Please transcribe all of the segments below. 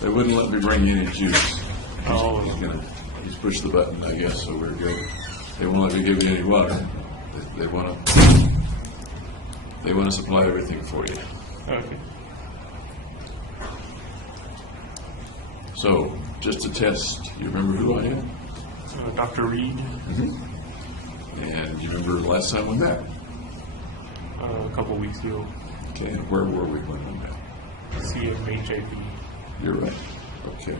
They wouldn't let me bring you any juice. Oh. He's pushed the button, I guess, so we're good. They won't let me give you any water. They want to supply everything for you. Okay. So, just to test, you remember who I am? Dr. Reid. And you remember the last time we met? A couple weeks ago. Okay, and where were we when we met? CMHIP. You're right. Okay.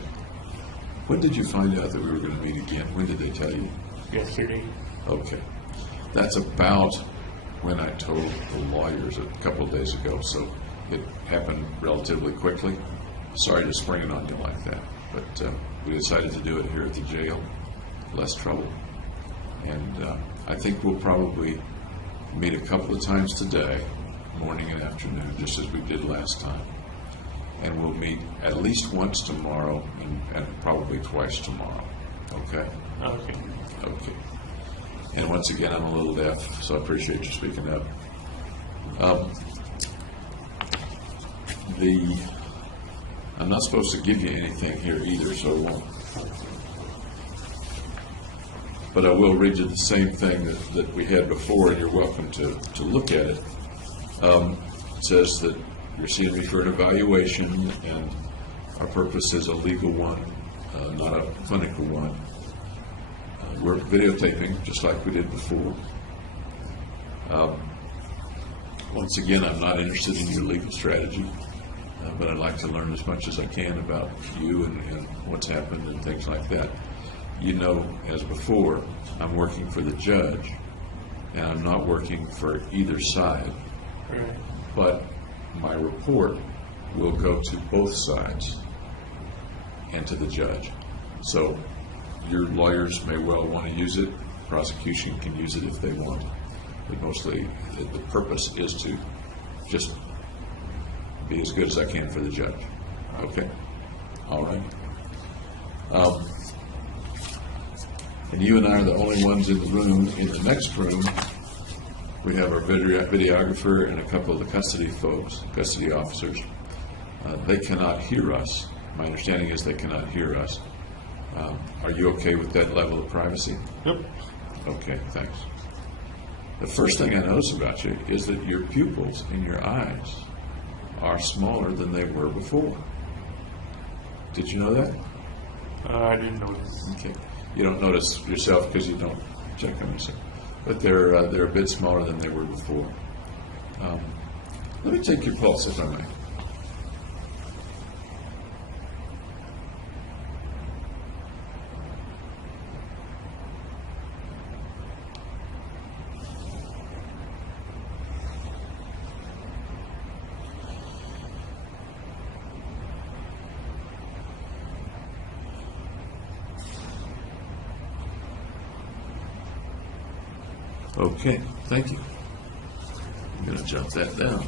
When did you find out that we were going to meet again? When did they tell you? Yesterday. Okay. That's about when I told the lawyers a couple of days ago, so it happened relatively quickly. Sorry to spring it on you like that, but we decided to do it here at the jail. Less trouble. And I think we'll probably meet a couple of times today, morning and afternoon, just as we did last time. And we'll meet at least once tomorrow and probably twice tomorrow. Okay? Okay. Okay. And once again, I'm a little deaf, so I appreciate you speaking up. I'm not supposed to give you anything here either, so I won't. But I will read you the same thing that we had before, and you're welcome to look at it. It says that you're seeing me for an evaluation, and our purpose is a legal one, not a clinical one. We're videotaping, just like we did before. Once again, I'm not interested in your legal strategy, but I'd like to learn as much as I can about you and what's happened and things like that. You know, as before, I'm working for the judge, and I'm not working for either side. Right. But my report will go to both sides and to the judge. So your lawyers may well want to use it. Prosecution can use it if they want. But mostly the purpose is to just be as good as I can for the judge. Okay? All right. And you and I are the only ones in the room. In the next room, we have our videographer and a couple of the custody folks, custody officers. They cannot hear us. My understanding is they cannot hear us. Are you okay with that level of privacy? Yep. Okay, thanks. The first thing I notice about you is that your pupils in your eyes are smaller than they were before. Did you know that? I didn't notice. Okay. You don't notice yourself because you don't check on yourself. But they're a bit smaller than they were before. Let me take your pulse, if I may. Okay, thank you. I'm going to jot that down.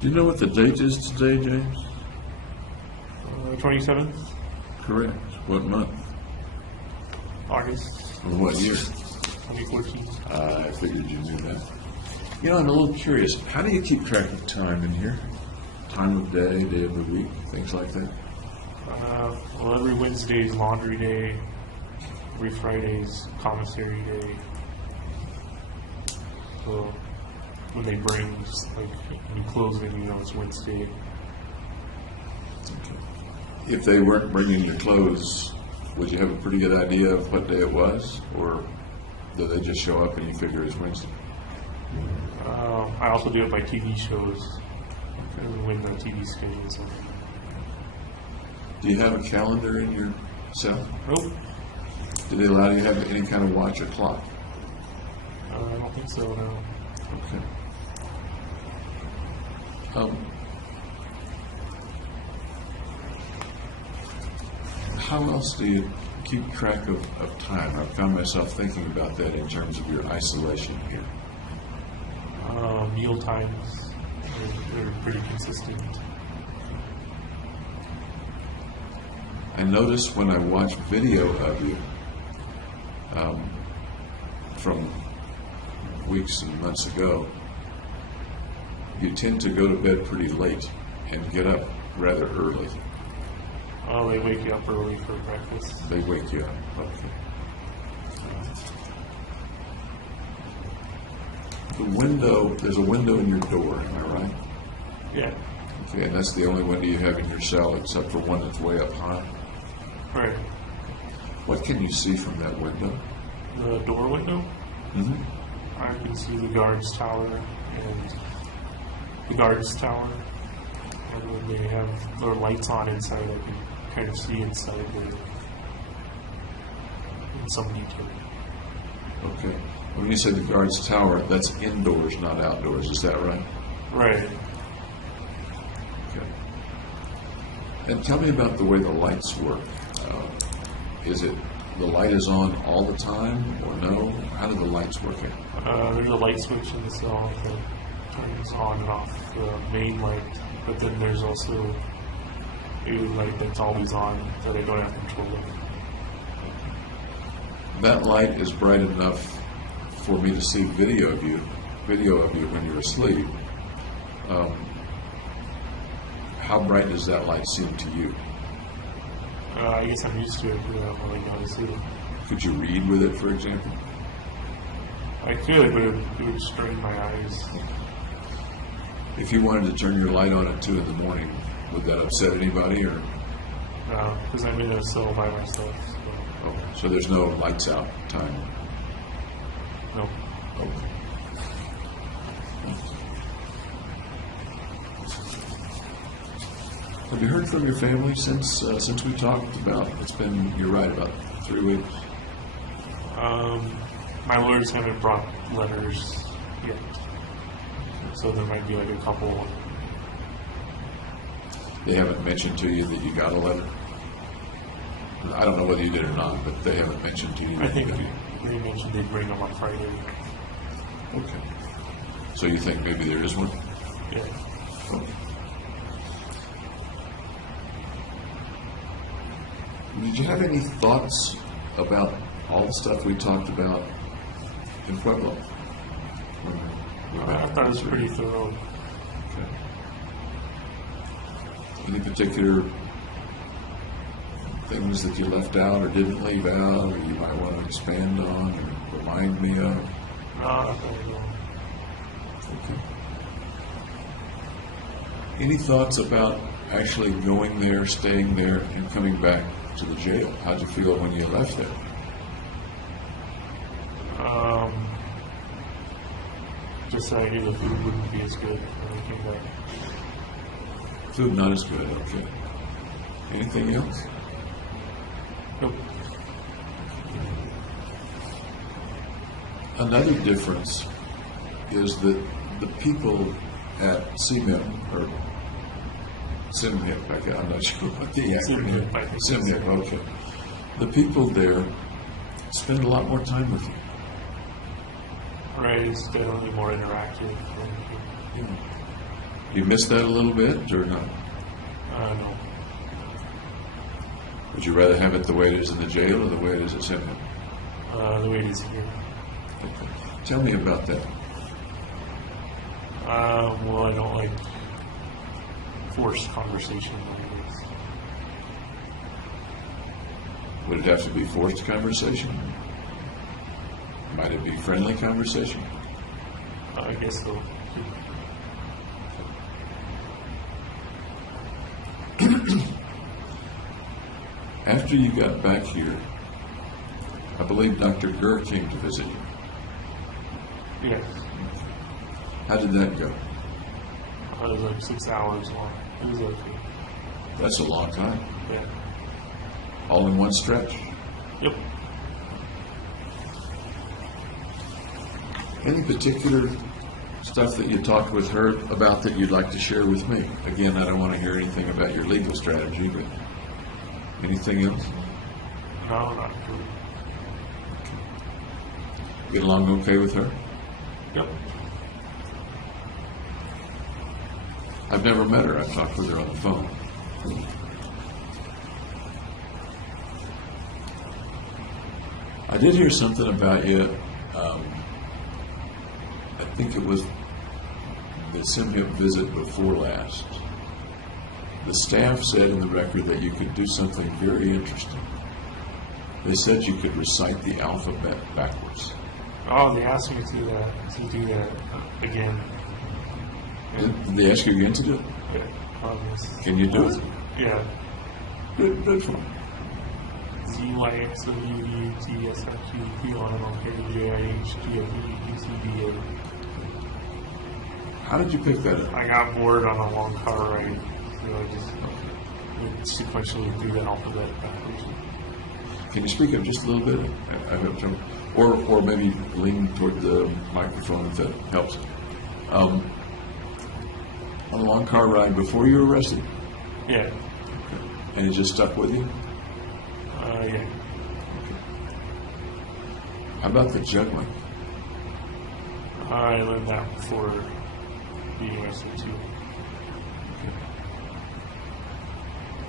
Do you know what the date is today, James? 27th, Correct. What month? August Or what year? 2014. I figured you knew that. You know, I'm a little curious. How do you keep track of time in here? Time of day, day of the week, things like that? Well, every Wednesday is laundry day. Every Friday is commissary day. So when they bring, just like when you close it, you know it's Wednesday. Okay. If they weren't bringing your clothes, would you have a pretty good idea of what day it was? Or do they just show up and you figure it's Wednesday? I also do it by TV shows. When the TV schedules are. Do you have a calendar in your cell? Nope. Do they allow you to have any kind of watch or clock? I don't think so, no. Okay. How else do you keep track of time? I've found myself thinking about that in terms of your isolation here. Meal times, they're pretty consistent. I notice when I watch video of you from weeks and months ago, you tend to go to bed pretty late and get up rather early. Oh, they wake you up early for breakfast. They wake you up. Okay. The window, there's a window in your door, am I right? Yeah. Okay, and that's the only window you have in your cell except for one that's way up high. Right. What can you see from that window? The door window, Mm-hmm. I can see the guards tower and when they have their lights on inside, I can kind of see inside in some detail. Okay. When you say the guard's tower, that's indoors, not outdoors. Is that right? Right. Okay. And tell me about the way the lights work. Is it the light is on all the time, or no? How do the lights work here? There's a light switch in the cell that turns on and off the main light, but then there's also a light that's always on that I don't have control of. That light is bright enough for me to see video of you when you're asleep. How bright does that light seem to you? I guess I'm used to it because I don't really know how to see it. Could you read with it, for example? I could, but it would strain my eyes. If you wanted to turn your light on at 2 in the morning, would that upset anybody, or? Because I'm in a cell by myself. Oh, so there's no lights out time? No. Okay. Have you heard from your family since we talked about? It's been, you're right, about 3 weeks. My lawyers haven't brought letters yet, so there might be like a couple. They haven't mentioned to you that you got a letter? I don't know whether you did or not, but they haven't mentioned to you. I think they mentioned they'd bring them on Friday. Okay. So you think maybe there is one? Yeah. Okay. Did you have any thoughts about all the stuff we talked about in Pueblo? I thought it was pretty thorough. Okay. Any particular things that you left out or didn't leave out, or you might want to expand on or remind me of? No. Okay. Any thoughts about actually going there, staying there, and coming back to the jail? How'd you feel when you left there? Just that I knew the food wouldn't be as good when I came back. Food not as good, okay. Anything else? Nope. Another difference is that the people at CMIP, or CMHIP, I'm not sure what the acronym is. CMHIP, okay. The people there spend a lot more time with you. Right, it's definitely more interactive. Yeah. You miss that a little bit, or not? No. Would you rather have it the way it is in the jail or the way it is at CMHIP? The way it is here. Okay. Tell me about that. Well, I don't like forced conversation. Would it have to be forced conversation? Might it be friendly conversation? I guess so. After you got back here, I believe Dr. Gurr came to visit you. Yes. How did that go? It was like 6 hours long. It was okay. That's a long time. Yeah. All in one stretch? Yep. Any particular stuff that you talked with her about that you'd like to share with me? Again, I don't want to hear anything about your legal strategy, but anything else? No, not really. Get along okay with her? Yep. I've never met her. I've talked with her on the phone. I did hear something about you. I think it was the SimHip visit before last. The staff said in the record that you could do something very interesting. They said you could recite the alphabet backwards. Oh, they asked me to do that again. Did they ask you again to do it? Yeah. Can you do it? Yeah. Do it for me. ZYXWTSFQPLNLKJIHGFEUCDA. How did you pick that up? I got bored on a long car ride, so I just would sequentially do the alphabet backwards. Can you speak up just a little bit? I have trouble. Or maybe lean toward the microphone if that helps. On a long car ride before you were arrested? Yeah. And it just stuck with you? Yeah. How about the juggling? I learned that before being arrested too.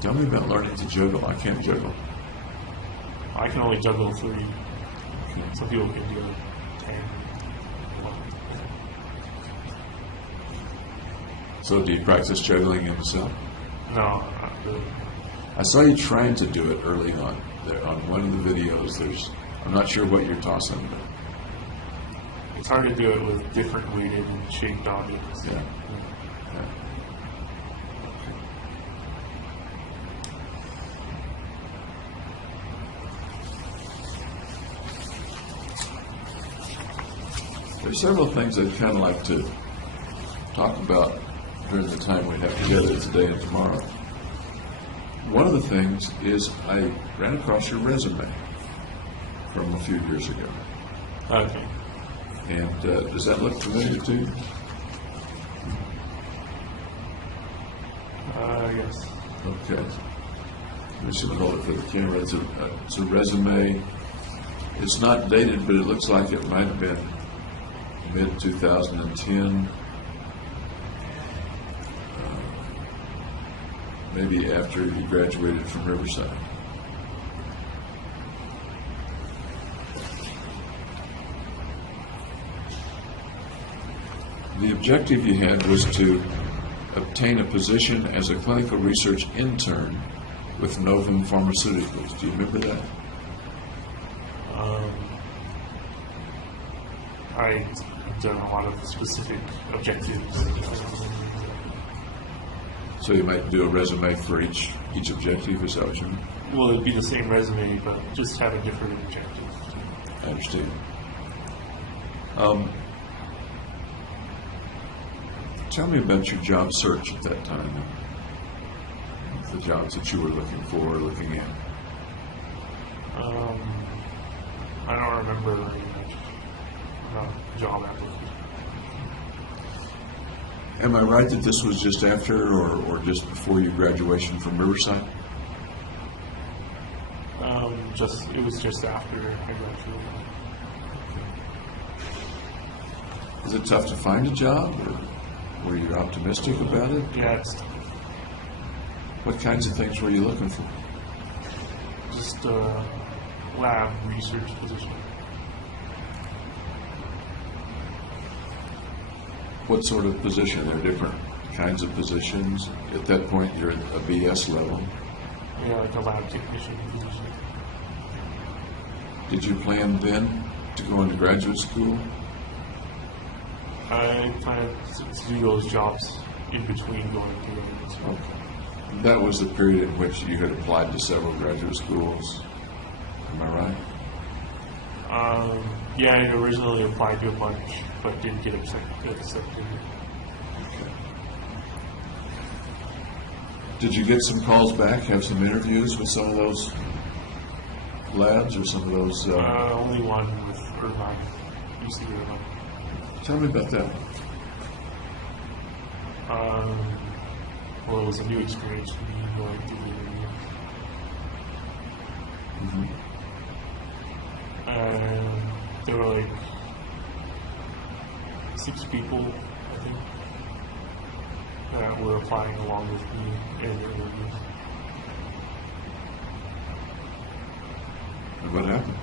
Tell me about learning to juggle. I can't juggle. I can only juggle 3. Some people can do 10. So do you practice juggling in the cell? No, not really. I saw you trying to do it early on. There, on one of the videos, I'm not sure what you're tossing, but It's hard to do it with different weighted and shaped objects. yeah. There's several things I'd kind of like to talk about during the time we have together today and tomorrow. One of the things is I ran across your resume from a few years ago. Okay. And does that look familiar to you? Yes. Okay. Let me see if I hold it for the camera. It's a resume. It's not dated, but it looks like it might have been mid-2010. Maybe after you graduated from Riverside. The objective you had was to obtain a position as a clinical research intern with Novum Pharmaceuticals. Do you remember that? I've done a lot of specific objectives. So you might do a resume for each objective, is that what you mean? Well, it'd be the same resume, but just have a different objective. I understand. Tell me about your job search at that time. The jobs that you were looking for or looking at. I don't remember very much about job application. Am I right that this was just after or just before your graduation from Riverside? It was just after I graduated. Is it tough to find a job, or were you optimistic about it? Yeah, it's What kinds of things were you looking for? just a lab research position. What sort of position? There are different kinds of positions. At that point, you're at a BS level. Yeah, like a lab technician position. Did you plan then to go into graduate school? I planned to do those jobs in between going to graduate school. That was the period in which you had applied to several graduate schools. Am I right? Yeah, I originally applied to a bunch, but didn't get accepted. Okay. Did you get some calls back, have some interviews with some of those labs or some of those? Only one with Irvine, UC Irvine. Tell me about that. Well, it was a new experience for me going through the interview. And there were like 6 people, I think, that were applying along with me in the interviews. And what happened?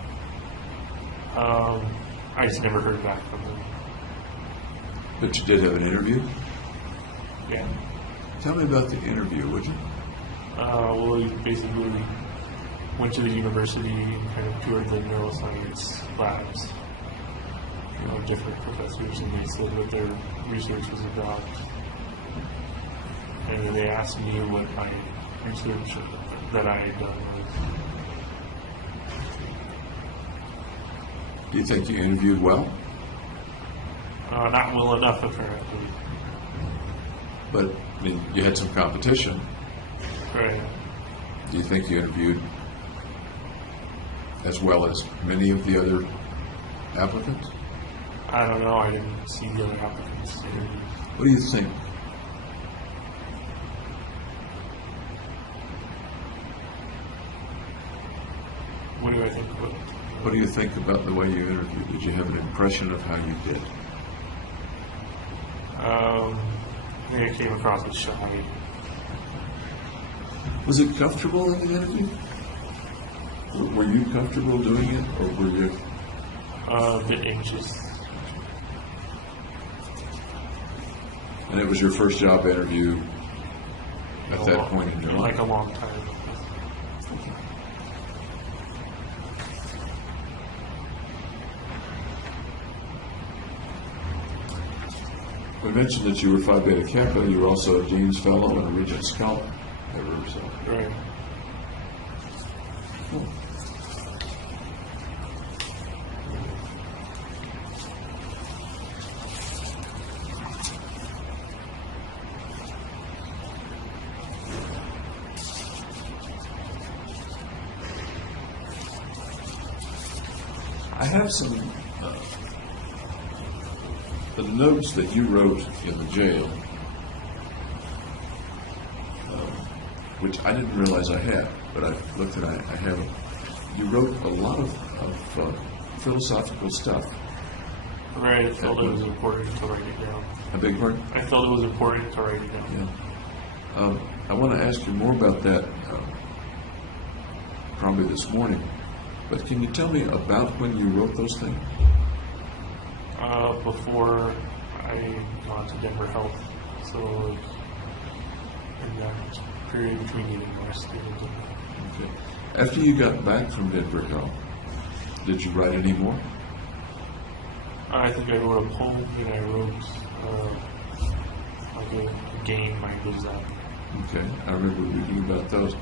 I just never heard back from them. But you did have an interview? Yeah. Tell me about the interview, would you? Well, we basically went to the university and kind of toured the neuroscience labs. Different professors, and they said what their research was about. And then they asked me what my research that I had done was. Do you think you interviewed well? Not well enough, apparently. But, I mean, you had some competition. Right. Do you think you interviewed as well as many of the other applicants? I don't know. I didn't see the other applicants. What do you think? What do I think about it? What do you think about the way you interviewed? Did you have an impression of how you did? I think I came across as shy. Was it comfortable in the interview? Were you comfortable doing it, or were you? A bit anxious. And it was your first job interview at that point in your life? Like a long time. We mentioned that you were Phi Beta Kappa. You were also a James Fellow and a Regent Scholar. Right. Cool. I have some the notes that you wrote in the jail, which I didn't realize I had, but I looked at I have them. You wrote a lot of philosophical stuff. Right, I felt it was important to write it down. I beg your pardon? I felt it was important to write it down. Yeah. I want to ask you more about that probably this morning, but can you tell me about when you wrote those things? Before I got to Denver Health, so like in that period between getting arrested and Okay. After you got back from Denver Health, did you write any more? I think I wrote a poem and I wrote like a game I was at. Okay, I remember reading about those.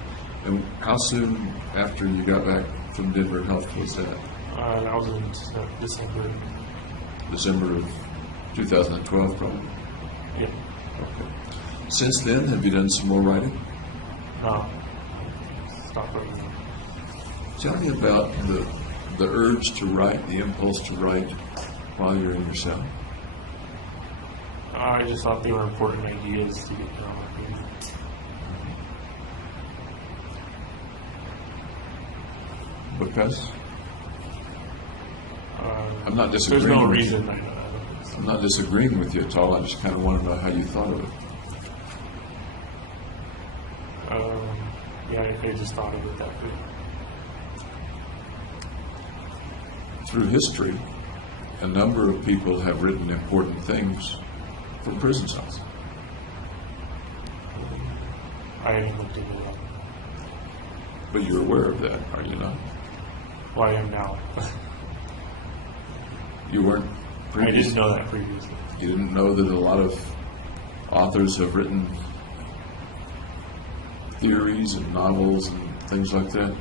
And how soon after you got back from Denver Health was that? That was in December. December of 2012, probably? Yeah. Okay. Since then, have you done some more writing? No. Stop writing. Tell me about the urge to write, the impulse to write while you're in your cell. I just thought they were important ideas to get down. Because? I'm not There's disagreeing no with reason. you. I'm not disagreeing with you at all. I just kind of want to know how you thought of it. Yeah, I just thought of it that way. Through history, a number of people have written important things for prison cells. I haven't looked into that. But you're aware of that, are you not? Well, I am now. You weren't I previously? didn't know that previously. You didn't know that a lot of authors have written theories and novels and things like that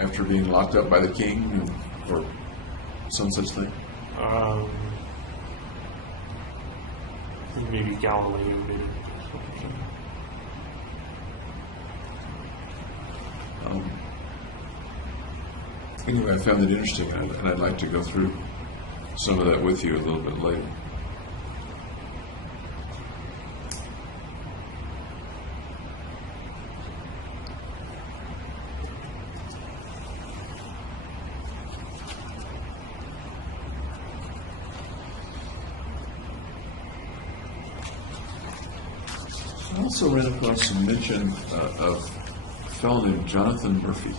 after being locked up by the king or some such thing? I think maybe Galileo did it. Anyway, I found it interesting, and I'd like to go through some of that with you a little bit later. also ran across some mention of a fellow named Jonathan Murphy.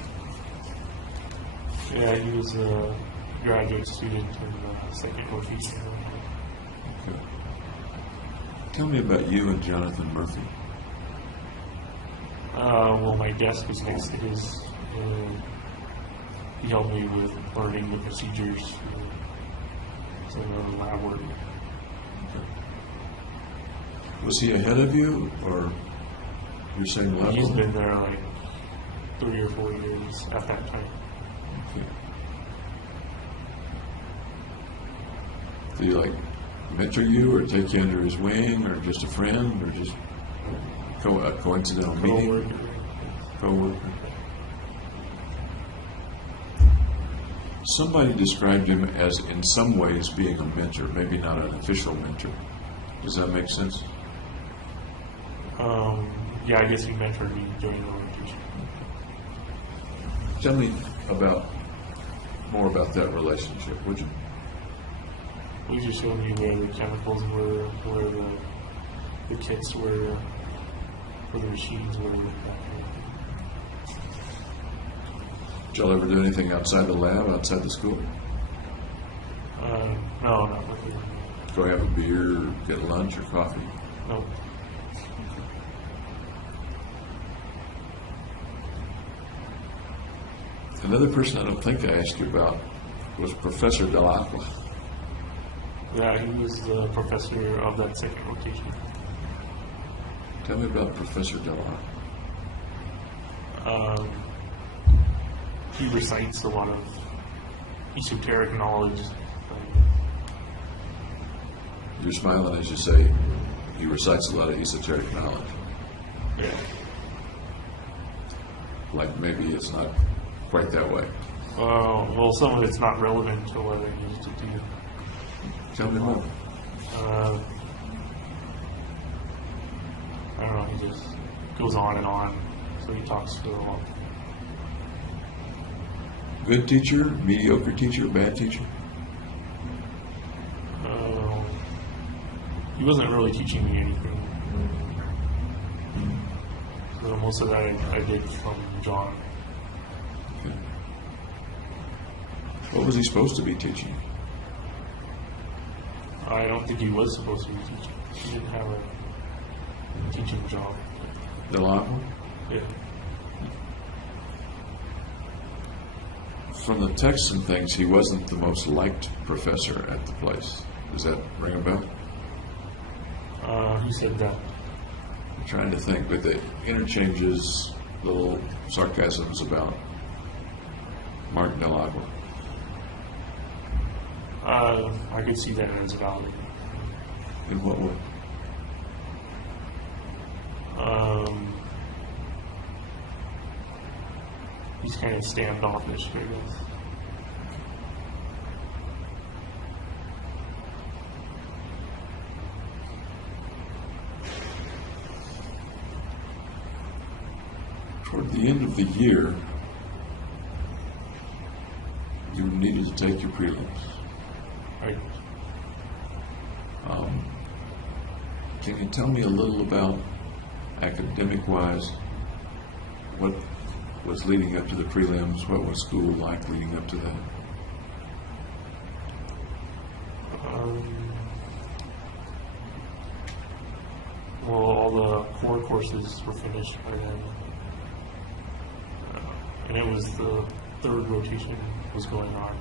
Yeah, he was a graduate student in second rotation. Okay. Tell me about you and Jonathan Murphy. Well, my desk was next to his. He helped me with learning the procedures for the lab work. Was he ahead of you, or your same level? He's been there like 3 or 4 years at that time. Okay. Did he like mentor you, or take you under his wing, or just a friend, or just a coincidental meeting? Co-worker. Somebody described him as, in some ways, being a mentor, maybe not an official mentor. Does that make sense? Yeah, I guess he mentored me during the orientation. Tell me more about that relationship, would you? He just showed me where the chemicals were, where the kits were, where the machines were. Did y'all ever do anything outside the lab, outside the school? No, not really. Go have a beer, or get lunch or coffee? No. Another person I don't think I asked you about was Professor Delacqua. Yeah, he was the professor of that second rotation. Tell me about Professor Delacqua. He recites a lot of esoteric knowledge. You're smiling as you say he recites a lot of esoteric knowledge. Yeah. Like maybe it's not quite that way. Well, some of it's not relevant to what I used to do. Tell me more. I don't know, he just goes on and on, so he talks for a while. Good teacher, mediocre teacher, bad teacher? He wasn't really teaching me anything. So most of that I did from John. Okay. What was he supposed to be teaching? I don't think he was supposed to be teaching. He didn't have a teaching job. Delacqua? Yeah. From the texts and things, he wasn't the most liked professor at the place. Does that ring a bell? He said that. I'm trying to think, but the interchanges, little sarcasms about Martin Delacqua. I could see that as valid. In what way? He's kind of standoffish, I guess. Toward the end of the year, you needed to take your prelims. Right. Can you tell me a little about, academic-wise, what was leading up to the prelims? What was school like leading up to that? Well, all the core courses were finished by then. And it was the third rotation was going on.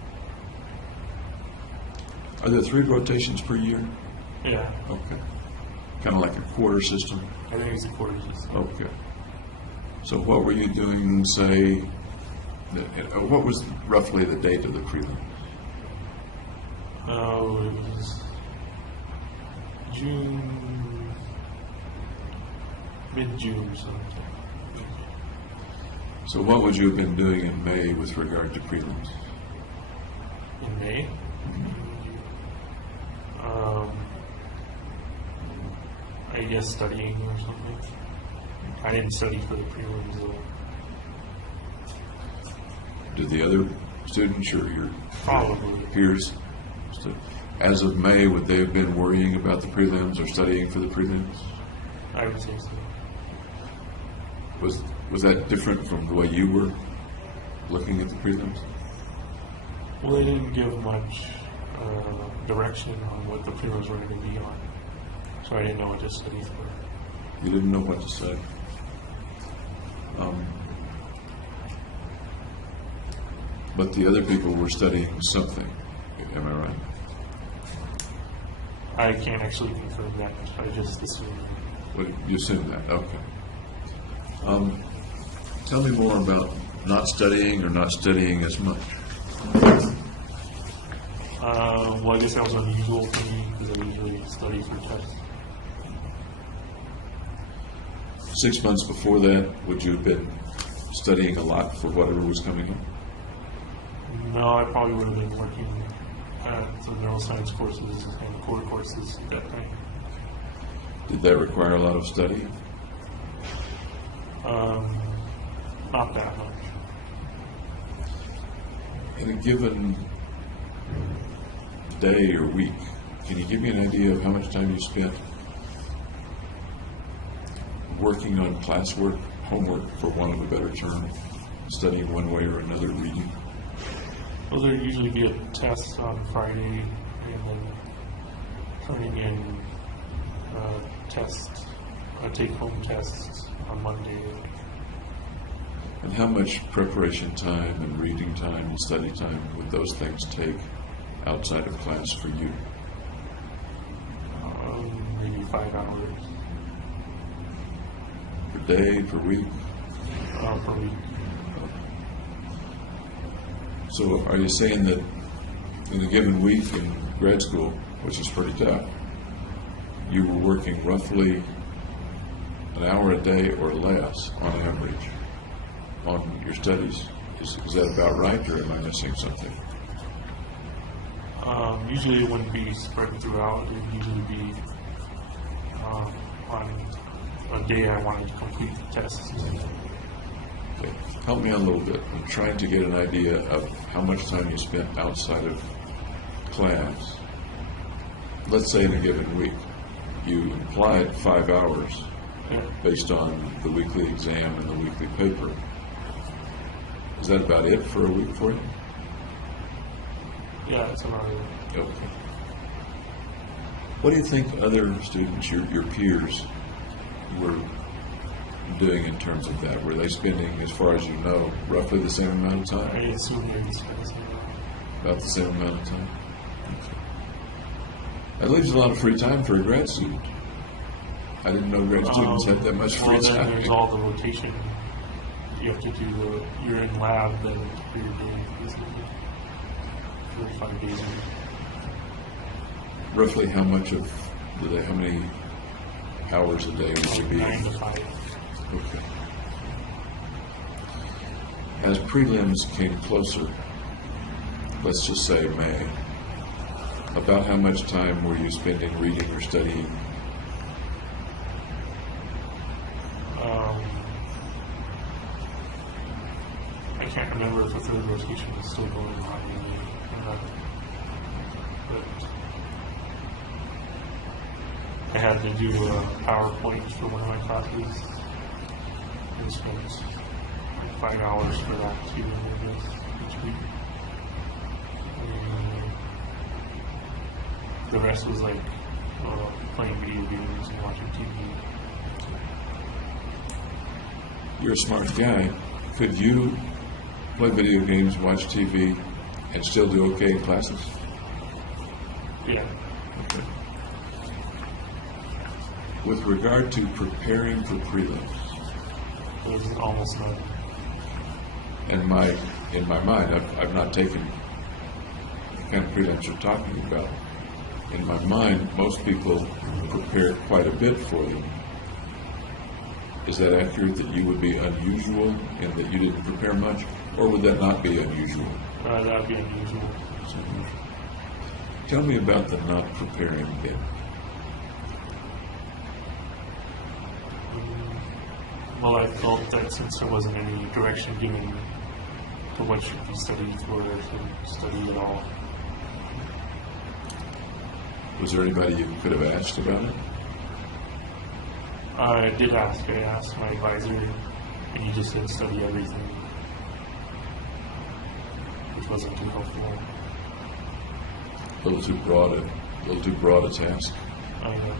Are there 3 rotations per year? Yeah. Okay. Kind of like a quarter system? I think it's a quarter system. Okay. So what were you doing, say, what was roughly the date of the prelim? Oh, it was June, mid-June or something. So what would you have been doing in May with regard to prelims? In May? I guess studying or something. I didn't study for the prelims though. Did the other students or your Probably. peers? As of May, would they have been worrying about the prelims or studying for the prelims? I would say so. Was that different from the way you were looking at the prelims? Well, they didn't give much direction on what the prelims were going to be on, so I didn't know what to study for. You didn't know what to say. But the other people were studying something. Am I right? I can't actually confirm that. I just assume. Well, you assume that. Okay. Tell me more about not studying or not studying as much. Well, I guess that was unusual for me because I usually study for tests. 6 months before that, would you have been studying a lot for whatever was coming up? No, I probably would have been working at some neuroscience courses and core courses at that time. Did that require a lot of study? Not that much. In a given day or week, can you give me an idea of how much time you spent working on classwork, homework, for want of a better term, studying one way or another, reading? Well, there usually be a test on Friday, and then turning in take-home tests on Monday. And how much preparation time and reading time and study time would those things take outside of class for you? Maybe 5 hours Per day, per week? per week. So are you saying that in a given week in grad school, which is pretty tough, you were working roughly an hour a day or less on average on your studies? Is that about right, or am I missing something? Usually it wouldn't be spread throughout. It would usually be on a day I wanted to complete the tests. Okay. Help me out a little bit. I'm trying to get an idea of how much time you spent outside of class. Let's say in a given week, you applied 5 hours Yeah. based on the weekly exam and the weekly paper. Is that about it for a week for you? Yeah, that's about it. Okay. What do you think other students, your peers, were doing in terms of that? Were they spending, as far as you know, roughly the same amount of I time? assume they're the same. About the same amount of time? Okay. That leaves a lot of free time for a grad student. I didn't know grad students had that much free Well, then time. there's all the rotation. You have to do, you're in lab, then you're doing basically 45 days a week. Roughly how much of the day, how many hours a day would you be? 9 to 5. Okay. As prelims came closer, let's just say May, about how much time were you spending reading or studying? I can't remember if the third rotation is still going on. But I had to do a PowerPoint for one of my classes. And spent like 5 hours for that too, I guess, each week. And the rest was like playing video games and watching TV. You're a smart guy. Could you play video games, watch TV, and still do okay in classes? Yeah. Okay. With regard to preparing for prelims, It was almost none. and in my mind, I've not taken the kind of prelims you're talking about. In my mind, most people prepare quite a bit for them. Is that accurate, that you would be unusual in that you didn't prepare much, or would that not be unusual? That would be unusual. It's unusual. Tell me about the not preparing bit. Well, I felt that since there wasn't any direction given for what should be studied for, I should study at all. Was there anybody you could have asked about it? I did ask. I asked my advisor and you just didn't study everything, which wasn't too helpful. A little too broad a task. I know.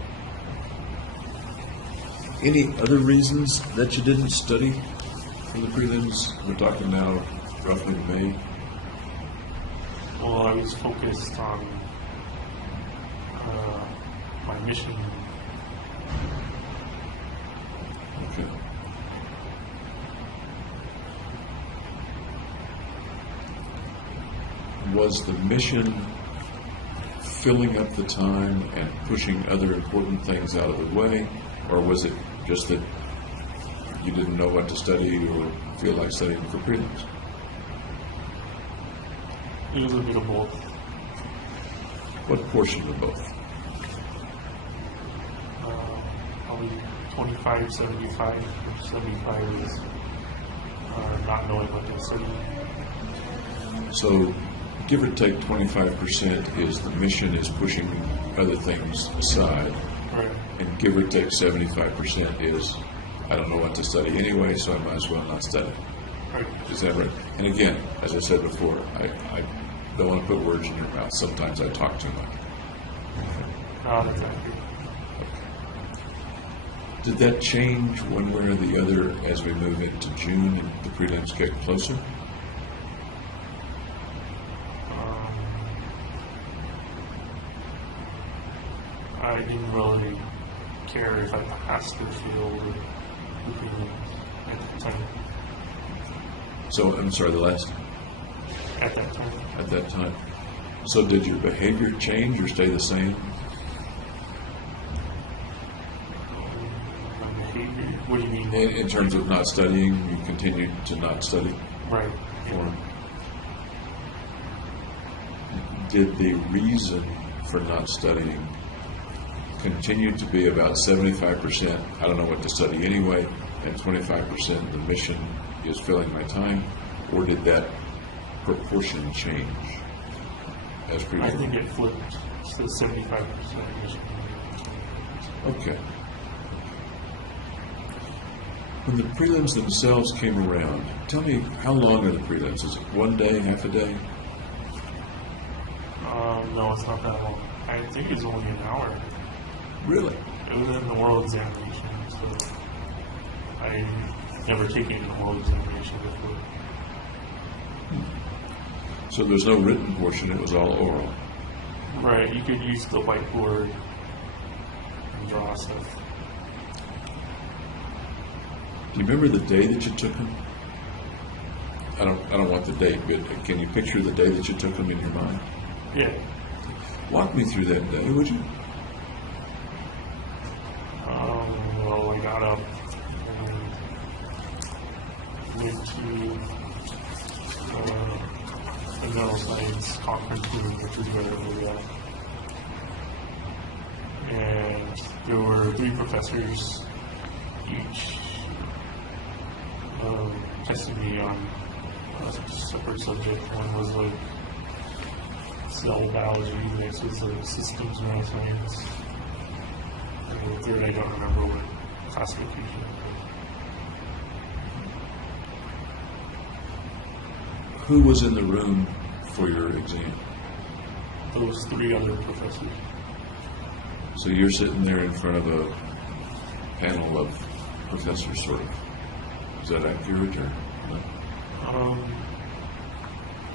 Any other reasons that you didn't study for the prelims? We're talking now roughly May. Well, I was focused on my mission. Okay. Was the mission filling up the time and pushing other important things out of the way, or was it just that you didn't know what to study or feel like studying for prelims? It was a bit of both. What portion of both? Probably 25, 75. 75 is not knowing what to study. So, give or take 25% is the mission is pushing other things aside, Right. and give or take 75% is I don't know what to study anyway, so I might as well not study. Right. Is that right? And again, as I said before, I don't want to put words in your mouth. Sometimes I talk too much. Not exactly. Did that change one way or the other as we move into June and the prelims get closer? I didn't really care if I passed or failed the prelims at that time. So, I'm sorry, the last, At that time. at that time. So did your behavior change or stay the same? My behavior. What do you mean? In terms of not studying, you continued to not study? Right. Or did the reason for not studying continue to be about 75%, I don't know what to study anyway, and 25% the mission is filling my time, or did that proportion change as I previously? think it flipped to 75% mission. Okay. When the prelims themselves came around, tell me, how long are the prelims? Is it 1 day, half a day? No, it's not that long. I think it's only an hour. Really? It was in the oral examination, so I never taken an oral examination before. So there's no written portion, it was all oral. Right, you could use the whiteboard and draw stuff. Do you remember the day that you took them? I don't want the date, but can you picture the day that you took them in your mind? Yeah. Walk me through that day, would you? Well, I got up and went to the neuroscience conference room, which is where we are. And there were 3 professors, each testing me on a separate subject. One was like cell biology, the next was like systems neuroscience. And the third, I don't remember what classification. Who was in the room for your exam? Those 3 other professors. So you're sitting there in front of a panel of professors, sort of. Is that accurate, or no?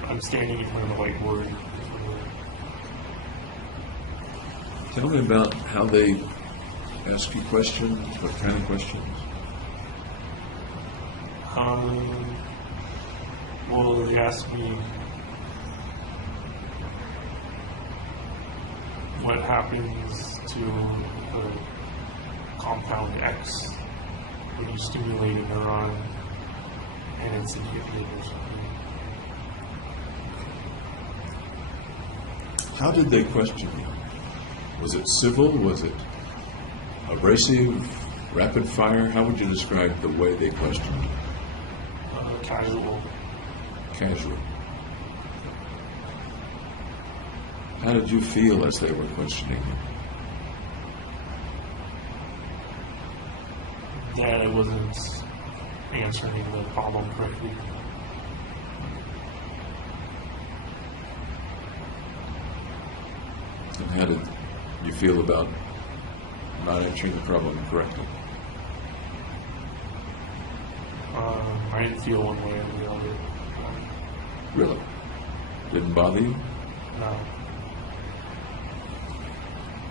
I'm standing in front of the whiteboard. Tell me about how they ask you questions, what kind of questions? Well, they asked me what happens to the compound X when you stimulate a neuron and it's inhibited or something. How did they question you? Was it civil? Was it abrasive? Rapid fire? How would you describe the way they questioned you? Casual. Casual. How did you feel as they were questioning you? That I wasn't answering the problem correctly. And how did you feel about not answering the problem correctly? I didn't feel one way or the other. Really? Didn't bother you? No.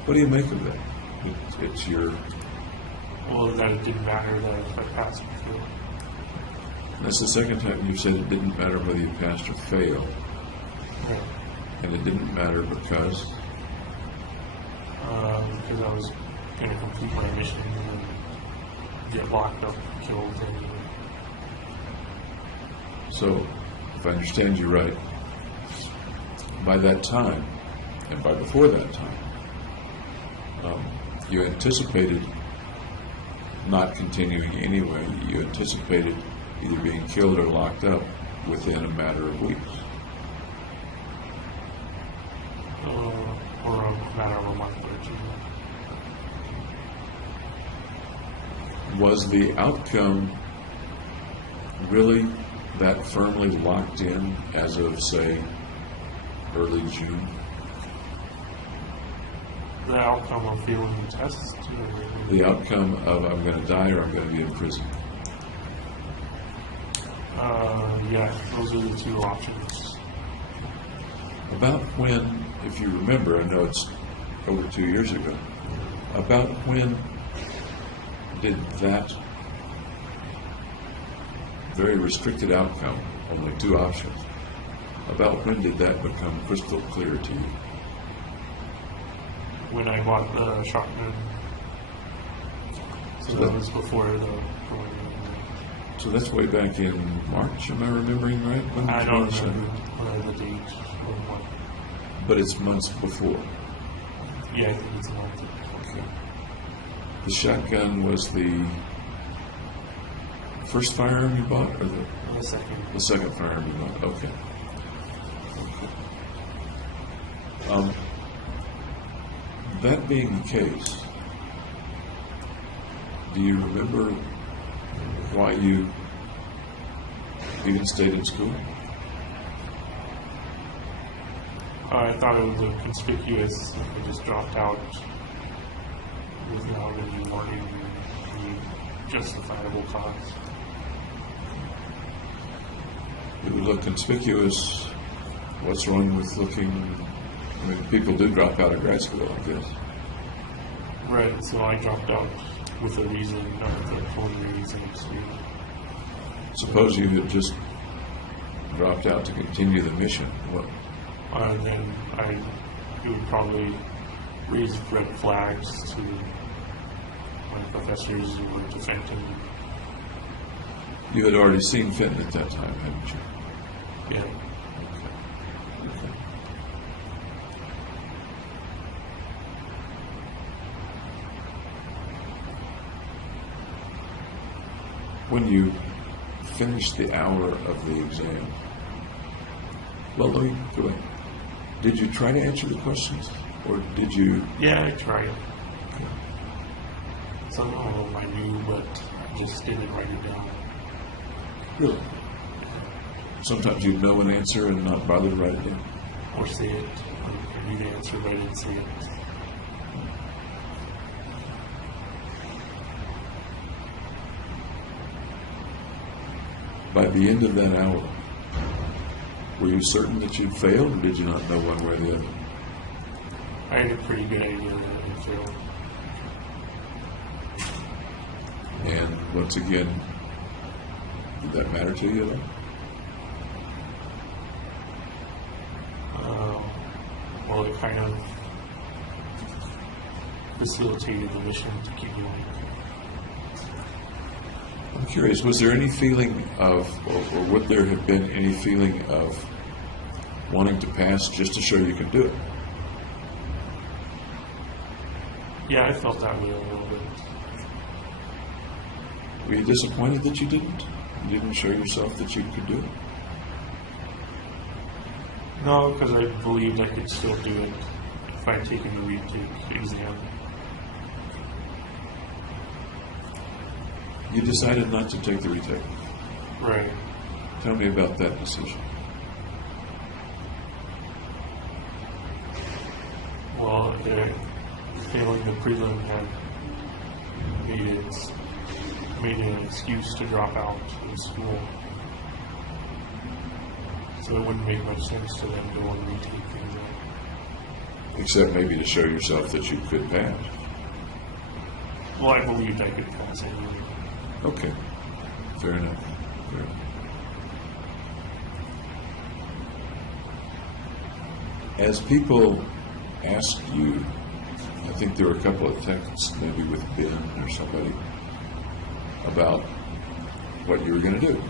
What do you make of that? It's your... Well, that it didn't matter that if I passed or failed. That's the second time you've said it didn't matter whether you passed or failed. Right. And it didn't matter because... Because I was going to complete my mission and get locked up, killed, and So, if I understand you right, by that time, and by before that time, you anticipated not continuing anyway. You anticipated either being killed or locked up within a matter of weeks. or a matter of a month or two. Was the outcome really that firmly locked in as of, say, early June? The outcome of failing the test? The outcome of I'm going to die or I'm going to be in prison? Yeah, those are the two options. About when, if you remember, I know it's over 2 years ago, about when did that very restricted outcome, only two options, about when did that become crystal clear to you? When I bought the shotgun. So that was before the... So that's way back in March, am I remembering right? When I did don't you say? remember the date or what. But it's months before. Yeah, I think it's a month. Okay. The shotgun was the first firearm you bought, or The second. the second firearm you bought? Okay. That being the case, do you remember why you even stayed in school? I thought it was a conspicuous, I just dropped out without any warning, any justifiable cause. It would look conspicuous. What's wrong with looking? I mean, people do drop out of grad school, I guess. Right, so I dropped out with a reason, not with a preliminary reason. Suppose you had just dropped out to continue the mission. What? Then it would probably raise red flags to my professors who were into fentanyl. You had already seen Fenton at that time, hadn't you? Yeah. Okay. When you finished the hour of the exam, well, let me go back. Did you try to answer the questions, or did you? Yeah, I tried. Some of them I knew, but I just didn't write it down. Really? Sometimes you'd know an answer and not bother to write it down. Or see it. I knew the answer, but I didn't see it. By the end of that hour, were you certain that you'd failed, or did you not know one way or the other? I had a pretty good idea that I would fail. And once again, did that matter to you at all? Well, it kind of facilitated the mission to keep going. I'm curious, was there any feeling of, or would there have been any feeling of wanting to pass just to show you can do it? Yeah, I felt that way a little bit. Were you disappointed that you didn't? You didn't show yourself that you could do it? No, because I believed I could still do it if I had taken the retake exam. You decided not to take the retake. Right. Tell me about that decision. Well, failing the prelim had made an excuse to drop out of school. So it wouldn't make much sense to then go and retake the exam. Except maybe to show yourself that you could pass. Well, I believed I could pass anyway. Okay. Fair enough. Fair enough. As people ask you, I think there were a couple of texts, maybe with Ben or somebody, about what you were going to do.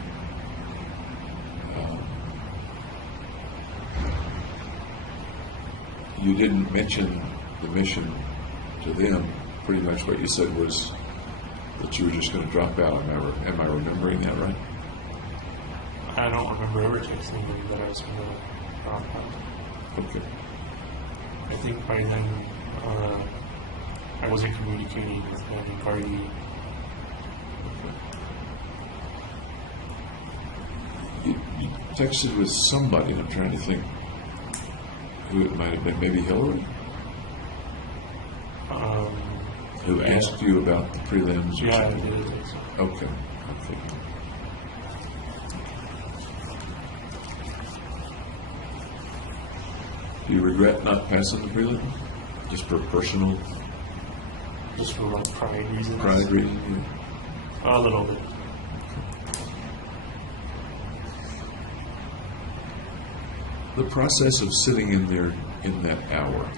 You didn't mention the mission to them. Pretty much what you said was that you were just going to drop out. Am I remembering that right? I don't remember ever texting them that I was going to drop out. Okay. I think by then I wasn't communicating with anybody. You texted with somebody, and I'm trying to think who it might have been. Maybe Hillary? Who asked you about the prelims or Yeah, I something? did. think so. Okay. Okay. Do you regret not passing the prelim? Just for personal Just for like pride reasons. pride reason? A little bit. The process of sitting in there in that hour,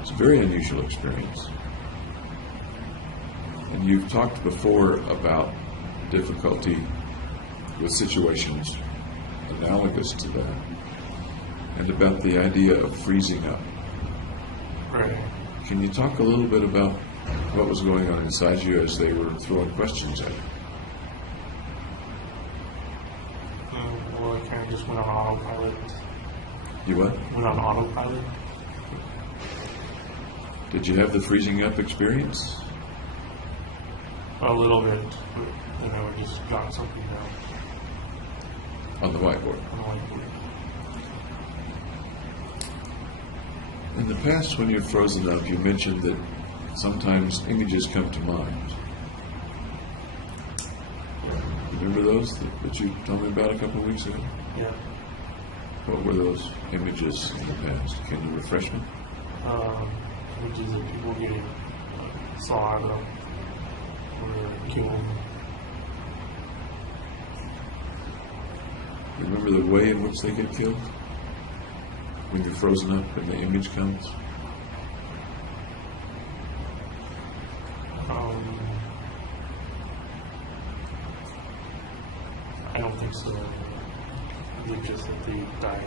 it's a very unusual experience. And you've talked before about difficulty with situations analogous to that, and about the idea of freezing up. Right. Can you talk a little bit about what was going on inside you as they were throwing questions at you? Well, I kind of just went on autopilot. You what? Went on autopilot. Did you have the freezing up experience? A little bit. But, just got something down On the whiteboard. on the whiteboard. In the past, when you're frozen up, you mentioned that sometimes images come to mind. Remember those that you told me about a couple of weeks ago? Yeah. What were those images in the past? Can you refresh me? Images of people getting sawed up or killed. Remember the way in which they get killed? When you're frozen up and the image comes? I don't think so. I think just that they died.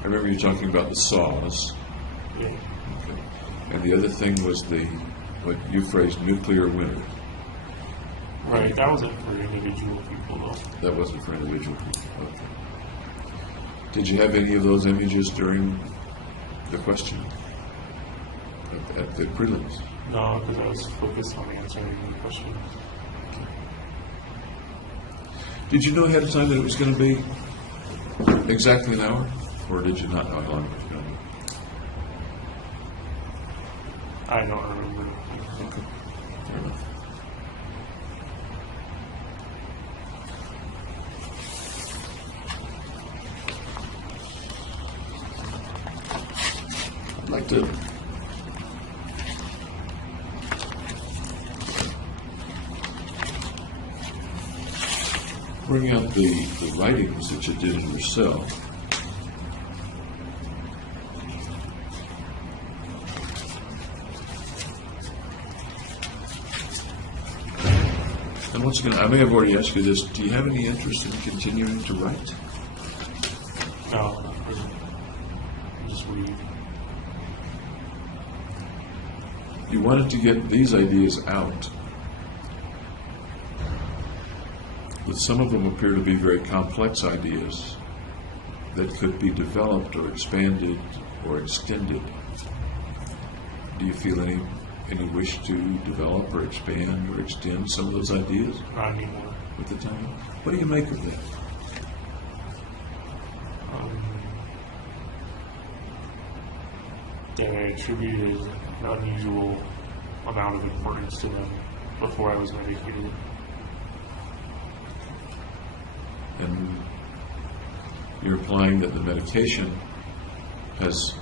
I remember you talking about the saws. Yeah. Okay. And the other thing was what you phrased, nuclear winter. Right, that wasn't for individual people though. That wasn't for individual people. Okay. Did you have any of those images during the question at the prelims? No, because I was focused on answering the questions. Did you know ahead of time that it was going to be exactly an hour? Or did you not know how long it was going to be? I don't remember. Okay. Fair enough. I'd like to bring out the writings that you did yourself. And once again, I may have already asked you this, do you have any interest in continuing to write? No, just read. You wanted to get these ideas out, but some of them appear to be very complex ideas that could be developed or expanded or extended. Do you feel any any wish to develop or expand or extend some of those ideas Not anymore. with the time? What do you make of that? That I attributed an unusual amount of importance to them before I was medicated. And you're implying that the medication has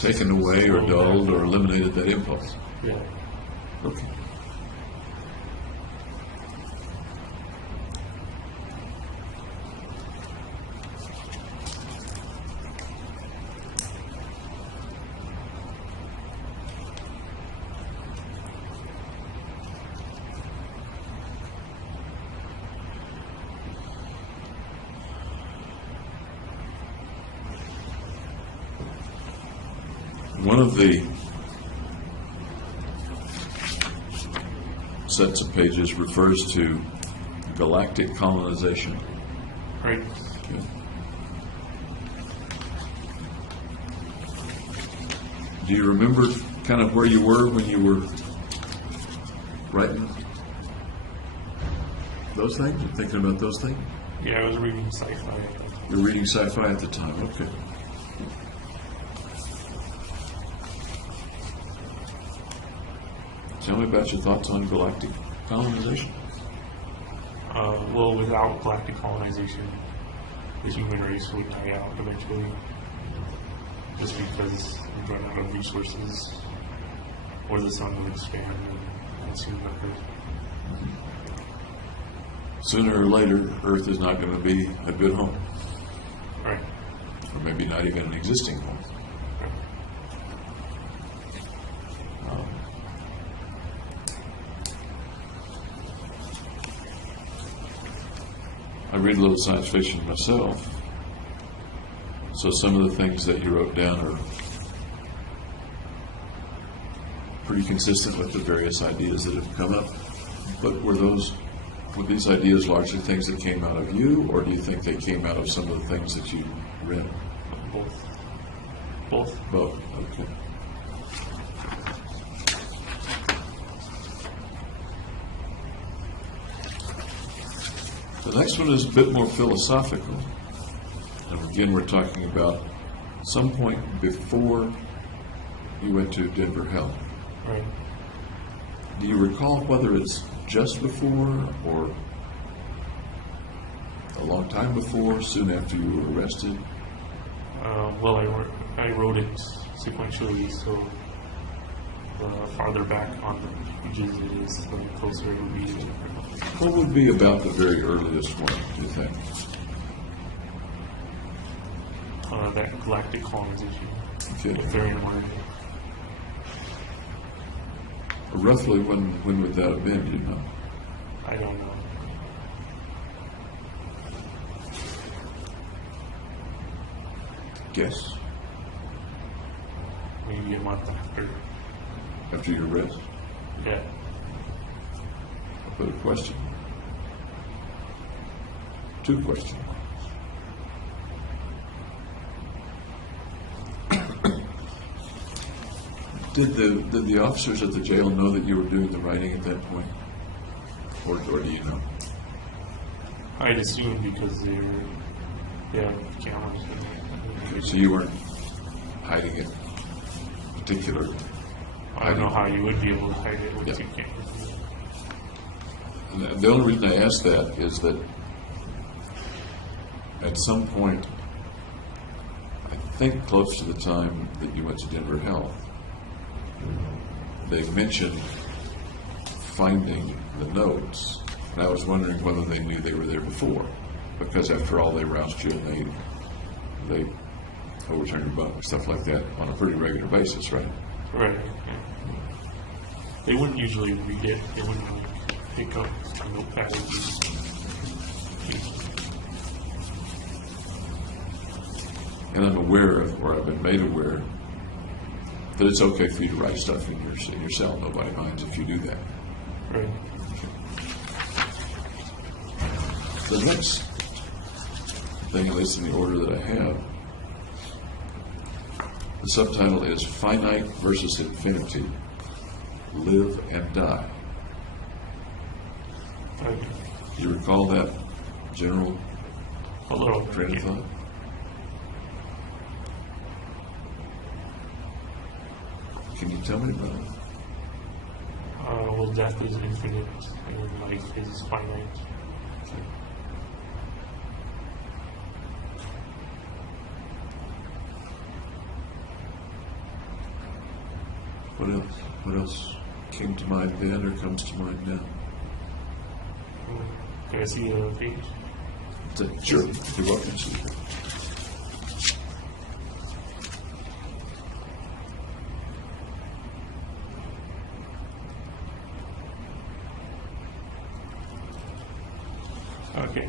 taken away or dulled or eliminated that impulse? Yeah. Okay. One of the sets of pages refers to galactic colonization. Right. Okay. Do you remember kind of where you were when you were writing those things? You're thinking about those things? Yeah, I was reading sci-fi. You were reading sci-fi at the time, okay. Tell me about your thoughts on galactic colonization. Well, without galactic colonization, the human race would die out eventually. Just because we run out of resources, or the sun would expand and consume the Earth. Sooner or later, Earth is not going to be a good home, Right. or maybe not even an existing home. Right. I read a little science fiction myself, so some of the things that you wrote down are pretty consistent with the various ideas that have come up. But were these ideas largely things that came out of you, or do you think they came out of some of the things that you read? Both. Both. Both, okay. The next one is a bit more philosophical. And again, we're talking about some point before you went to Denver Health. Right. Do you recall whether it's just before or a long time before, soon after you were arrested? Well, I wrote it sequentially, so the farther back on the pages it is, the closer it would be. What would be about the very earliest one, do you think? That galactic colonization. Okay. The very one. Roughly when would that have been, do you know? I don't know. Guess. Maybe a month after. After your arrest? Yeah. I'll put a question. Two questions. Did the officers at the jail know that you were doing the writing at that point? Or do you know? I'd assume because they have cameras. So you weren't hiding it particular. I don't know how you would be able to hide it with Yeah. two cameras. And the only reason I ask that is that at some point, I think close to the time that you went to Denver Health, they mentioned finding the notes, and I was wondering whether they knew they were there before, because after all, they roused you and they overturned your bunk and stuff like that on a pretty regular basis, right? Right. Yeah. They wouldn't usually read it. They wouldn't pick up a notepad and And I'm aware of, or I've been made aware, that it's okay for you to write stuff in your cell. Nobody minds if you do that. right. The next thing, at least in the order that I have, the subtitle is Finite versus Infinity. live and die. Okay. Do you recall that general A little. train of thought? Can you tell me about it? Well, death is infinite and life is finite. Okay. What else? What else came to mind then or comes to mind now? Can I see a page? Sure, you're welcome to. Okay.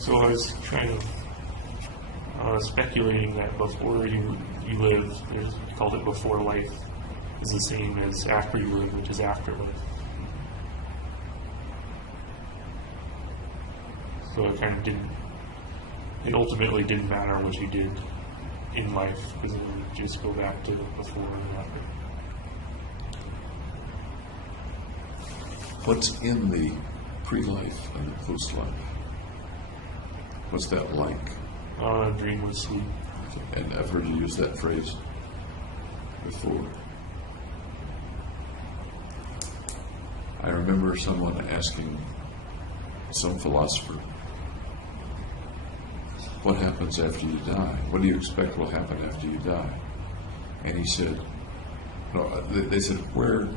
So I was kind of speculating that before you live, you called it before life, is the same as after you live, which is afterlife. So it kind of didn't, it ultimately didn't matter what you did in life, because it would just go back to before and after. What's in the pre-life and the post-life? What's that like? Dreamless sleep. And I've heard you use that phrase before. I remember someone asking some philosopher, what happens after you die? What do you expect will happen after you die? And he said, no, they said, where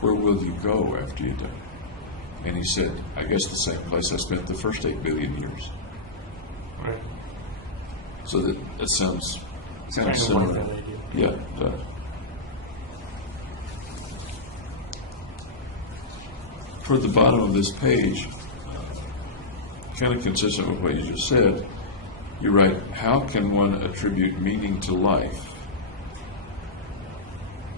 will you go after you die? And he said, I guess the same place I spent the first 8 billion years. Right. So that sounds kind of Kind of similar. like that idea. Yeah, it does. Toward the bottom of this page, kind of consistent with what you just said, you write, how can one attribute meaning to life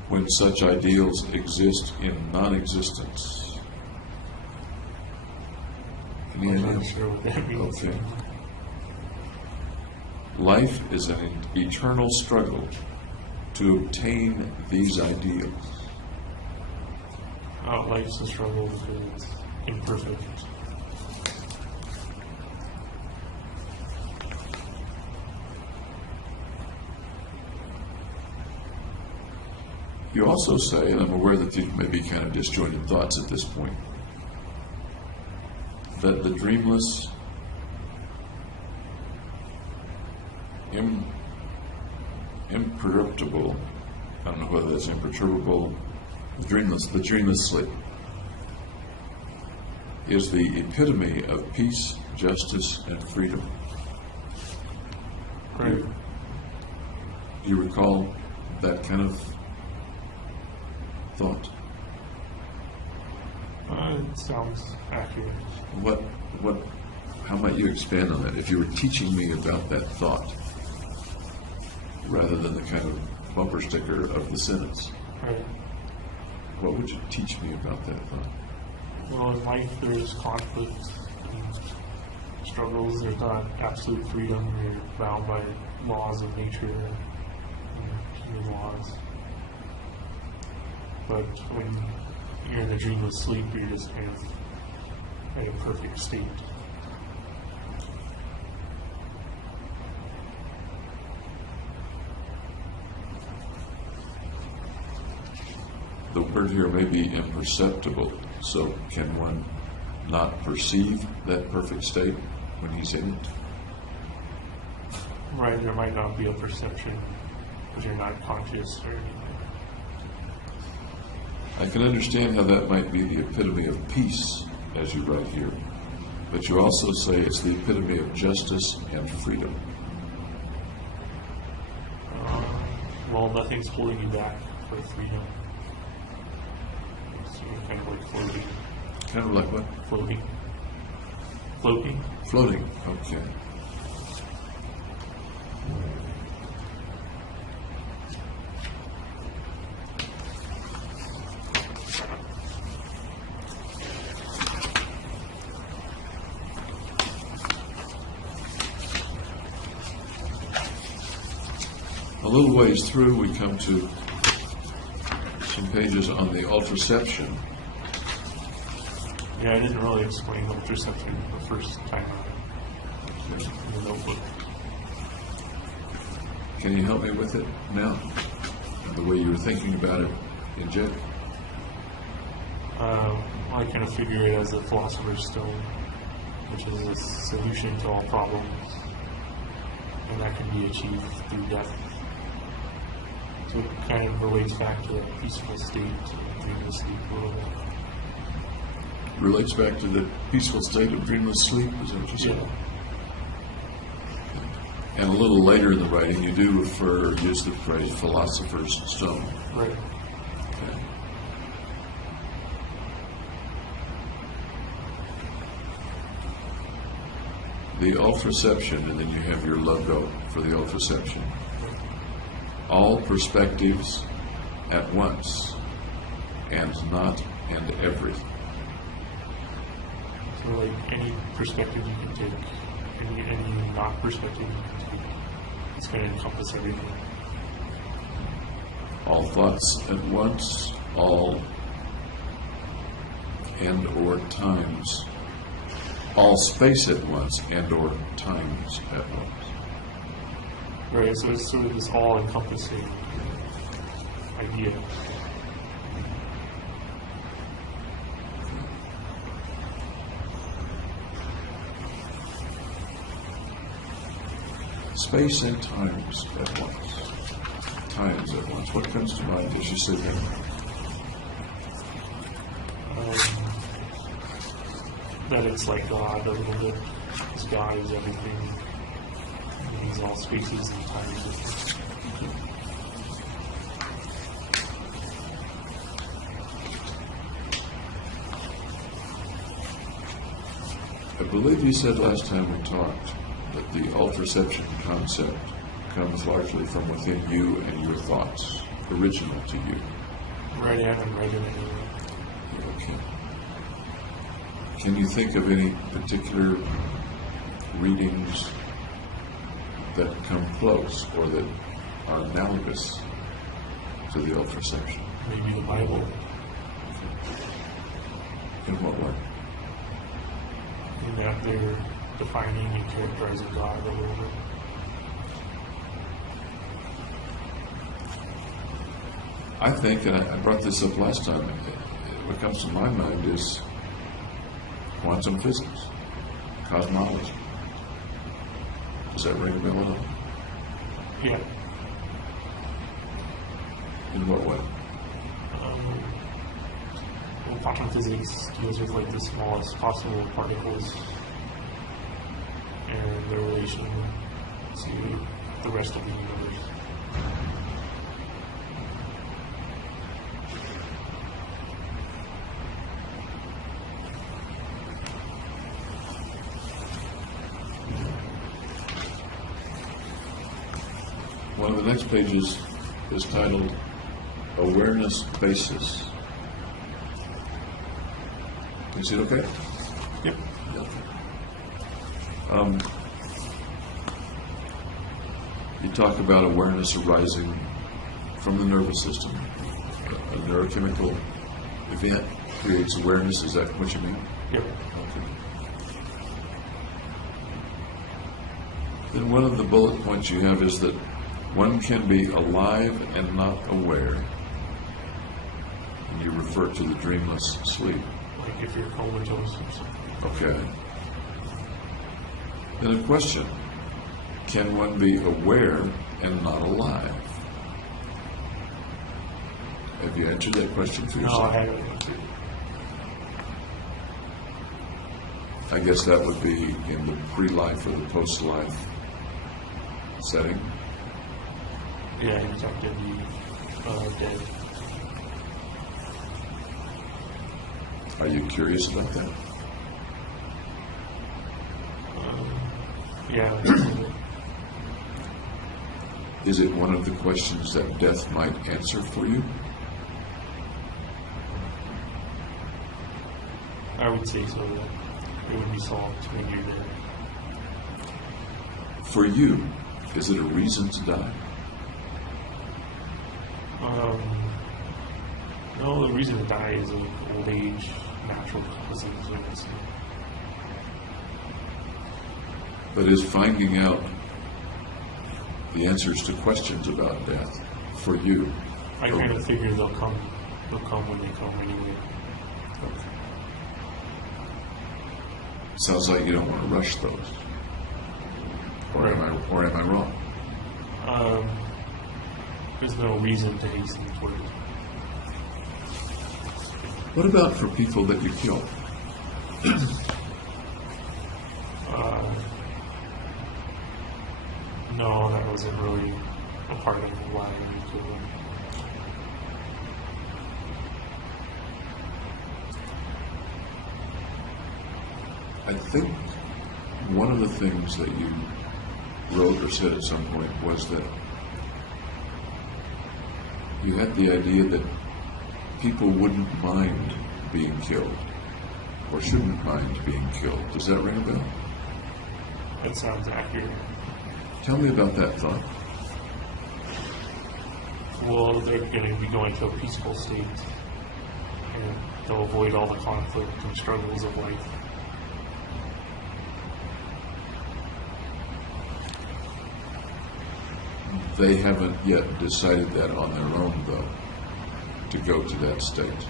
when such ideals exist in non-existence? Can you I'm hear not me? sure what that means. Okay. Life is an eternal struggle to obtain these ideals. Life's a struggle because it's imperfect. You also say, and I'm aware that these may be kind of disjointed thoughts at this point, that the dreamless, imperturbable, I don't know whether that's imperturbable, the dreamless sleep is the epitome of peace, justice, and freedom. Right. Do you recall that kind of thought? It sounds accurate. How might you expand on that? If you were teaching me about that thought, rather than the kind of bumper sticker of the sentence, Right. what would you teach me about that thought? Well, in life there's conflict and struggles. There's not absolute freedom. You're bound by laws of nature and human laws. But when you're in the dreamless sleep, you're just kind of in a perfect state. The word here may be imperceptible, so can one not perceive that perfect state when he's in it? Right, there might not be a perception because you're not conscious or anything. I can understand how that might be the epitome of peace, as you write here, but you also say it's the epitome of justice and freedom. Well, nothing's holding you back for freedom. So you're kind of like floating. Kind of like what? Floating. Floating? Floating, okay. A little ways through, we come to some pages on the ultraception. Yeah, I didn't really explain the ultraception the first time in the notebook. Can you help me with it now? The way you were thinking about it in general? I kind of figure it as a philosopher's stone, which is a solution to all problems, and that can be achieved through death. So it kind of relates back to a peaceful state, dreamless sleep a little bit. Relates back to the peaceful state of dreamless sleep, is that what you said? Yeah. And a little later in the writing, you do use the phrase philosopher's stone. Right. Okay. The ultraception, and then you have your logo for the ultraception. All perspectives at once, and not and every. So like any perspective you can take, any not perspective you can take, it's going to encompass everything. All thoughts at once, all and or times. All space at once and or times at once. Right, so it's sort of this all-encompassing idea. Space and times at once. Times at once. What comes to mind as you say that? That it's like God a little bit. Because God is everything. And He's all spaces and times. I believe you said last time we talked that the ultraception concept comes largely from within you and your thoughts, original to you. Right, I haven't read it anywhere. Okay. Can you think of any particular readings that come close or that are analogous to the ultraception? Maybe the Bible. In what way? In that they're defining and characterizing God a little bit. I think, and I brought this up last time, what comes to my mind is quantum physics, cosmology. Does that ring a bell at all? Yeah. In what way? Well, quantum physics deals with like the smallest possible particles and their relation to the rest of the universe. One of the next pages is titled Awareness Basis. You see it okay? Yep. You talk about awareness arising from the nervous system. A neurochemical event creates awareness. Is that what you mean? Yep. Okay. Then one of the bullet points you have is that one can be alive and not aware. And you refer to the dreamless sleep. Like if you're comatose or something. Okay. Then a question. Can one be aware and not alive? Have you answered that question for No, yourself? I haven't answered. I guess that would be in the pre-life or the post-life setting. Yeah, you have to be dead. Are you curious about that? Yeah. Is it one of the questions that death might answer for you? I would say so. That it would be solved when you're dead. For you, is it a reason to die? No, the reason to die is like old age, natural causes. But is finding out the answers to questions about death for you? I kind of figure they'll come when they come anyway. Okay. Sounds like you don't want to rush those. Or am I wrong? There's no reason to hasten toward it. What about for people that you kill? No, that wasn't really a part of why I killed him. I think one of the things that you wrote or said at some point was that you had the idea that people wouldn't mind being killed or shouldn't mind being killed. Does that ring a bell? That sounds accurate. Tell me about that thought. Well, they're going to be going to a peaceful state, and they'll avoid all the conflict and struggles of life. They haven't yet decided that on their own, though, to go to that state.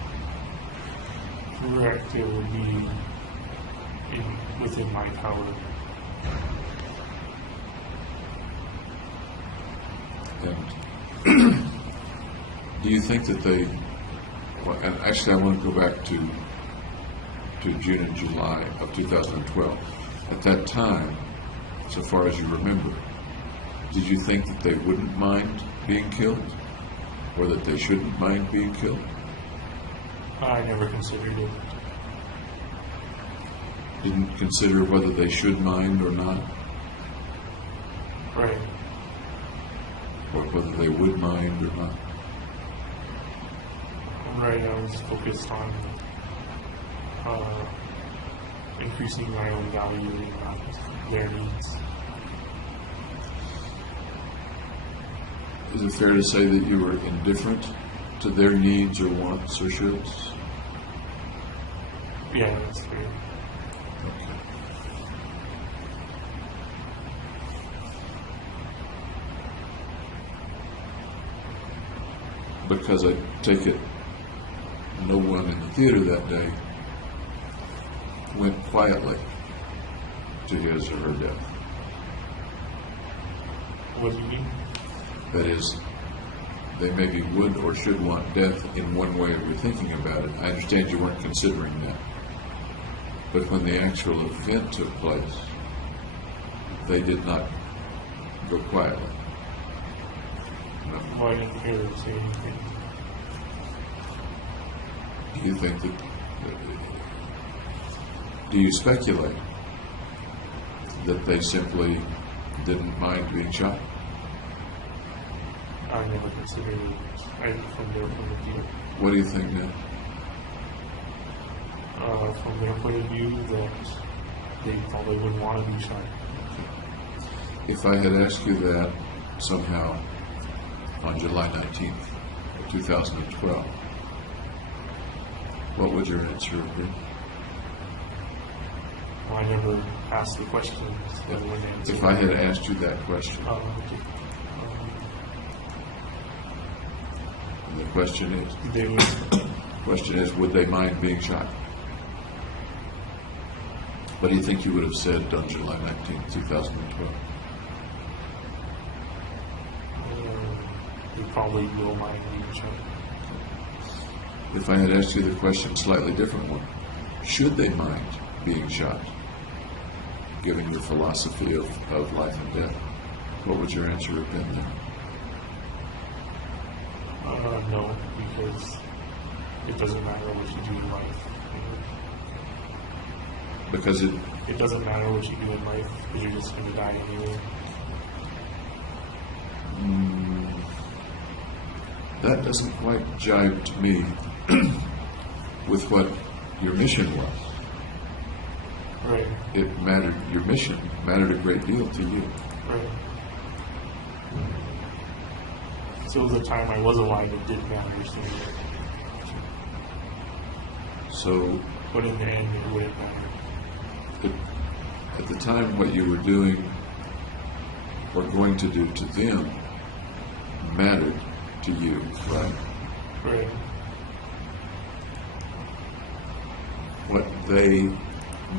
Correct. It would be within my power. And do you think that they, well, and actually I want to go back to June and July of 2012. At that time, so far as you remember, did you think that they wouldn't mind being killed? Or that they shouldn't mind being killed? I never considered it. Didn't consider whether they should mind or not? Right. Or whether they would mind or not? Right, I was focused on increasing my own value and not their needs. Is it fair to say that you were indifferent to their needs or wants or shoulds? Yeah, that's fair. Okay. Because I take it no one in the theater that day went quietly to his or her death. What do you mean? That is, they maybe would or should want death in one way of your thinking about it. I understand you weren't considering that. But when the actual event took place, they did not go quietly. No. Well, I didn't hear them say anything. Do you think that, do you speculate that they simply didn't mind being shot? I never considered it from their point of view. What do you think now? From their point of view, that they probably wouldn't want to be shot. If I had asked you that somehow on July 19th, 2012, what would your answer have been? Well, I never asked the question. So I wouldn't answer. If I had asked you that question, Okay. the question They would. is, would they mind being shot? What do you think you would have said on July 19th, 2012? They probably will mind being shot. If I had asked you the question, slightly different one, should they mind being shot, given your philosophy of life and death, what would your answer have been then? No, because it doesn't matter what you do in life. Because it, It doesn't matter what you do in life, because you're just going to die anyway. that doesn't quite jive to me with what your mission was. Right, It mattered, your mission mattered a great deal to you. right. So the time I was alive, it did matter to me. So But in the end, it wouldn't matter. at the time, what you were doing or going to do to them mattered to you, right? Right. What they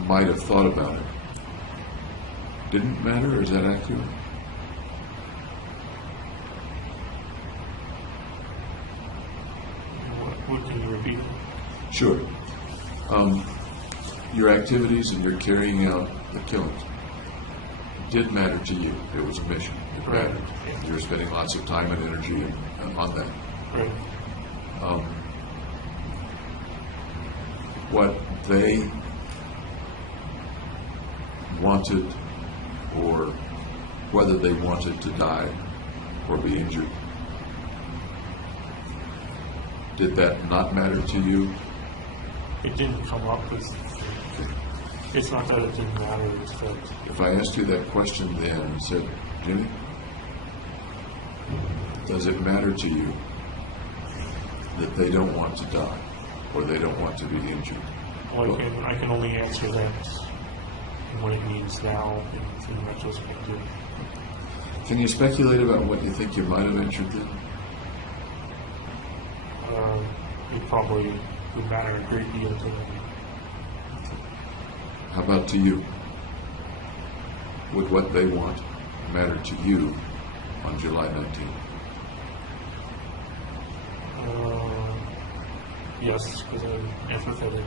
might have thought about it didn't matter, or is that accurate? What can you repeat? Sure. Your activities and your carrying out the killings did matter to you. It was a mission. It Right. mattered. You were spending lots of time and energy on that. Right. What they wanted, or whether they wanted to die or be injured, did that not matter to you? It didn't come up with. It's not that it didn't matter. It's that. If I asked you that question then and said, Jimmy, does it matter to you that they don't want to die or they don't want to be injured? Well, I can only answer that and what it means now in retrospective. Can you speculate about what you think you might have answered then? It probably would matter a great deal to them. How about to you? Would what they want matter to you on July 19th? Yes, because I'm empathetic.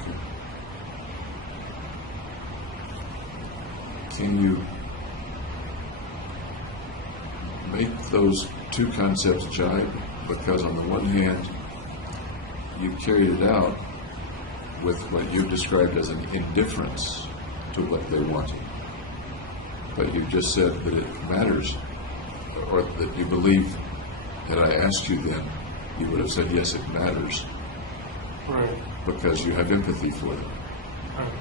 Okay. Can you make those two concepts jibe? Because on the one hand, you carried it out with what you've described as an indifference to what they wanted. But you just said that it matters, or that you believe, had I asked you then, you would have said, yes, it matters, Right. because you have empathy for them. Right.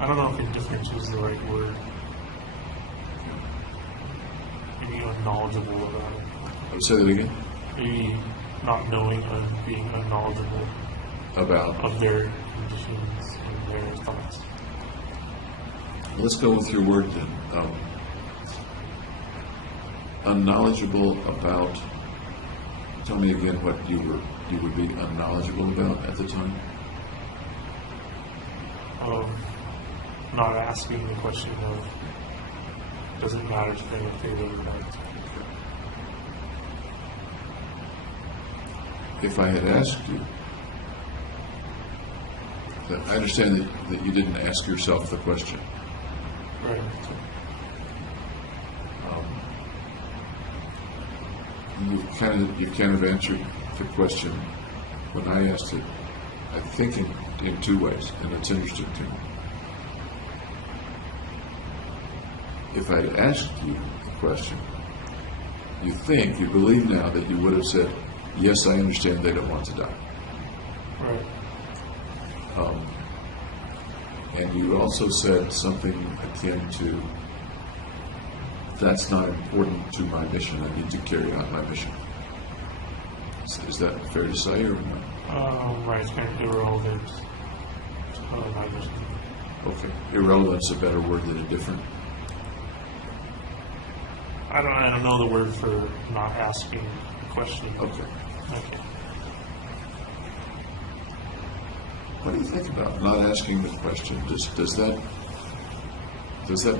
I don't know if indifference is the right word. Maybe unknowledgeable about it. I would say that again. Maybe not knowing and being unknowledgeable About. of their conditions and their thoughts. Let's go with your word then. Unknowledgeable about. Tell me again what you would be unknowledgeable about at the time. Not asking the question of, does it matter to them if they live or not? If I had asked you, I understand that you didn't ask yourself the question. Right. You've kind of answered the question when I asked it, I think in two ways, and it's interesting to me. If I'd asked you the question, you believe now that you would have said, yes, I understand they don't want to die. Right. And you also said something akin to, that's not important to my mission. I need to carry out my mission. Is that fair to say or not? Right, it's kind of irrelevant to my mission. Okay. Irrelevant's a better word than indifferent. I don't know the word for not asking the question. Okay. Okay. What do you think about not asking the question? Does that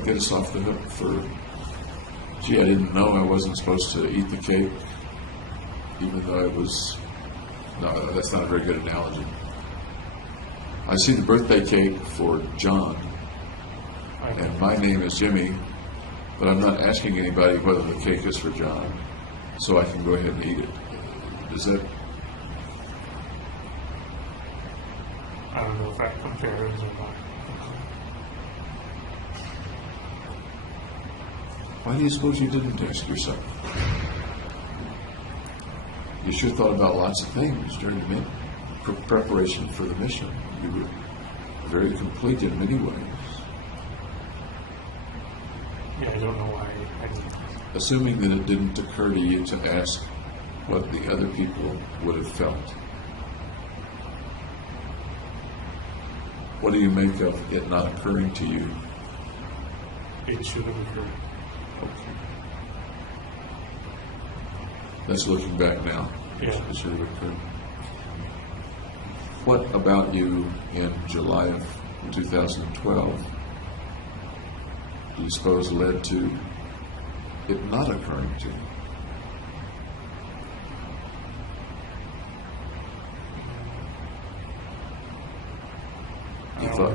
get us off the hook for, gee, I didn't know I wasn't supposed to eat the cake, even though it was, no, that's not a very good analogy. I see the birthday cake for John, and my name is Jimmy, but I'm not asking anybody whether the cake is for John, so I can go ahead and eat it. Is that? I don't know if that compares or not. Why do you suppose you didn't ask yourself? You sure thought about lots of things during the preparation for the mission. You were very complete in many ways. Yeah, I don't know why I didn't. Assuming that it didn't occur to you to ask what the other people would have felt. What do you make of it not occurring to you? It should have occurred. Okay. That's looking back now. Yeah. It should have occurred. What about you in July of 2012 do you suppose led to it not occurring to you?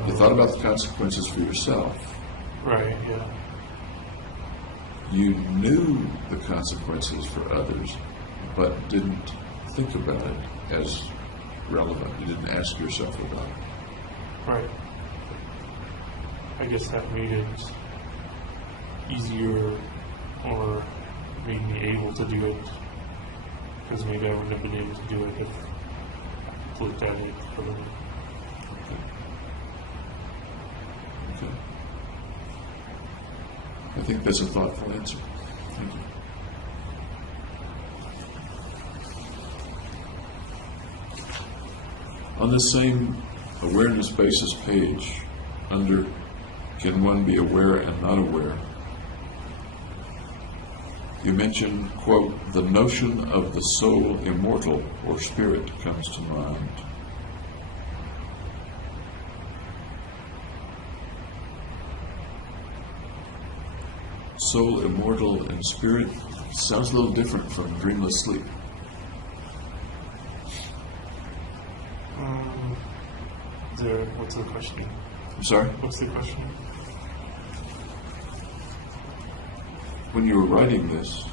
You thought about the consequences for yourself. Right, yeah. You knew the consequences for others, but didn't think about it as relevant. You didn't ask yourself about it. Right. I guess that made it easier or made me able to do it, because maybe I wouldn't have been able to do it if I looked at it for them. Okay. I think that's a thoughtful answer. Thank you. On the same awareness basis page, under Can One Be Aware and Not Aware, you mention, quote, the notion of the soul immortal or spirit comes to mind. Soul immortal and spirit sounds a little different from dreamless sleep. What's the question? I'm sorry? What's the question? When you were writing this,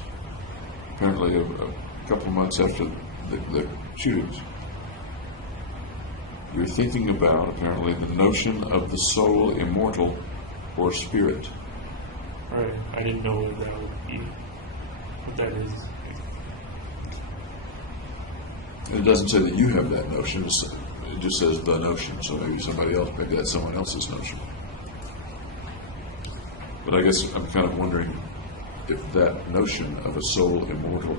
apparently a couple of months after the shootings, you were thinking about, apparently, the notion of the soul immortal or spirit. Right. I didn't know what that would be. What that is. And it doesn't say that you have that notion. It just says the notion. So maybe somebody else, maybe that's someone else's notion. But I guess I'm kind of wondering if that notion of a soul immortal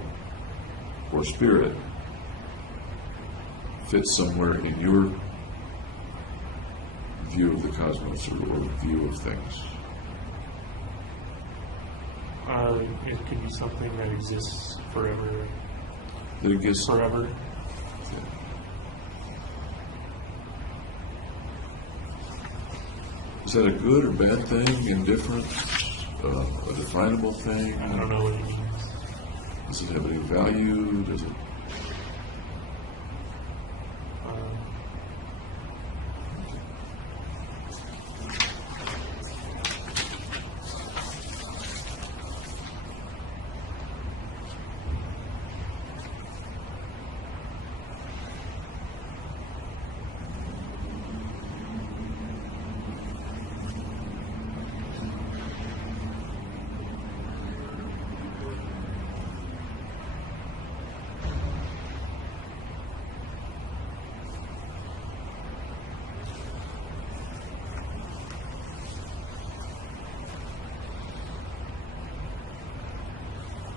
or spirit fits somewhere in your view of the cosmos or view of things. It could be something that exists forever. That it gets Forever. Is that a good or bad thing? Indifferent? A definable thing? I don't know what it means. Does it have any value? Does it?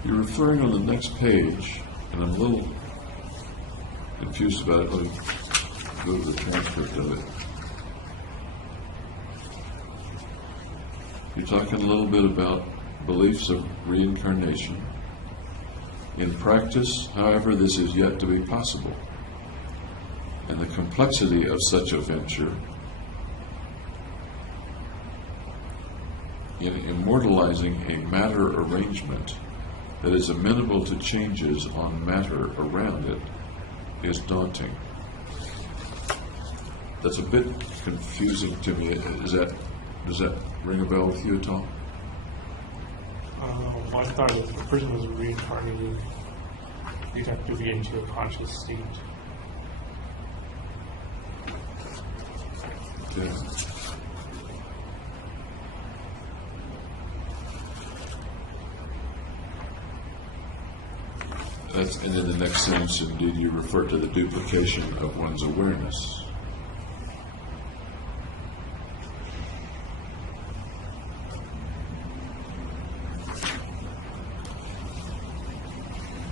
You're referring on the next page, and I'm a little confused about it. Let me go to the transcript of it. You're talking a little bit about beliefs of reincarnation. In practice, however, this is yet to be possible, and the complexity of such a venture in immortalizing a matter arrangement that is amenable to changes on matter around it is daunting. That's a bit confusing to me. Does that ring a bell with you at all? I thought if a person was reincarnated, you'd have to get into a conscious state. Yeah. And in the next sentence, indeed, you refer to the duplication of one's awareness.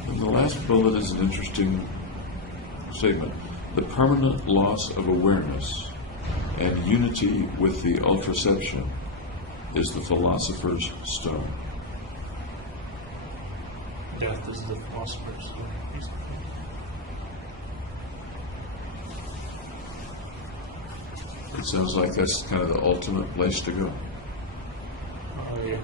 And the the last bullet is an interesting statement. The permanent loss of awareness and unity with the ultraception is the philosopher's stone. Death is the philosopher's stone. It sounds like that's kind of the ultimate place to go. Yeah.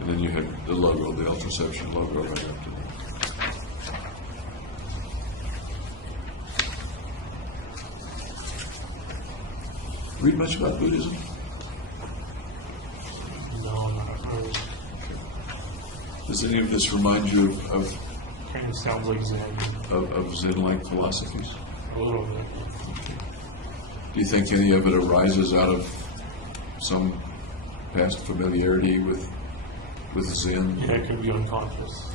And then you had the logo, the ultraception logo right after that. Read much about Buddhism? No, not really. Does any of this remind you of Kind of sounds like Zen. of Zen-like philosophies? A little bit. Do you think any of it arises out of some past familiarity with Zen? Yeah, it could be unconscious.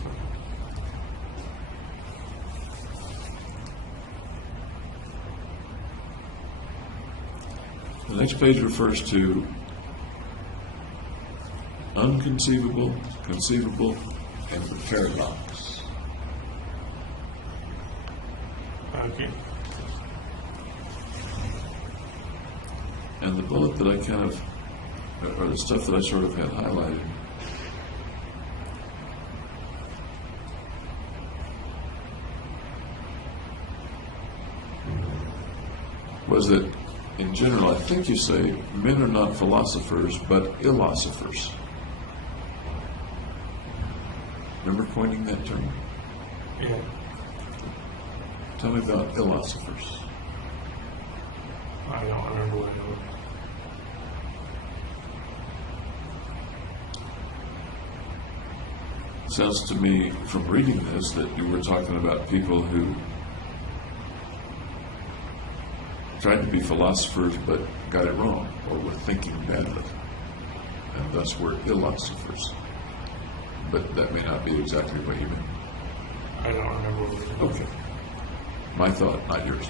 The next page refers to unconceivable, conceivable, and the paradox. Okay. And the bullet that I kind of, or the stuff that I sort of had highlighted, was that in general, I think you say, men are not philosophers, but illosophers. Remember coining that term? Yeah. Tell me about illosophers. I don't remember what it was. Sounds to me, from reading this, that you were talking about people who tried to be philosophers but got it wrong, or were thinking badly, and thus were illosophers. But that may not be exactly what you mean. I don't remember what it was. Okay. My thought, not yours.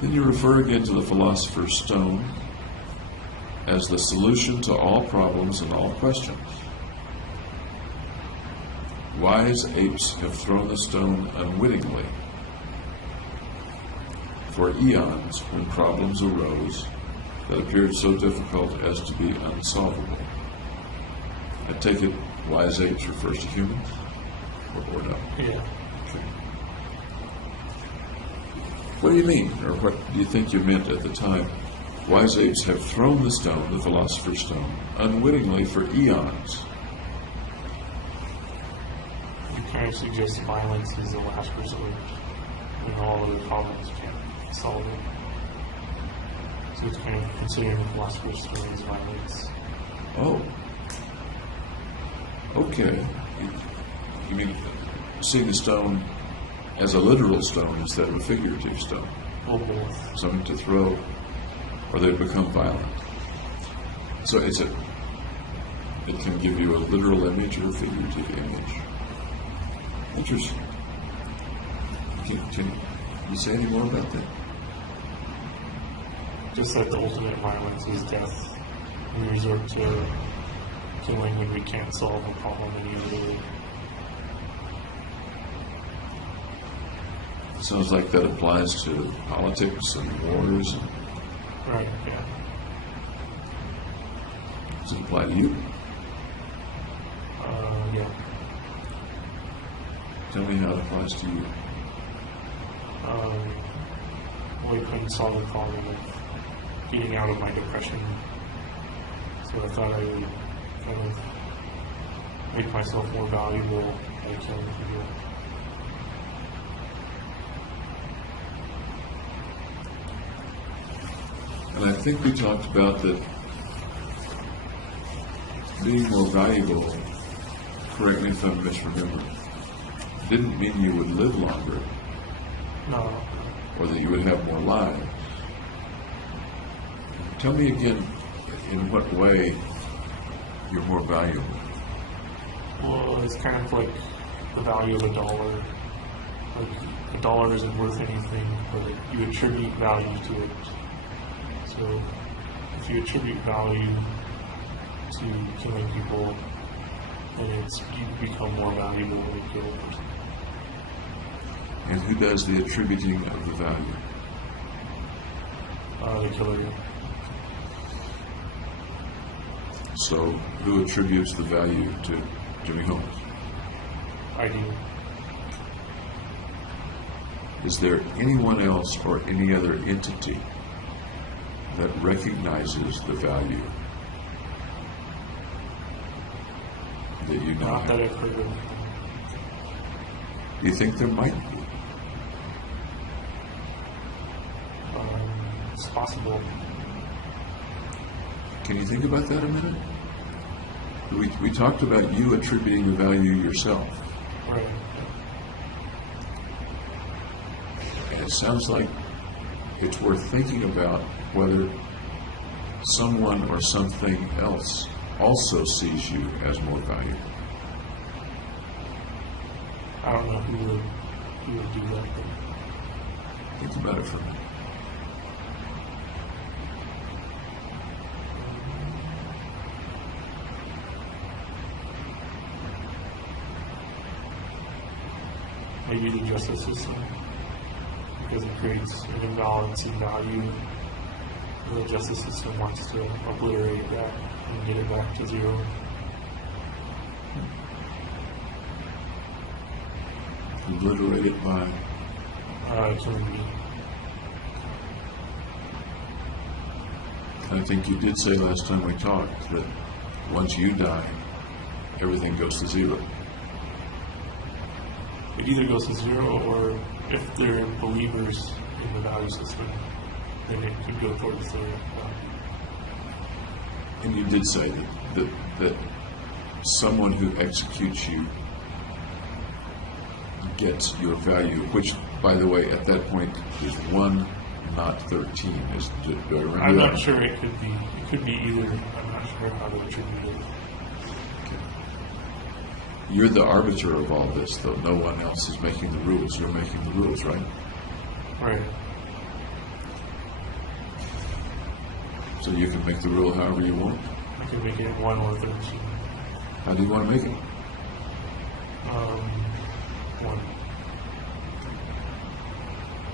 Then you refer again to the philosopher's stone as the solution to all problems and all questions. Wise apes have thrown the stone unwittingly. For eons, when problems arose that appeared so difficult as to be unsolvable. I take it wise apes refers to humans? Or no? Yeah. Okay. What do you mean, or what do you think you meant at the time? Wise apes have thrown the stone, the philosopher's stone, unwittingly for eons. You kind of suggest violence is the last resort when all other problems can't solve it. So it's kind of considering the philosopher's stone as violence. Oh. Okay. You mean seeing the stone as a literal stone instead of a figurative stone? Well, both. Something to throw, or they become violent. So it can give you a literal image or a figurative image. Interesting. Can you say any more about that? Just like the ultimate violence is death. We resort to killing when we can't solve a problem immediately. Sounds like that applies to politics and wars. Right, yeah. Does it apply to you? Yeah. Tell me how it applies to you. We couldn't solve the problem of getting out of my depression. So I thought I would kind of make myself more valuable by killing people. And I think we talked about that being more valuable, correct me if I'm misremembering, didn't mean you would live longer No. or that you would have more lives. Tell me again, in what way you're more valuable? Well, it's kind of like the value of $1. Like, a dollar isn't worth anything, but you attribute value to it. So if you attribute value to killing people, then you become more valuable when you kill a person. And who does the attributing of the value? The killer. So who attributes the value to Jimmy Holmes? I do. Is there anyone else or any other entity that recognizes the value that you know? Not that I've heard of. You think there might be? It's possible. Can you think about that a minute? We talked about you attributing the value yourself. Right. And it sounds like it's worth thinking about whether someone or something else also sees you as more valuable. I don't know who would do that. Think about it for a minute. Maybe the justice system, because it creates an imbalance in value. The justice system wants to obliterate that and get it back to zero. Obliterate it by Killing me. I think you did say last time we talked that once you die, everything goes to zero. It either goes to zero, or if they're believers in the value system, then it could go towards zero. And you did say that someone who executes you gets your value, which, by the way, at that point is 1, not 13. Do I remember I'm that? not sure it could be. It could be either. I'm not sure how to attribute it. You're the arbiter of all this, though. No one else is making the rules. You're making the rules, right? Right. So you can make the rule however you want. I could make it 1 or 13. How do you want to make it?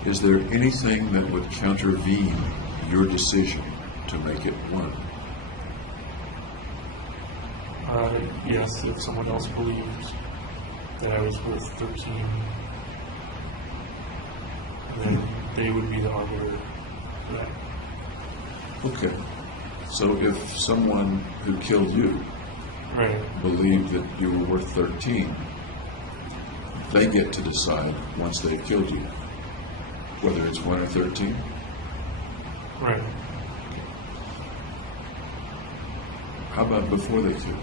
1. Is there anything that would countervene your decision to make it 1? Yes, if someone else believes that I was worth 13, then they would be the arbiter for that. Okay. So if someone who killed you Right. believed that you were worth 13, they get to decide once they've killed you whether it's 1 or 13. Right. How about before they kill you?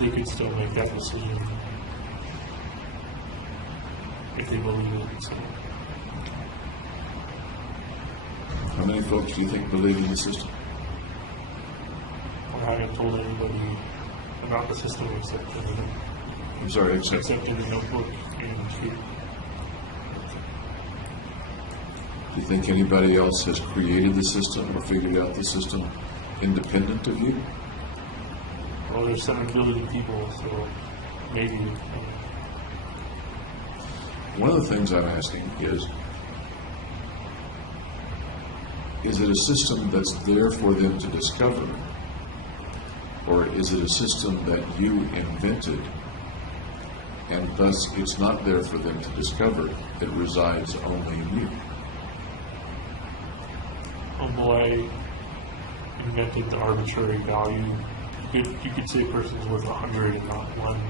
They could still make that decision if they believe it. So, How many folks do you think believe in the system? I haven't told anybody about the system except I'm sorry, except in the notebook and the street. do you think anybody else has created the system or figured out the system independent of you? Well, there's 7 billion people, so maybe. One of the things I'm asking is it a system that's there for them to discover? Or is it a system that you invented and thus it's not there for them to discover, it resides only in you? Well, I invented the arbitrary value. You could say a person's worth 100 and not 1.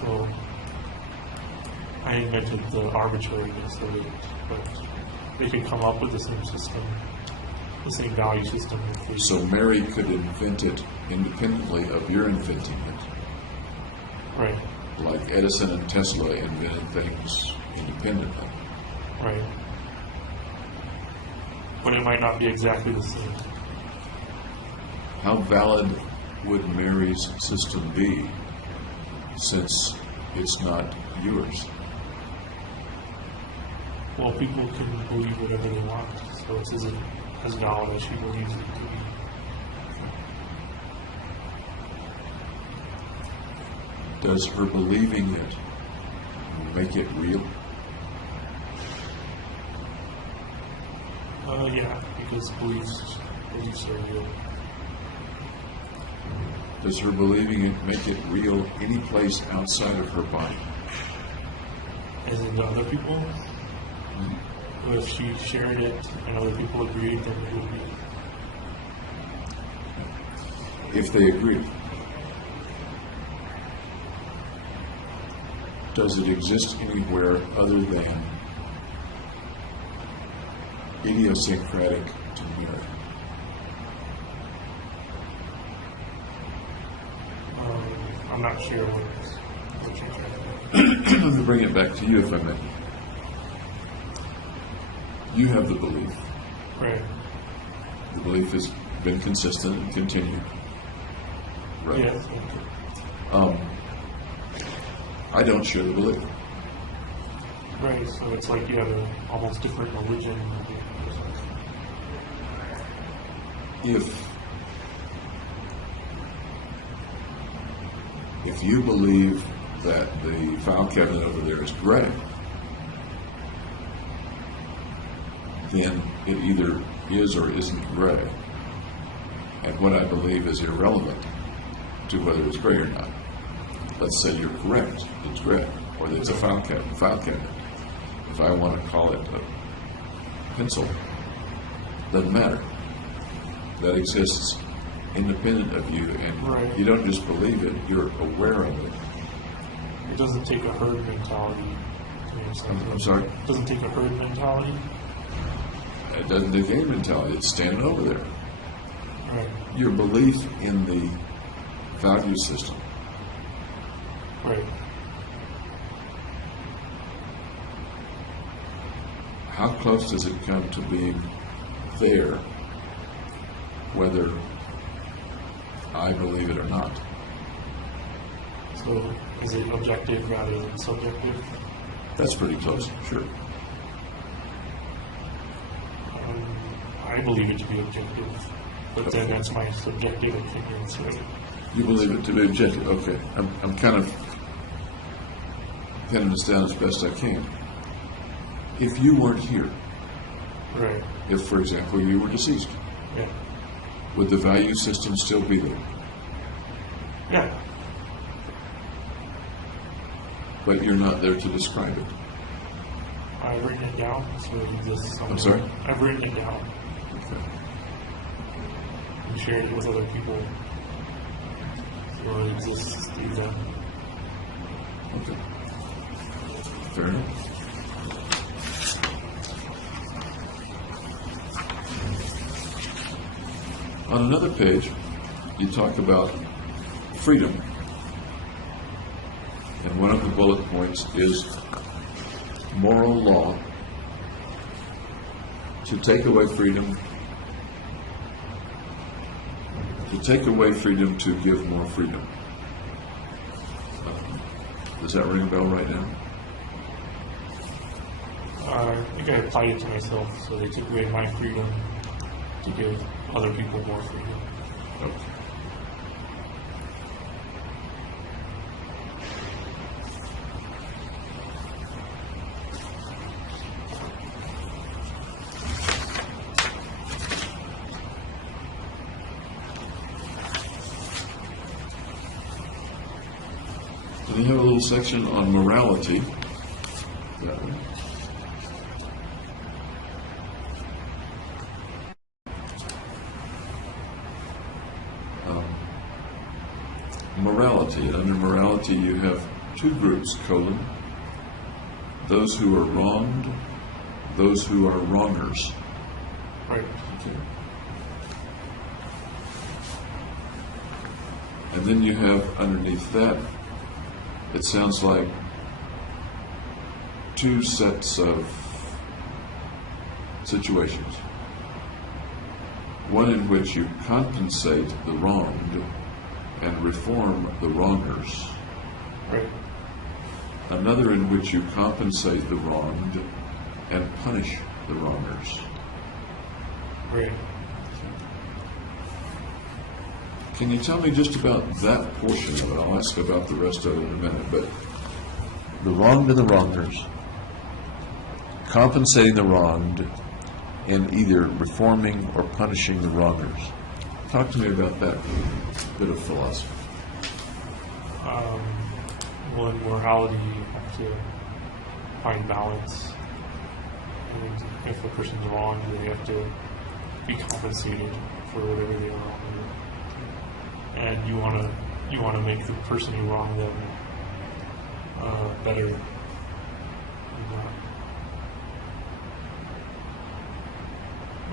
So I invented the arbitrariness of it, but they can come up with the same system, the same value system. So Mary could invent it independently of your inventing it, Right, like Edison and Tesla invented things independently. right. But it might not be exactly the same. How valid would Mary's system be, since it's not yours. Well, people can believe whatever they want, so it's as valid as she believes it to be. Does her believing it make it real? Yeah, because beliefs are real. Does her believing it make it real any place outside of her body? As in the other people, if she shared it and other people agreed, then it would be. If they agree, does it exist anywhere other than idiosyncratic to Mary? I'm not sure what you're trying to do. Let me bring it back to you, if I may. You have the belief. Right. The belief has been consistent and continued. Right. Yes. I don't share the belief. Right. So it's like you have an almost different religion. If you believe that the file cabinet over there is gray, then it either is or isn't gray. And what I believe is irrelevant to whether it's gray or not. Let's say you're correct, it's gray, or that it's a file cabinet. If I want to call it a pencil, doesn't matter. That exists independent of you, and Right. you don't just believe it, you're aware of it. It doesn't take a herd mentality. I'm sorry? It doesn't take a herd mentality. It doesn't take any mentality, it's standing over there. Right. Your belief in the value system, Right. how close does it come to being there, whether I believe it or not? So is it objective rather than subjective? That's pretty close, sure. I believe it to be objective, but then that's my subjective opinion. So You believe it to be objective, okay. I'm kind of pinning this down as best I can. If you weren't here, right. if, for example, you were deceased, Yeah. would the value system still be there? Yeah. But you're not there to describe it. I've written it down, so it exists somewhere. I'm sorry? I've written it down Okay. and shared it with other people. So it exists through them. Okay. Fair enough. On another page, you talk about freedom. And one of the bullet points is moral law to take away freedom, to give more freedom. Does that ring a bell right now? I think I applied it to myself, so they took away my freedom to give other people more freedom. Okay. Then you have a little section on morality. That one. Morality. And under morality, you have two groups, those who are wronged, those who are wrongers. Right. Okay. And then you have underneath that, it sounds like two sets of situations. One in which you compensate the wronged and reform the wrongers. Right. another in which you compensate the wronged and punish the wrongers. Right. Can you tell me just about that portion of it? I'll ask about the rest of it in a minute, but the wronged and the wrongers, compensating the wronged, and either reforming or punishing the wrongers. Talk to me about that bit of philosophy. Well, in morality, you have to find balance. And if a person's wrong, they have to be compensated for whatever they are wrong. And you want to make the person who wronged them better.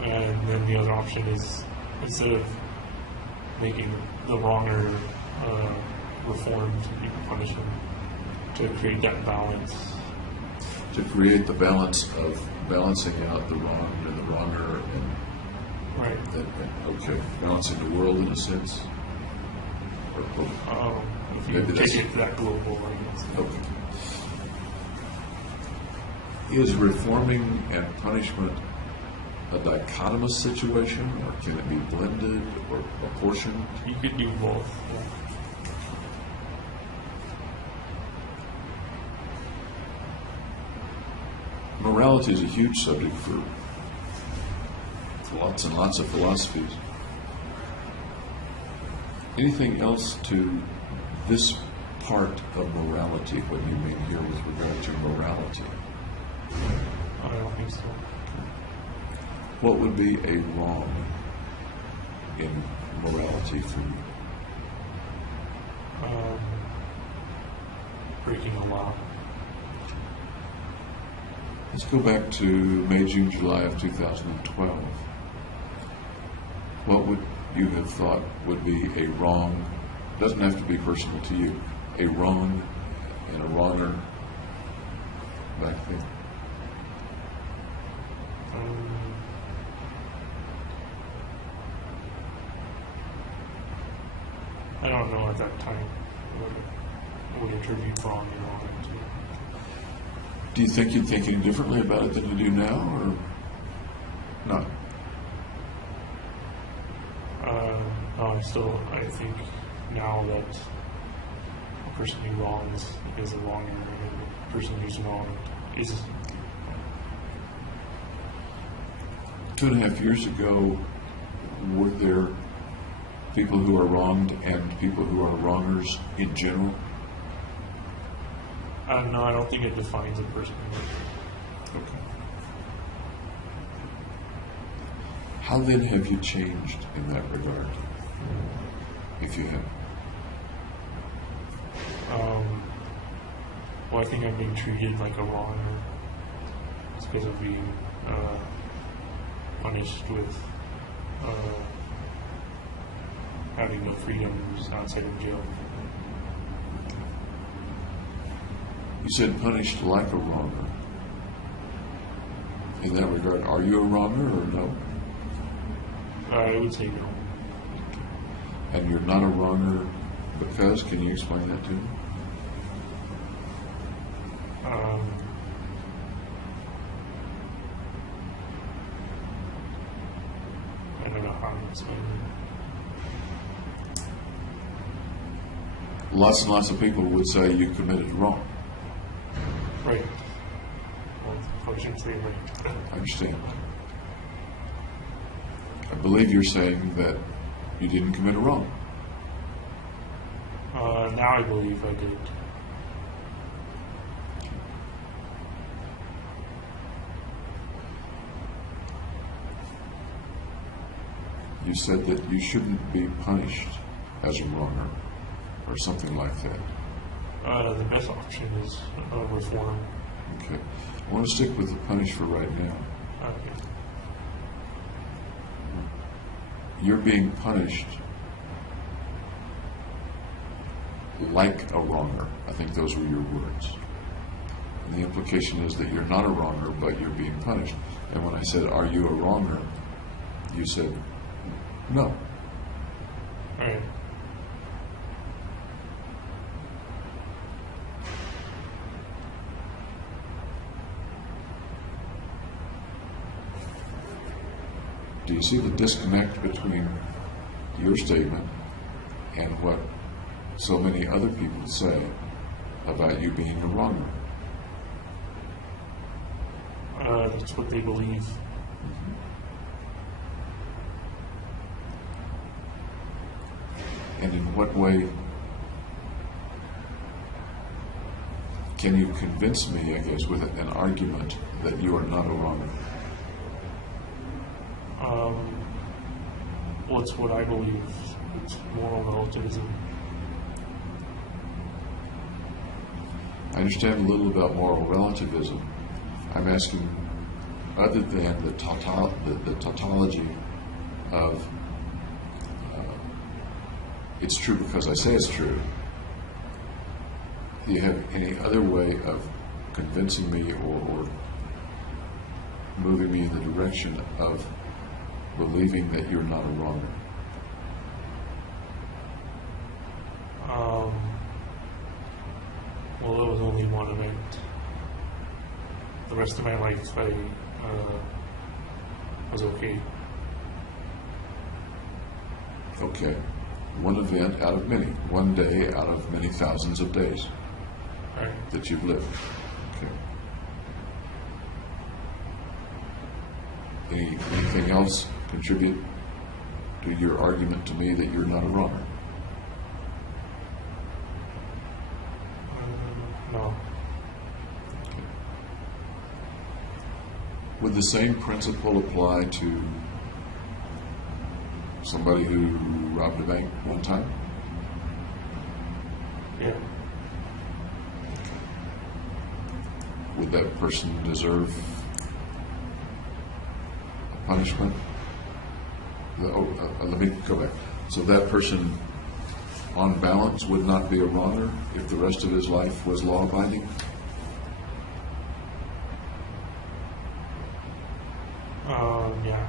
And then the other option is, instead of making the wronger reformed, you can punish them to create that balance. To create the balance of balancing out the wronged and the wronger, and Right. okay, balancing the world in a sense. Or, If you maybe take that's- it to that global, I guess. okay. Is reforming and punishment a dichotomous situation, or can it be blended or apportioned? You could do both. Yeah. Morality is a huge subject for lots and lots of philosophies. Anything else to this part of morality, what you mean here with regard to morality? I don't think so. What would be a wrong in morality for you? Breaking a law. Let's go back to May, June, July of 2012. What would you have thought would be a wrong, doesn't have to be personal to you, a wrong and a wronger back then? I don't know at that time what would attribute wrong and wrong to. Do you think you'd think any differently about it than you do now, or not? No, I think now that a person who wrongs is a wronger, and a person who's wronged is. 2.5 years ago, were there people who are wronged and people who are wrongers in general? No, I don't think it defines a person. Okay. How then have you changed in that regard, if you have? Well, I think I'm being treated like a wronger. It's because of being punished with having no freedoms outside of jail. You said punished like a wronger. In that regard, are you a wronger or no? I would say no. And you're not a wronger because? Can you explain that to me? I don't know how to explain it. Lots and lots of people would say you committed wrong. Right. Well, I shouldn't say right. I understand. I believe you're saying that you didn't commit a wrong. Now I believe I did. You said that you shouldn't be punished as a wronger, or something like that. The best option is reform. Okay. I want to stick with the punish for right now. Okay. You're being punished like a wronger. I think those were your words. And the implication is that you're not a wronger, but you're being punished. And when I said, are you a wronger? You said, no. you see the disconnect between your statement and what so many other people say about you being a wronger? That's what they believe. And in what way can you convince me, I guess, with an argument that you are not a wronger? Well, it's what I believe. It's moral relativism. I understand a little about moral relativism. I'm asking, other than the tautology of it's true because I say it's true, do you have any other way of convincing me or moving me in the direction of believing that you're not a wronger? Well, it was only one event. The rest of my life, I was okay. Okay. One event out of many. One day out of many thousands of days Right. that you've lived. Okay. Anything else contribute to your argument to me that you're not a wronger? No. Would the same principle apply to somebody who robbed a bank one time? Yeah. Would that person deserve a punishment? Let me go back. So that person, on balance, would not be a wronger if the rest of his life was law-abiding? Yeah.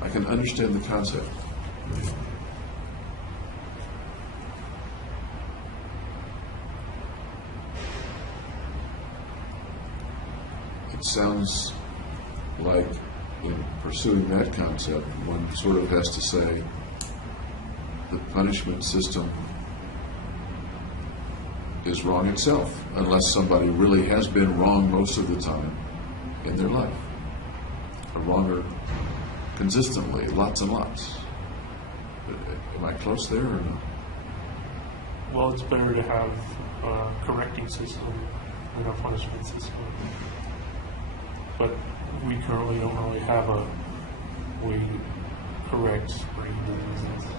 I can understand the concept. It sounds like in pursuing that concept, one sort of has to say the punishment system is wrong itself, unless somebody really has been wrong most of the time in their life. A wronger consistently, lots and lots. Am I close there or not? Well, it's better to have a correcting system than a punishment system. But we currently don't really have a way to correct brain diseases.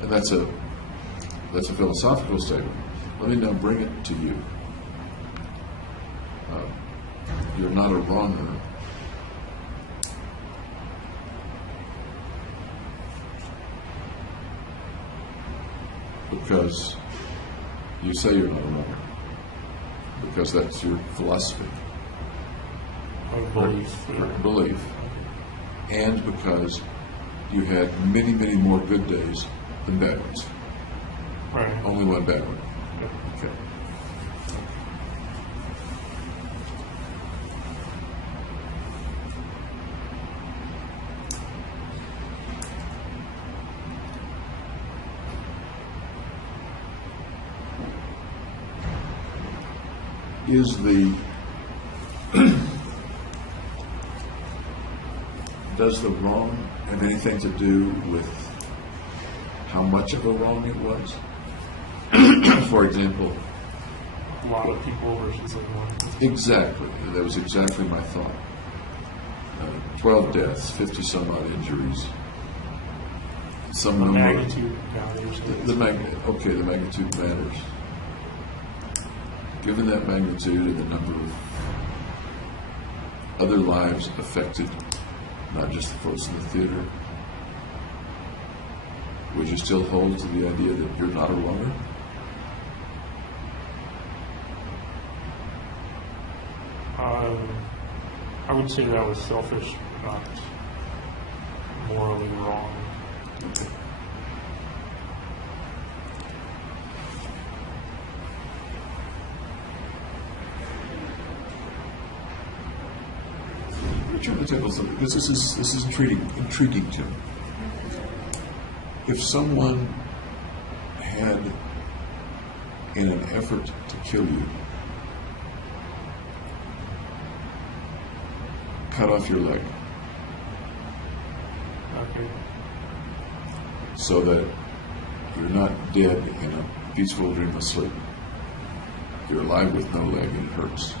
And that's a philosophical statement. Let me now bring it to you. You're not a wronger because you say you're not a wronger, because that's your philosophy, Or belief. and because you had many, many more good days than bad ones. Right. Only one bad one. Yeah. Okay. Does the wrong have anything to do with how much of a wrong it was? For example, A lot of people versus like one. exactly, that was exactly my thought. 12 deaths, 50 some odd injuries. Some The number. magnitude matters. The magnitude matters. Given that magnitude and the number of other lives affected, not just the folks in the theater, would you still hold to the idea that you're not a wronger? I would say that was selfish, not morally wrong. Okay. turn the tables because this is intriguing to me. If someone had, in an effort to kill you, cut off your leg Okay. so that you're not dead in a peaceful dream of sleep, you're alive with no leg and it hurts,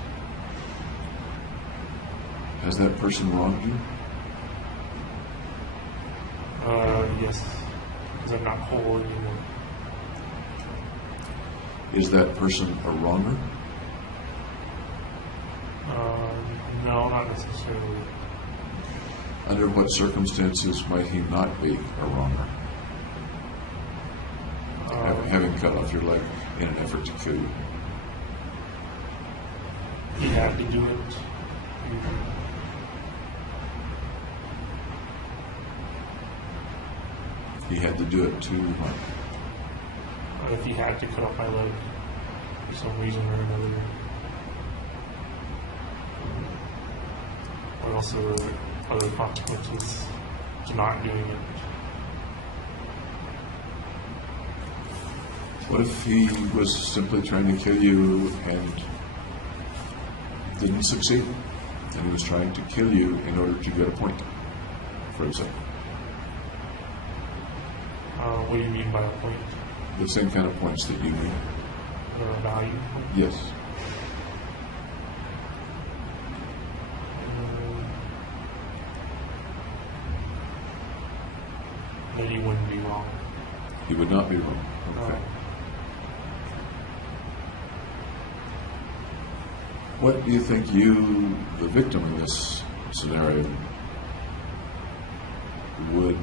has that person wronged you? Yes. Because I'm not whole anymore. Is that person a wronger? No, not necessarily. Under what circumstances might he not be a wronger? Having cut off your leg in an effort to kill you. He had to do it. He had to do it to what? If he had to cut off my leg for some reason or another. Or also other consequences to not doing it. What if he was simply trying to kill you and didn't succeed? And he was trying to kill you in order to get a point for himself? What do you mean by a point? The same kind of points that you need. Value? Yes. Then he wouldn't be wrong. He would not be wrong. Okay. What do you think you, the victim in this scenario, would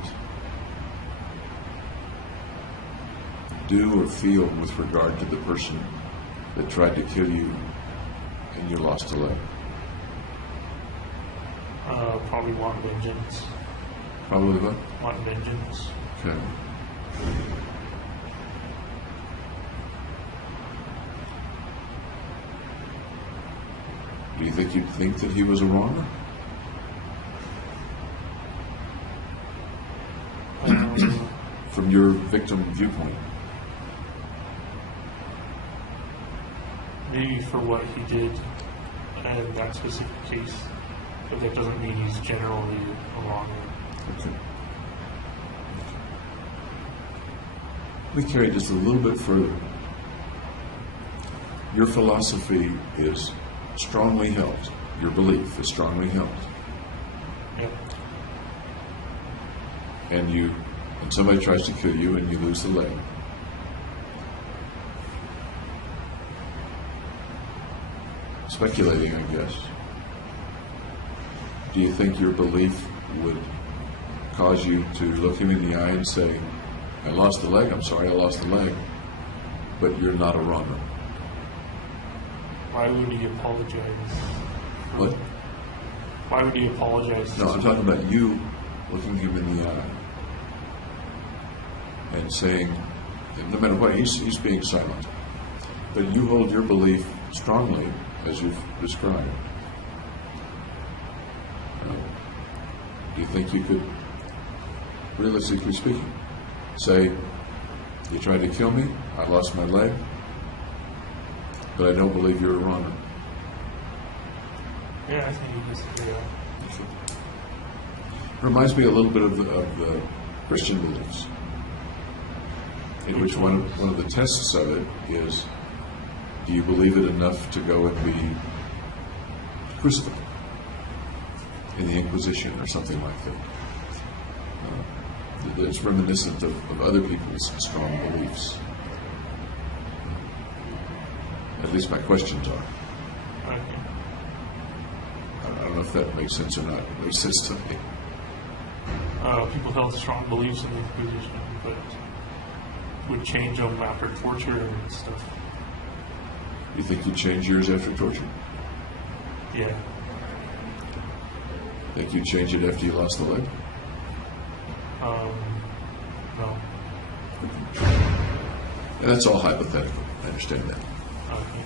do or feel with regard to the person that tried to kill you and you lost a leg? Probably want vengeance. Probably what? Want vengeance. Okay. Do you think you'd think that he was a wronger? From your victim viewpoint? Maybe for what he did in that specific case, but that doesn't mean he's generally a wronger. Okay. Let me carry it just a little bit further. Your philosophy is strongly held. Your belief is strongly held. Yep. And somebody tries to kill you and you lose the leg. Speculating, I guess. Do you think your belief would cause you to look him in the eye and say, I lost the leg, I'm sorry I lost the leg, but you're not a wronger? Why would he apologize? What? Why would he apologize? No, I'm talking about you looking him in the eye and saying, no matter what, he's being silent. But you hold your belief strongly, as you've described. Do you think you could, realistically speaking, say, you tried to kill me, I lost my leg, but I don't believe you're a wronger? Yeah, I think he just, yeah. Reminds me a little bit of the Christian beliefs, in which one of the tests of it is, do you believe it enough to go and be crucified in the Inquisition or something like that? It's reminiscent of other people's strong beliefs. At least my questions are. Okay. I don't know if that makes sense or not. It makes sense to me. People held strong beliefs in the Inquisition, but would change them after torture and stuff. You think you'd change yours after torture? Yeah. Think you'd change it after you lost the leg? No. And that's all hypothetical. I understand that. Okay.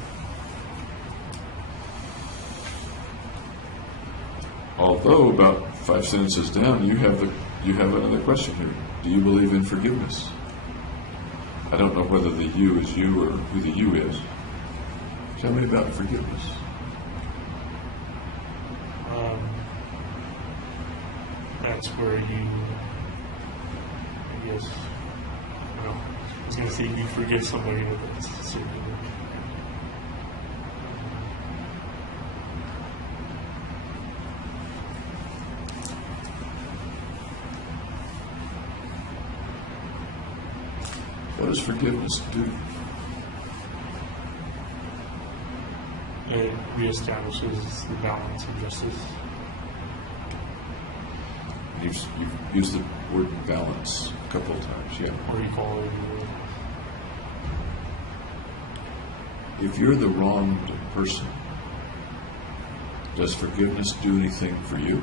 Although about 5 sentences down, you have another question here. Do you believe in forgiveness? I don't know whether the you is you or who the you is. Tell me about forgiveness. That's where you, I guess, well, I was going to say you forgive somebody, but that's certainly What does forgiveness do? it reestablishes the balance of justice. You've used the word balance a couple of times, yeah. Or equality. If you're the wronged person, does forgiveness do anything for you?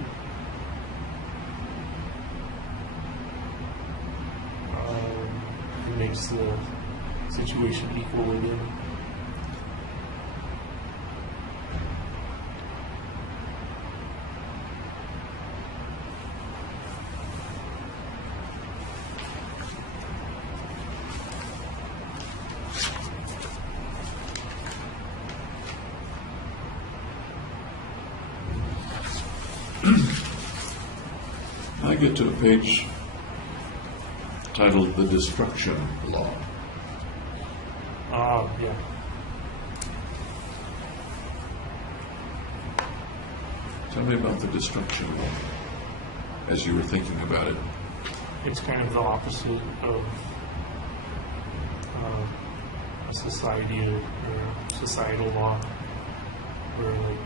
It makes the situation equal again. I get to a page titled The Destruction Law. Yeah. Tell me about the destruction law as you were thinking about it. It's kind of the opposite of a society or societal law, where like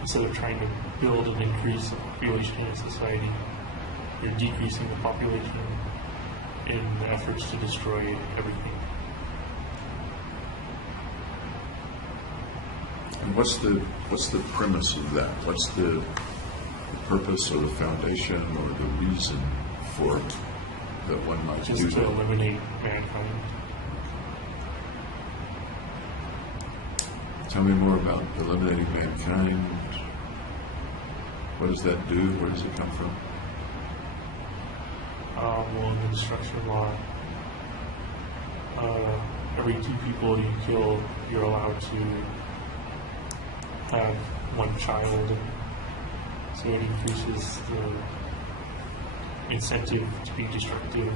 instead of trying to build and increase the population in a society, you're decreasing the population in the efforts to destroy everything. And what's the premise of that? What's the purpose or the foundation or the reason for that one might do Just to that? eliminate mankind. Tell me more about eliminating mankind. What does that do? Where does it come from? Well, in the destruction law, every 2 people you kill, you're allowed to have 1 child. So it increases the incentive to be destructive.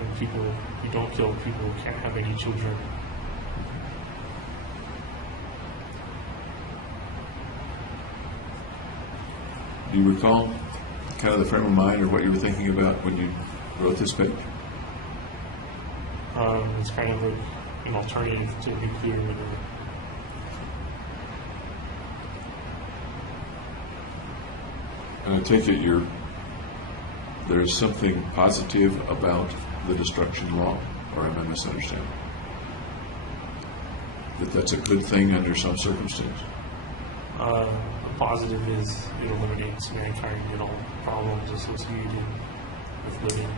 And people who don't kill people can't have any children. Do you recall kind of the frame of mind or what you were thinking about when you wrote this page? It's kind of like an alternative to nuclear. And I take it there's something positive about the destruction law, or am I misunderstanding? That's a good thing under some circumstance? The positive is it eliminates mankind and all problems associated with living.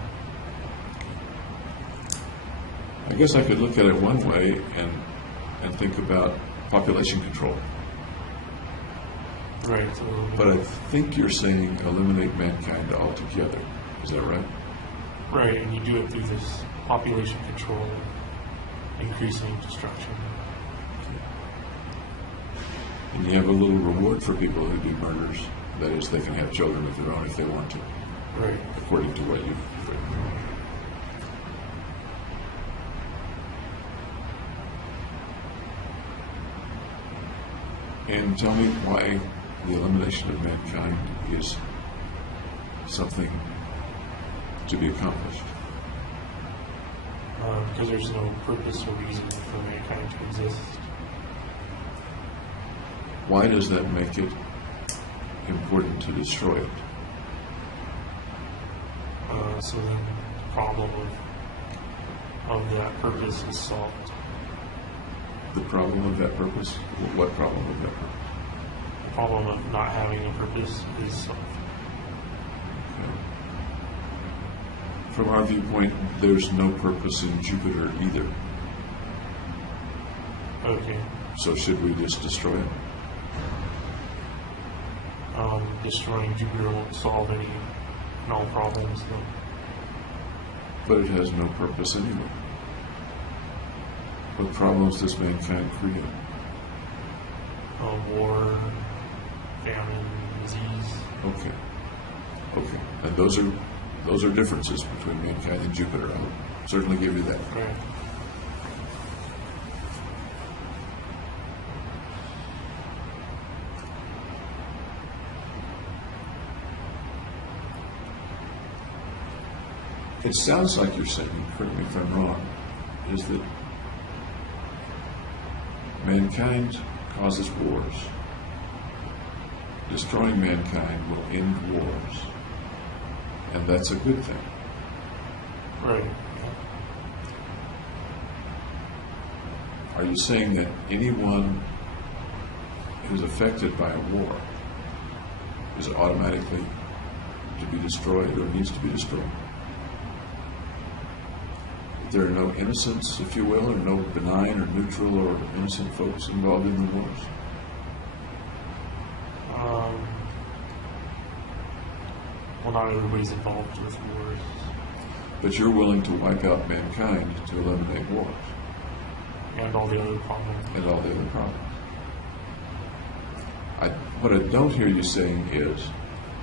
I guess I could look at it one way and think about population control. Right. So, But I think you're saying eliminate mankind altogether. Is that right? right, and you do it through this population control, increasing destruction. And you have a little reward for people who do murders. That is, they can have children of their own if they want to, Right. according to what you've written. And tell me why the elimination of mankind is something to be accomplished. Because there's no purpose or reason for mankind to exist. Why does that make it important to destroy it? So then the problem of that purpose is solved. The problem of that purpose? What problem of that purpose? The problem of not having a purpose is solved. Okay. From our viewpoint, there's no purpose in Jupiter either. Okay. So should we just destroy it? destroying Jupiter won't solve any and all problems. So. But it has no purpose anyway. What problems does mankind create? War, famine, disease. Okay. Okay. And those are differences between mankind and Jupiter. I'll certainly give you that. Right. It sounds like you're saying, correct me if I'm wrong, is that mankind causes wars. Destroying mankind will end wars. And that's a good thing. Right. Are you saying that anyone who's affected by a war is automatically to be destroyed or needs to be destroyed? There are no innocents, if you will, or no benign or neutral or innocent folks involved in the wars? Well, not everybody's involved with wars. But you're willing to wipe out mankind to eliminate wars And all the other problems. and all the other problems. What I don't hear you saying is,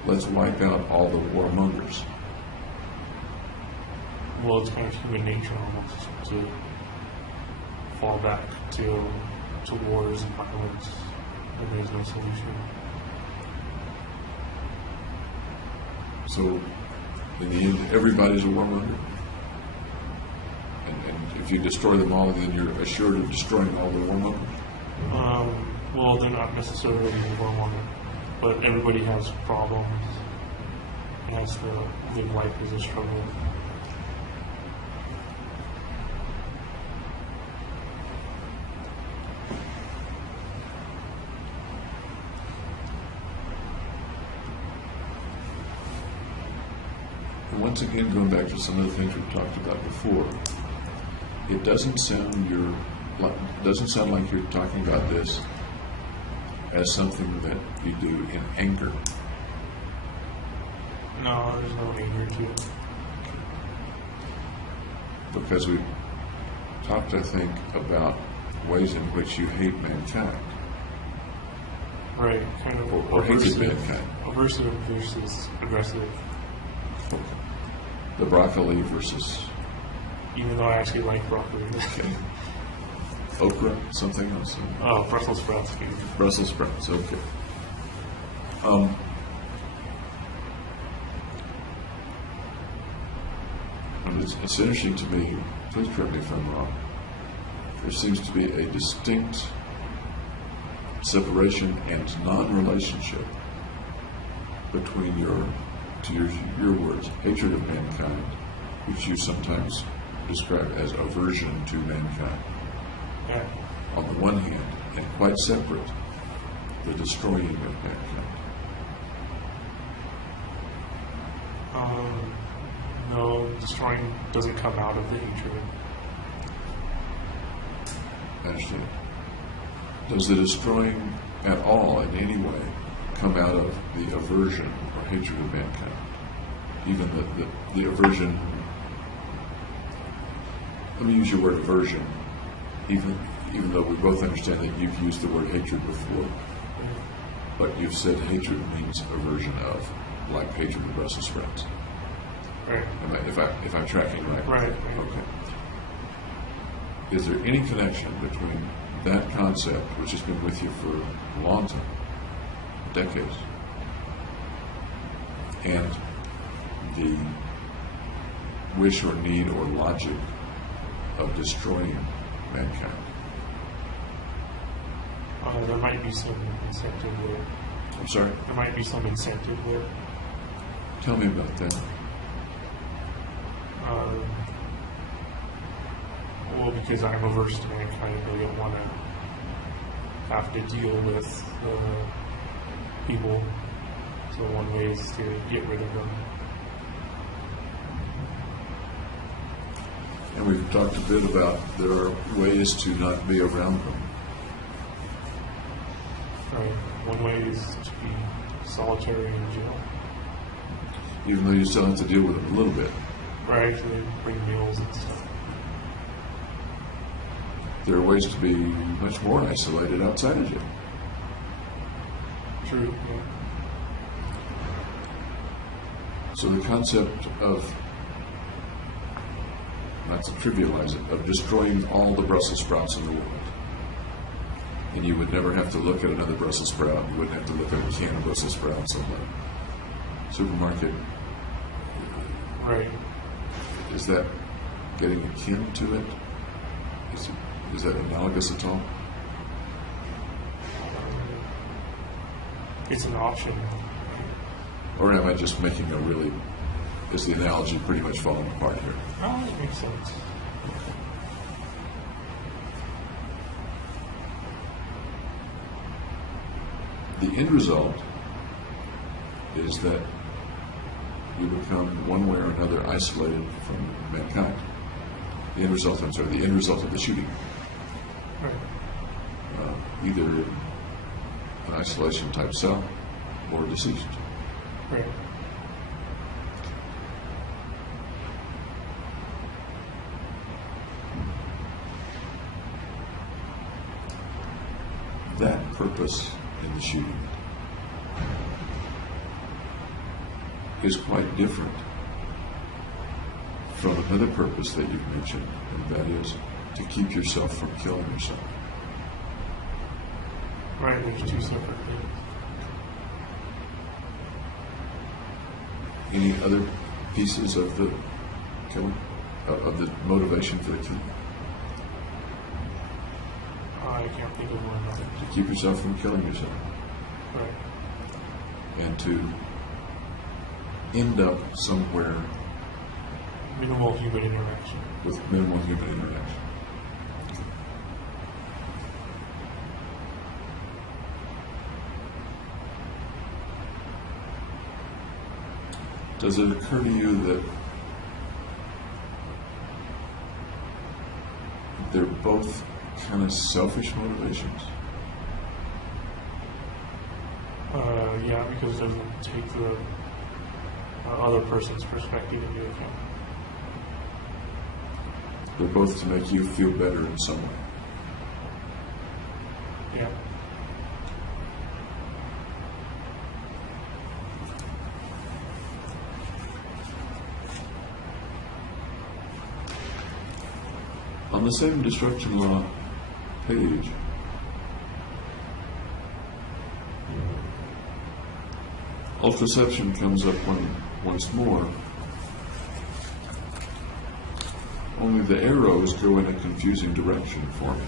let's wipe out all the warmongers. Well, it's kind of human nature almost to fall back to wars and violence, and there's no solution. So, in the end, everybody's a warmonger. And if you destroy them all, then you're assured of destroying all the warmongers? Well, they're not necessarily warmonger, but everybody has problems and has to live life as a struggle. And once again, going back to some of the things we've talked about before, it doesn't sound like you're talking about this as something that you do in anger. No, there's no anger to it. Because we've talked, I think, about ways in which you hate mankind. Right, kind of Or hated mankind. aversive versus aggressive. The broccoli versus Even though I actually like broccoli. okay. Okra, something else. Oh, Brussels sprouts. Brussels sprouts, okay. And it's interesting to me, please correct me if I'm wrong, there seems to be a distinct separation and non-relationship between to use your words, hatred of mankind, which you sometimes describe as aversion to mankind, Yeah. on the one hand, and quite separate, the destroying of mankind. No, destroying doesn't come out of the hatred. I understand. Does the destroying at all, in any way, come out of the aversion or hatred of mankind? Even the aversion, let me use your word aversion, even though we both understand that you've used the word hatred before, but you've said hatred means aversion of, like hatred of Brussels sprouts. Right. If I'm tracking right? Right. Okay. Is there any connection between that concept, which has been with you for a long time, decades, and the wish or need or logic of destroying mankind? There might be some incentive there. I'm sorry? There might be some incentive there. Tell me about that. Well, because I'm averse to mankind, I don't want to have to deal with people. So one way is to get rid of them. And we've talked a bit about there are ways to not be around them. Right. One way is to be solitary in jail. Even though you still have to deal with them a little bit. Or actually bring meals and stuff. There are ways to be much more isolated outside of jail. True, yeah. So the concept of, not to trivialize it, of destroying all the Brussels sprouts in the world. And you would never have to look at another Brussels sprout. You wouldn't have to look at a can of Brussels sprouts in the supermarket. Right. Is that getting akin to it? Is that analogous at all? It's an option. Or am I just making a really, is the analogy pretty much falling apart here? Oh, that makes sense. The end result is that you become one way or another isolated from mankind. The end result of the shooting. Right. Either an isolation type cell or deceased. Right. That purpose in the shooting is quite different from another purpose that you've mentioned, and that is to keep yourself from killing yourself. Right, there's two separate things. Any other pieces of the killing, of the motivation for the killing? I can't think of one other. To keep yourself from killing yourself. Right. And to end up somewhere Minimal human interaction. with minimal human interaction. Does it occur to you that they're both kind of selfish motivations? Yeah, because it doesn't take the other person's perspective into account. They're both to make you feel better in some way. Yeah. On the same destruction law page, ultraception comes up once more, only the arrows go in a confusing direction for me.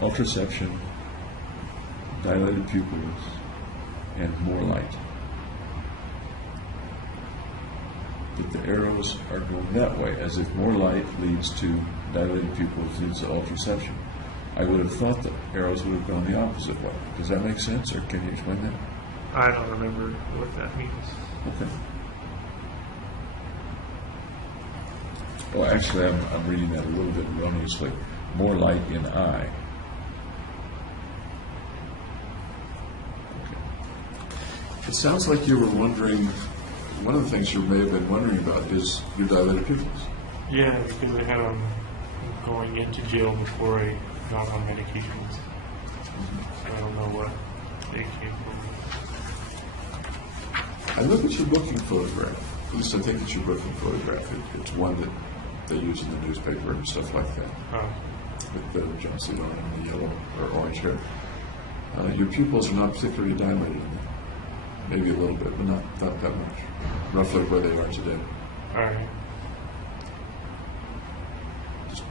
Ultraception, dilated pupils, and more light. But the arrows are going that way, as if more light leads to dilated pupils, leads to ultraception. I would have thought the arrows would have gone the opposite way. Does that make sense, or can you explain that? I don't remember what that means. Okay. Well, actually, I'm reading that a little bit erroneously. More light in eye. Okay. It sounds like you were wondering, one of the things you may have been wondering about is your dilated pupils. Yeah, because I had them going into jail before I got on medications. I don't know what they came from. I look at your booking photograph. At least I think it's your booking photograph. It's one that they use in the newspaper and stuff like that. With the jumpsuit on and the yellow or orange hair. Your pupils are not particularly dilated in that. Maybe a little bit, but not that much. Roughly where they are today. All right.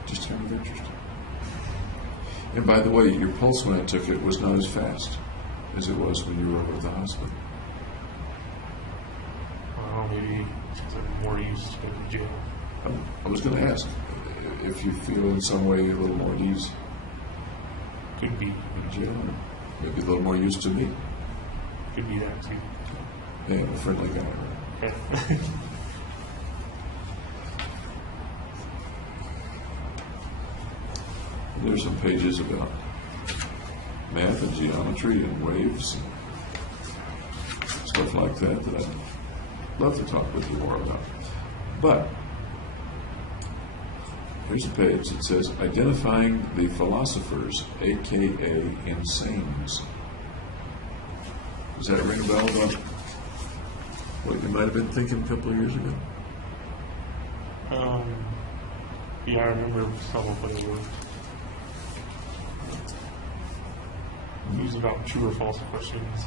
Just kind of interesting. And by the way, your pulse when I took it was not as fast as it was when you were over at the hospital. Well, maybe because I'm more used to going to jail. I was going to ask if you feel in some way a little more at ease Could be. in jail, maybe a little more used to me. Could be that too. Hey, I'm a friendly guy, right? Okay. There's some pages about math and geometry and waves. stuff like that I'd love to talk with you more about. But here's a page that says identifying the philosophers, aka insanes. Does that ring a bell about what you might have been thinking a couple of years ago? Yeah, I remember some of what it was. It was about true or false questions.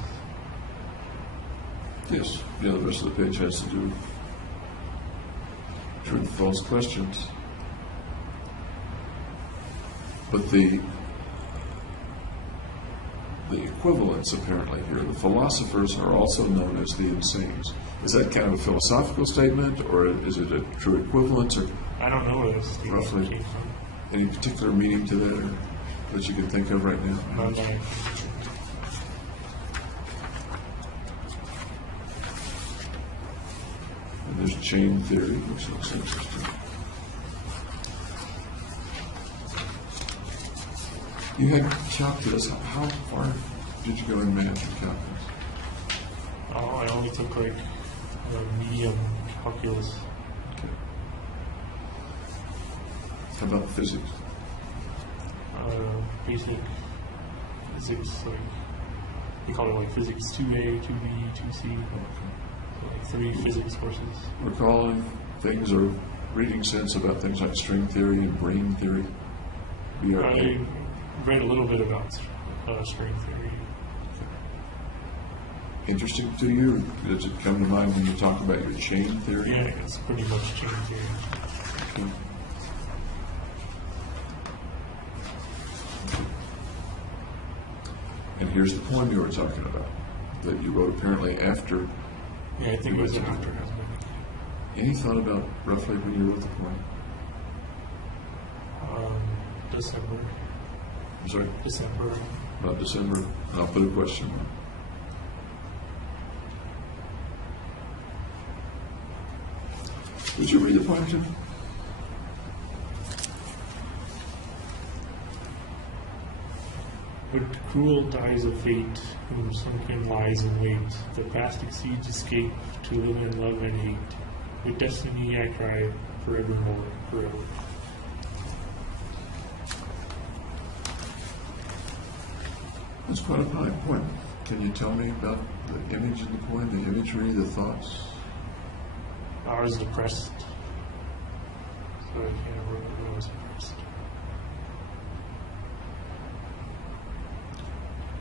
Yes. Yeah, the rest of the page has to do with true and false questions. But the equivalence apparently here, the philosophers are also known as the insanes. Is that kind of a philosophical statement, or is it a true equivalence, or I don't know what this roughly came from. any particular meaning to that, or that you can think of right now? None that I- And there's chain theory, which looks interesting. You had calculus. How far did you go in math and calculus? Oh, I only took like medium calculus. Okay. How about physics? Basic physics, like they call it like physics 2A, 2B, 2C, so like 3 physics courses. Recalling things or reading sense about things like string theory and brain theory? I read a little bit about string theory. Interesting to you? Does it come to mind when you talk about your chain theory? Yeah, it's pretty much chain theory. Okay. And here's the poem you were talking about that you wrote apparently after. Yeah, I think it was after. Any thought about roughly when you wrote the poem? December. I'm sorry? December. About December. And I'll put a question mark. Would you read the poem to me? But cruel dies of fate, whom sunken lies in wait. The past exceeds escape, to live and love and hate. With destiny I cry, forevermore, forever. That's quite a fine poem. Can you tell me about the image in the poem, the imagery, the thoughts? I was depressed, so I can't remember when I was depressed.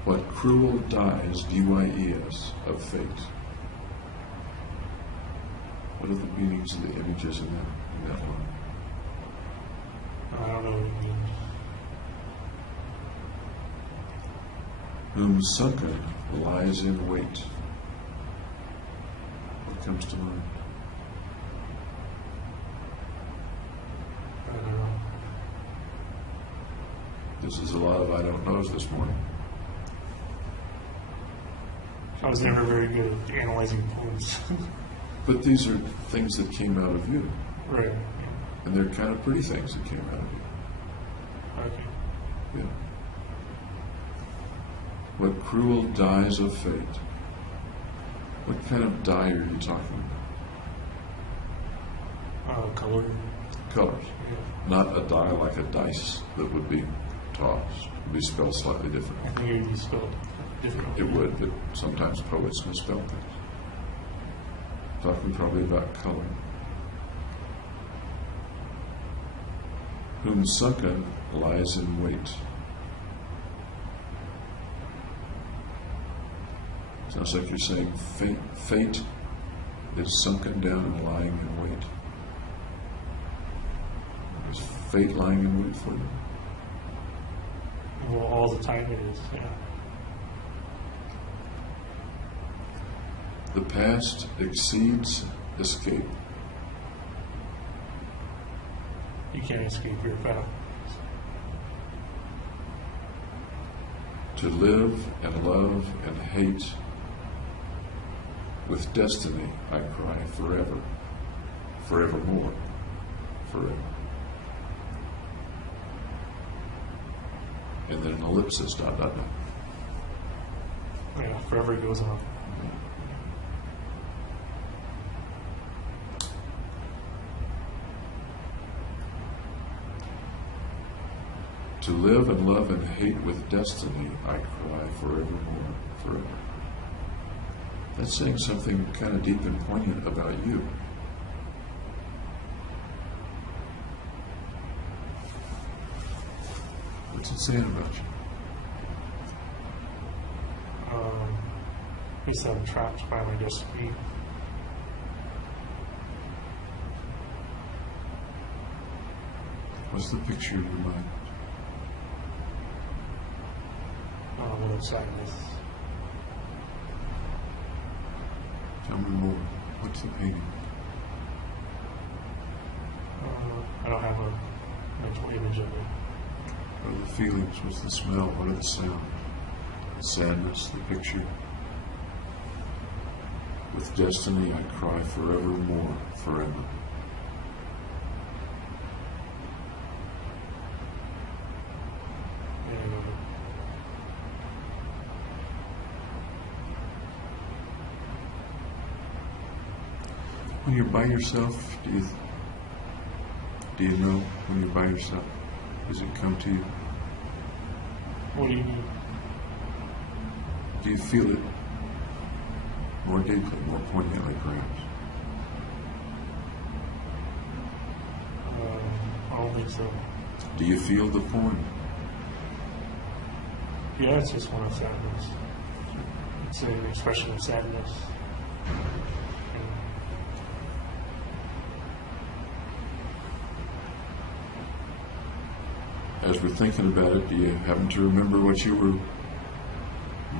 What cruel dies, D-Y-E-S, of fate? What are the meanings of the images in that one? I don't know what it means. Whom sunken lies in wait. What comes to mind? I don't know. This is a lot of I don't knows this morning. I was never very good at analyzing poems. But these are things that came out of you. Right. And they're kind of pretty things that came out of you. Okay. Yeah. What cruel dies of fate? What kind of dye are you talking about? Color. Colors. Yeah. Not a dye like a dice that would be tossed. It would be spelled slightly different. I think it would be spelled differently. It would, but sometimes poets misspell things. Talking probably about color. Whom sunken lies in wait. Sounds like you're saying fate is sunken down and lying in wait. Is fate lying in wait for you? Well, all the time it is, yeah. The past exceeds escape. You can't escape your path. To live and love and hate. With destiny I cry forever, forevermore, forever. And then an ellipsis, dot, dot, dot. Yeah, forever goes on. To live and love and hate with destiny, I cry forevermore, forever. That's saying something kind of deep and poignant about you. What's it saying about you? At least I'm trapped by my destiny. What's the picture in your mind? One of sadness. Tell me more. What's the painting? I don't have a mental image of it. What are the feelings? What's the smell? What are the sounds? The sadness, the picture. With destiny, I cry forevermore, forever. When you're by yourself, do you know when you're by yourself? Does it come to you? What do you mean? Do you feel it more deeply, more poignantly, perhaps? I don't think so. Do you feel the poem? Yeah, it's just one of sadness. It's an expression of sadness. As we're thinking about it, do you happen to remember what you were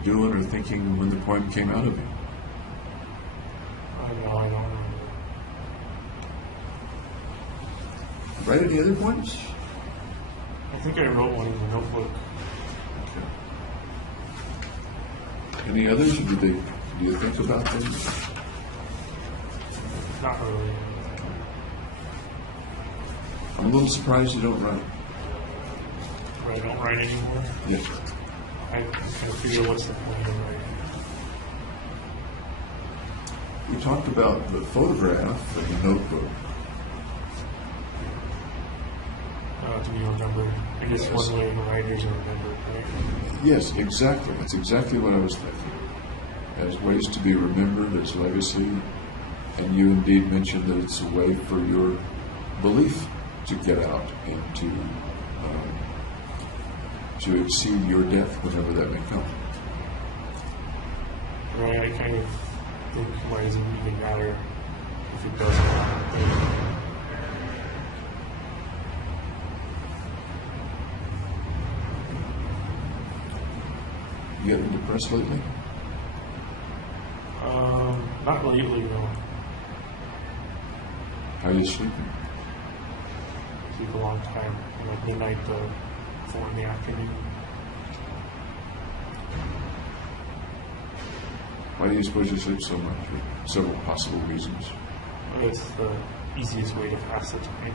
doing or thinking when the poem came out of you? No, I don't remember. Write any other poems? I think I wrote one in the notebook. Okay. Any others, or do you think about them? Not really. I'm a little surprised you don't write. I don't write anymore. Yes. I kind of figure what's the point of writing. We talked about the photograph and the notebook. Do you remember? I guess one way writers are remembered, right? Yes, exactly. That's exactly what I was thinking. As ways to be remembered, as legacy, and you indeed mentioned that it's a way for your belief to get out and to exceed your death, whenever that may come. Right, I kind of think, why does it even matter if it doesn't? You getting depressed lately? Not lately, no. How are you sleeping? Sleep a long time, like midnight to 4 in the afternoon. Why do you suppose you sleep so much? For several possible reasons. It's the easiest way to pass the time.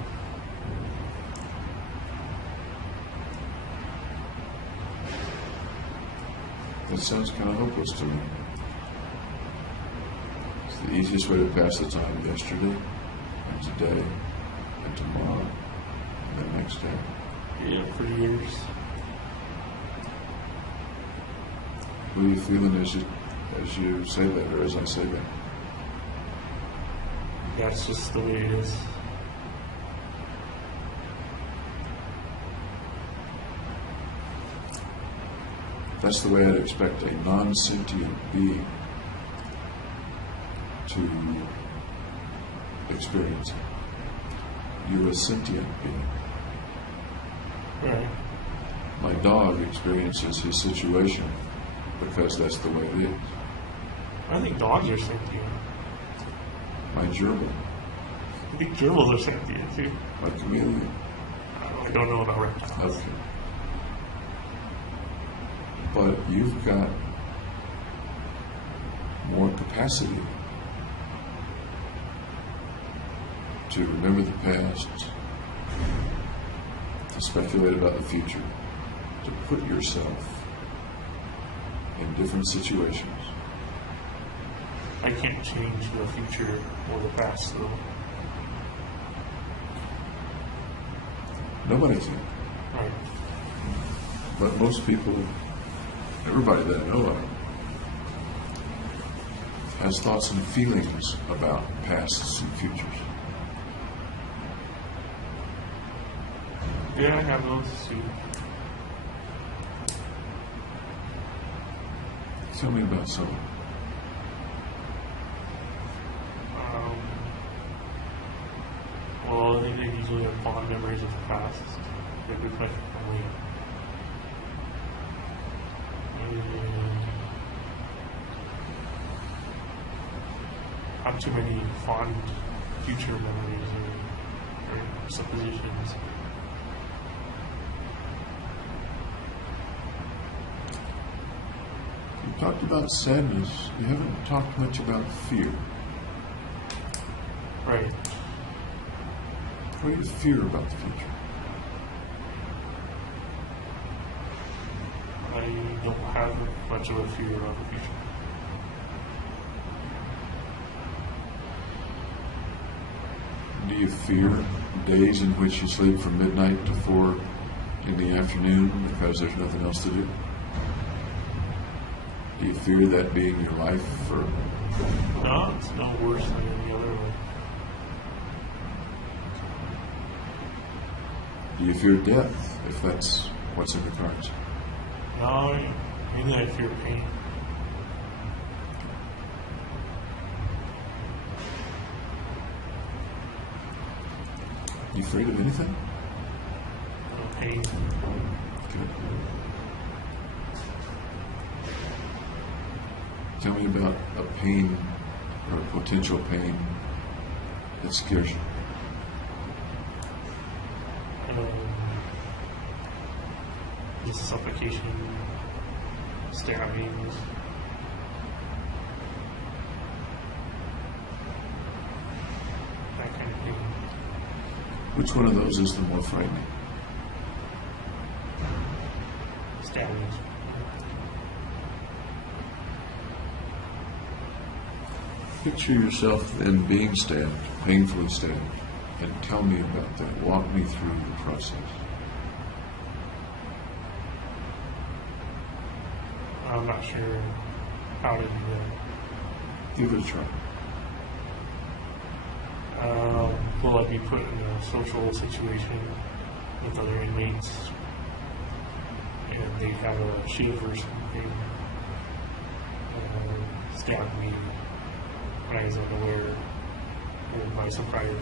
That sounds kind of hopeless to me. It's the easiest way to pass the time yesterday, and today, and tomorrow, and the next day. Yeah, for years. What are you feeling as you say that, or as I say that? That's just the way it is. That's the way I'd expect a non-sentient being to experience it. You're a sentient being. Right. My dog experiences his situation because that's the way it is. I think dogs are sentient. My gerbil, I think gerbils are sentient too. my chameleon. I don't know about reptiles. Okay. But you've got more capacity to remember the past, to speculate about the future, to put yourself in different situations. I can't change the future or the past, though. Nobody can. Right. But most people, everybody that I know of, has thoughts and feelings about pasts and futures. Yeah, I have those too. Tell me about some. Well, I think they usually have fond memories of the past. Like with my family. Not too many fond future memories or suppositions. You talked about sadness. You haven't talked much about fear. Right. What do you fear about the future? I don't have much of a fear about the future. Do you fear days in which you sleep from midnight to 4 in the afternoon because there's nothing else to do? Do you fear that being your life? Or No, it's no worse than any other one. do you fear death, if that's what's in the cards? No, mainly I fear pain. You afraid of anything? Pain. Good. Tell me about a pain or a potential pain that scares you. The suffocation, stabbings, that kind of thing. Which one of those is the more frightening? Stabbings. Picture yourself then being stabbed, painfully stabbed, and tell me about that. Walk me through the process. I'm not sure how to do that. Give it a try. Will I be put in a social situation with other inmates and they have a shiv or something stab me when I was unaware or by surprise?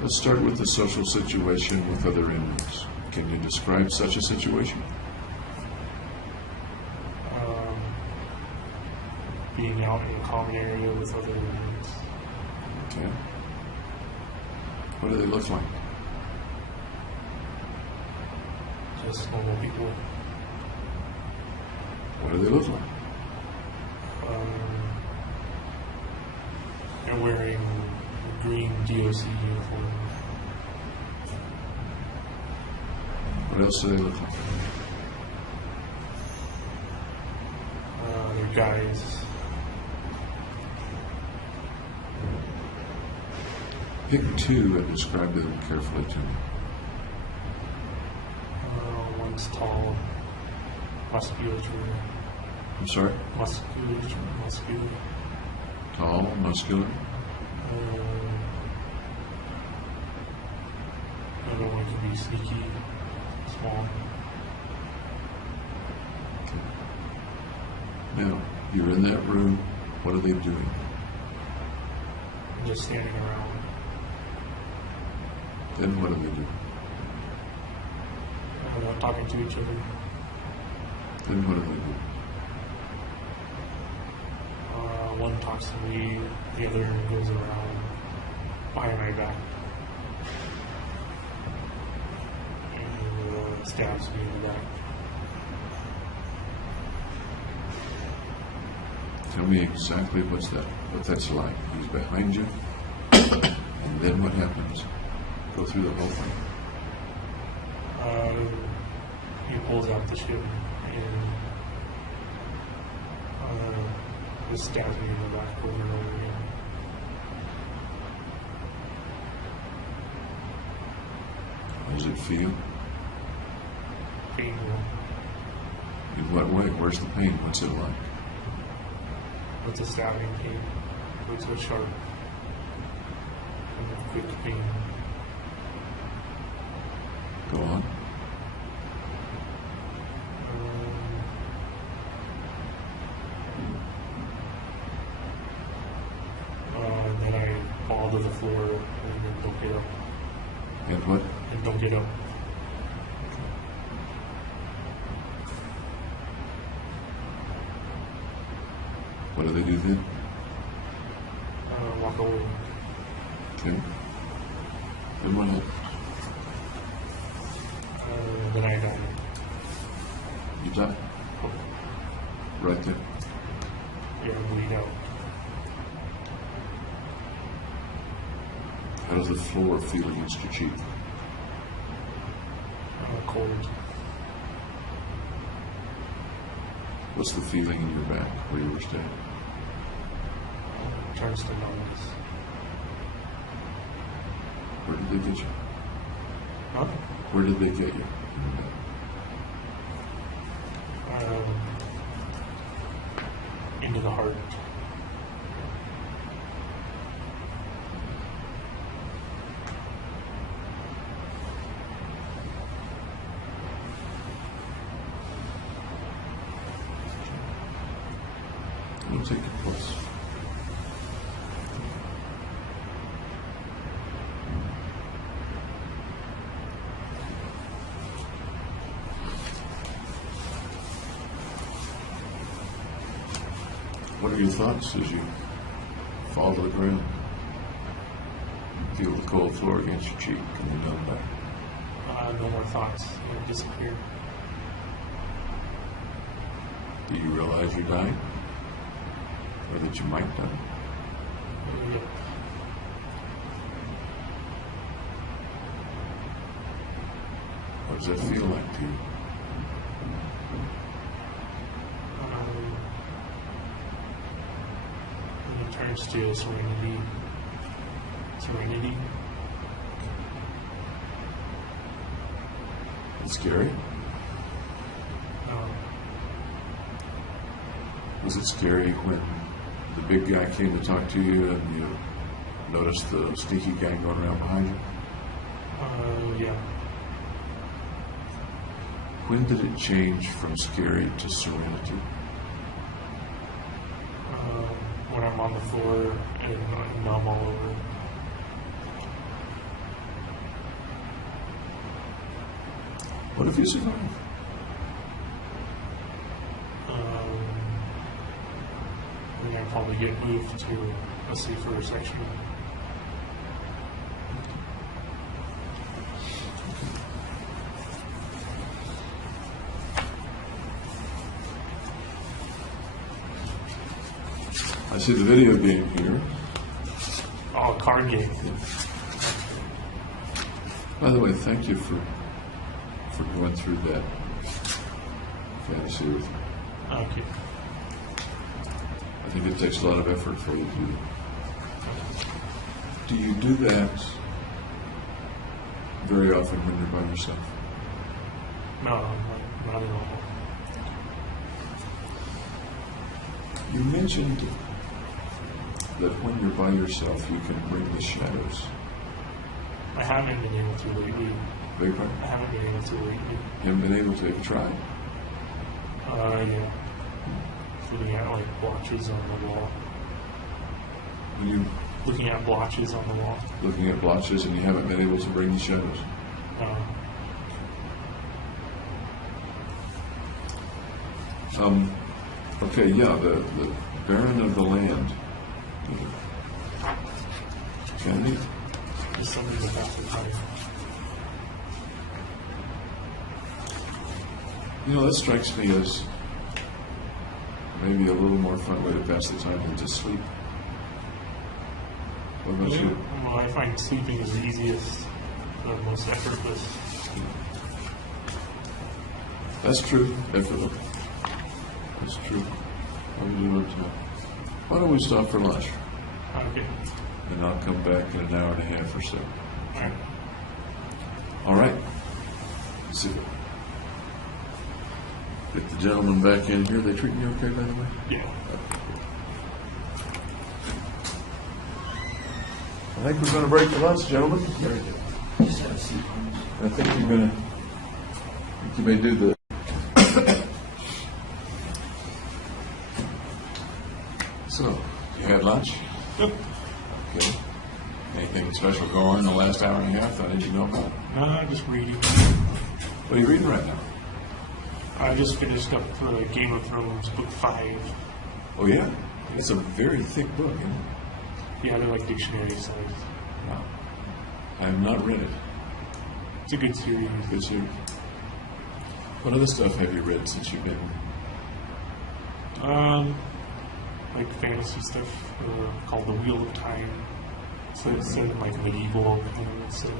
Let's start with the social situation with other inmates. Can you describe such a situation? Being out in a common area with other inmates. Okay. What do they look like? Just normal people. What do they look like? They're wearing a green DOC uniform. What else do they look like? They're guys. Pick two and describe them carefully to me. One's tall, muscular. I'm sorry? Muscular. Tall, muscular. Another one can be sneaky, small. Now, you're in that room. What are they doing? Just standing around. Then what do they do? Talking to each other. Then what do they do? One talks to me, the other goes around behind my back and stabs me in the back. Tell me exactly what that's like. He's behind you, and then what happens? Go through the whole thing. He pulls out the ship and just stabs me in the back over and over again. How does it feel? painful. In what way? Where's the pain? What's it like? It's a stabbing pain. It's a sharp, kind of quick pain. Go on. And then I fall to the floor and then don't get up. And what? And don't get up. What do they do then? Walk away. Okay. Then what happens? Then I die. You die. Right there. Yeah, bleed out. How does the floor feel against your cheek? Cold. What's the feeling in your back where you were standing? Turns to numbness. Where did they get you? Huh? Where did they get you? Into the heart. We'll take your pulse. What are your thoughts as you fall to the ground? Feel the cold floor against your cheek and you numb back. No more thoughts. They disappear. Do you realize you're dying? Or that you might die? Yep. What does that feel like to you? And it turns to serenity. Serenity. It's scary? Um, Was it scary when the big guy came to talk to you and you noticed the sneaky guy going around behind you? yeah. When did it change from scary to serenity? When I'm on the floor and I'm numb all over. What if you survive? Then I'll probably get moved to a safer section. I see the video game here. Oh, a card game. By the way, thank you for going through that fantasy with me. Okay. I think it takes a lot of effort for you to do. Do you do that very often when you're by yourself? No, not at all. You mentioned that when you're by yourself, you can bring the shadows. I haven't been able to lately. Beg your pardon? I haven't been able to lately. You haven't been able to have tried. Yeah. Looking at like blotches on the wall. When you Looking at blotches on the wall. looking at blotches and you haven't been able to bring the shadows. Okay, yeah, the Baron of the Land. Kennedy? Just something to pass the time. You know, that strikes me as maybe a little more fun way to pass the time than to sleep. What about you? Well, I find sleeping is the easiest, the most effortless. That's true, definitely. That's true. Why don't we stop for lunch? Okay. And I'll come back in an hour and a half or so. All right. All right. See you. Get the gentleman back in here. They treating you okay, by the way? Yeah. I think we're going to break for lunch, gentlemen. Very good. I think you're going to. You may do the. So, you had lunch? Yep. Okay. Anything special going on in the last hour and a half that I didn't know about? Just reading. What are you reading right now? I just finished up Game of Thrones, book 5. Oh, yeah? It's a very thick book, isn't it? Yeah, they're like dictionary size. Wow. I have not read it. It's a good series. Good series. What other stuff have you read since you've been? Like fantasy stuff called The Wheel of Time. So it's set in like medieval kind of stuff.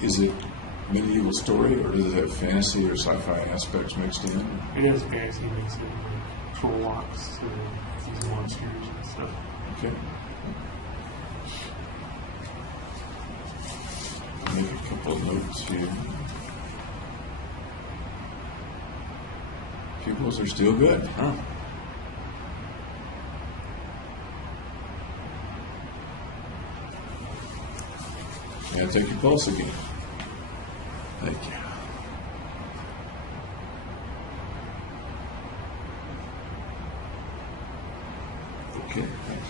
Is it medieval story, or does it have fantasy or sci-fi aspects mixed in? It has fantasy mixed in, like troll walks, these monsters and stuff. Okay. I'll make a couple of notes here. Pupils are still good, huh? Yeah, take your pulse again. Thank you. Okay, thanks.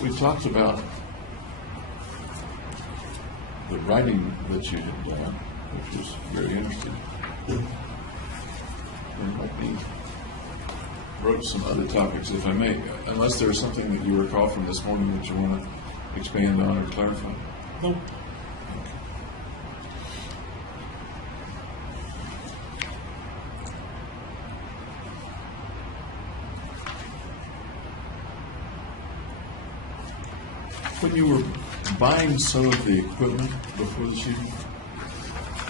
We talked about the writing that you had done, which was very interesting. And let me wrote some other topics, if I may, unless there's something that you recall from this morning that you want to expand on or clarify. Nope. When you were buying some of the equipment before the shooting,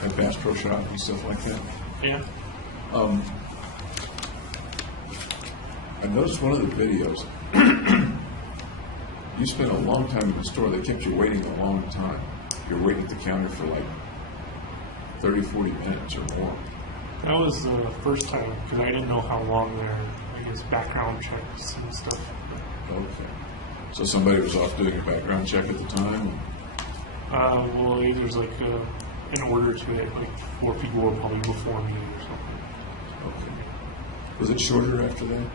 at Bass Pro Shop and stuff like that, Yeah. I noticed one of the videos, you spent a long time in the store. They kept you waiting a long time. You're waiting at the counter for like 30, 40 minutes or more. That was the first time, because I didn't know how long their, I guess, background checks and stuff. Okay. So somebody was off doing a background check at the time? Well, there's like an order to it, like 4 people were probably before me or something. Okay. Was it shorter after that?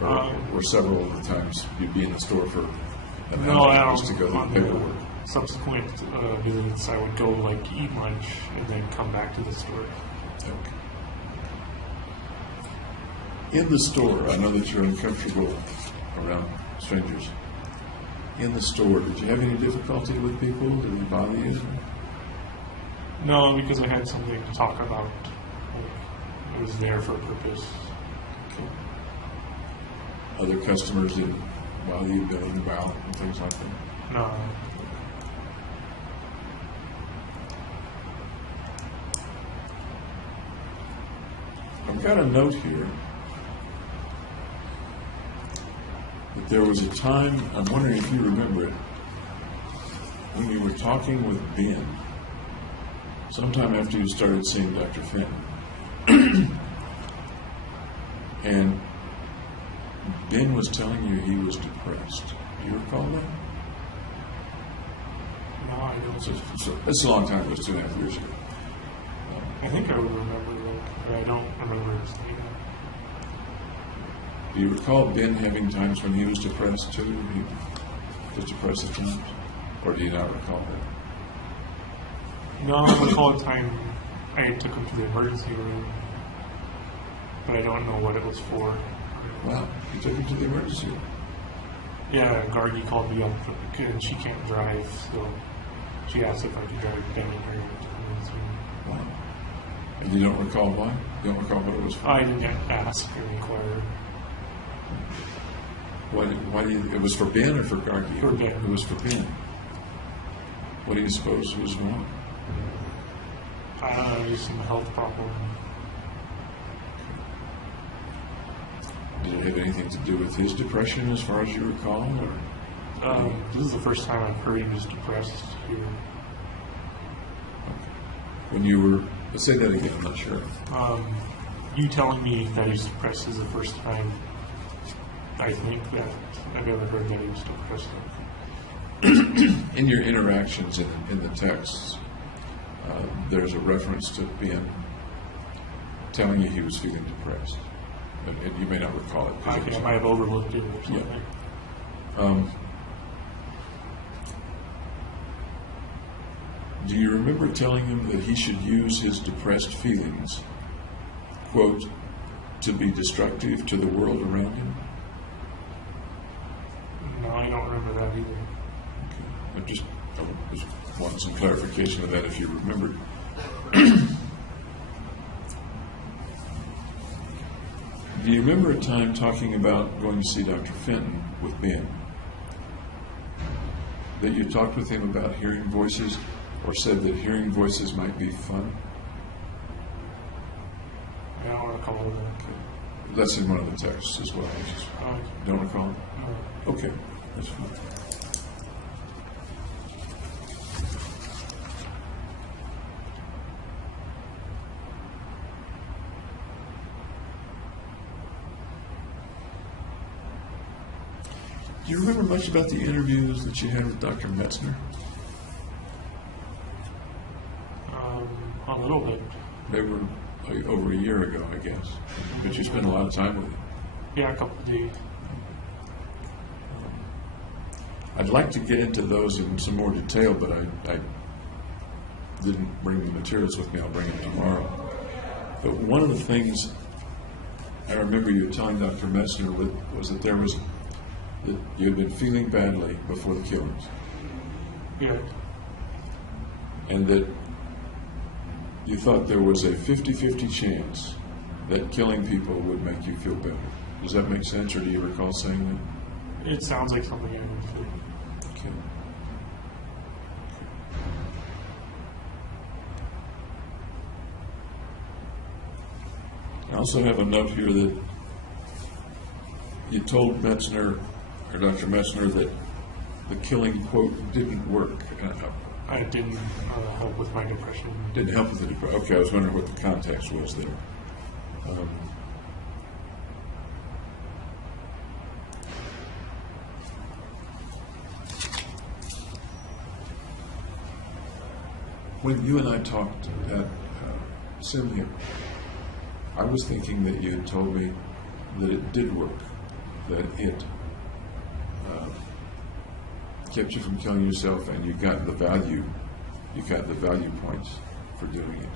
Or several of the times you'd be in the store for an hour just to go through the paperwork? Subsequent visits, I would go like eat lunch and then come back to the store. Okay. In the store, I know that you're uncomfortable around strangers. In the store, did you have any difficulty with people? Did they bother you? No, because I had something to talk about. Like, it was there for a purpose. Okay. Other customers didn't bother you billing about and things like that? No. I've got a note here that there was a time, I'm wondering if you remember it, when you were talking with Ben, sometime after you started seeing Dr. Finn. And Ben was telling you he was depressed. Do you recall that? No, I don't. It's a long time ago, it's 2.5 years ago. I think I would remember that, but I don't remember saying that. Do you recall Ben having times when he was depressed too? He was depressed at times? Or do you not recall that? No, I recall a time I took him to the emergency room, but I don't know what it was for. Wow, you took him to the emergency room. Yeah, Gargi called me up, and she can't drive, so she asked if I could drive Ben and her to the emergency room. Wow. And you don't recall why? You don't recall what it was for? I didn't ask or inquire. Why do you, it was for Ben or for Gargi? For Ben. It was for Ben. What do you suppose was wrong? Just some health problem. Did it have anything to do with his depression as far as you recall? Or? This is the first time I've heard he was depressed here. When you were, let's say that again, I'm not sure. You telling me that he's depressed is the first time I think that I've ever heard that he was depressed. In your interactions in the texts, there's a reference to Ben telling you he was feeling depressed. And you may not recall it. I might have overlooked it or something. Yeah. Do you remember telling him that he should use his depressed feelings, quote, to be destructive to the world around him? No, I don't remember that either. Okay. I just want some clarification of that if you remembered. Do you remember a time talking about going to see Dr. Fenton with Ben? That you talked with him about hearing voices, or said that hearing voices might be fun? I don't recall that. Okay. That's in one of the texts as well. I just don't recall? No. Okay, that's fine. Do you remember much about the interviews that you had with Dr. Metzner? A little bit. They were like over a year ago, I guess. But you spent a lot of time with him. Yeah, a couple of days. I'd like to get into those in some more detail, but I didn't bring the materials with me. I'll bring them tomorrow. But one of the things I remember you telling Dr. Metzner was that that you had been feeling badly before the killings. Yeah. And that you thought there was a 50-50 chance that killing people would make you feel better. Does that make sense, or do you recall saying that? It sounds like something I would feel. Okay. I also have a note here that you told Metzner, or Dr. Metzner, that the killing, quote, didn't work. I didn't help with my depression. Didn't help with the depression. Okay, I was wondering what the context was there. When you and I talked at Simia, I was thinking that you had told me that it did work, that it kept you from killing yourself, and you got the value points for doing it.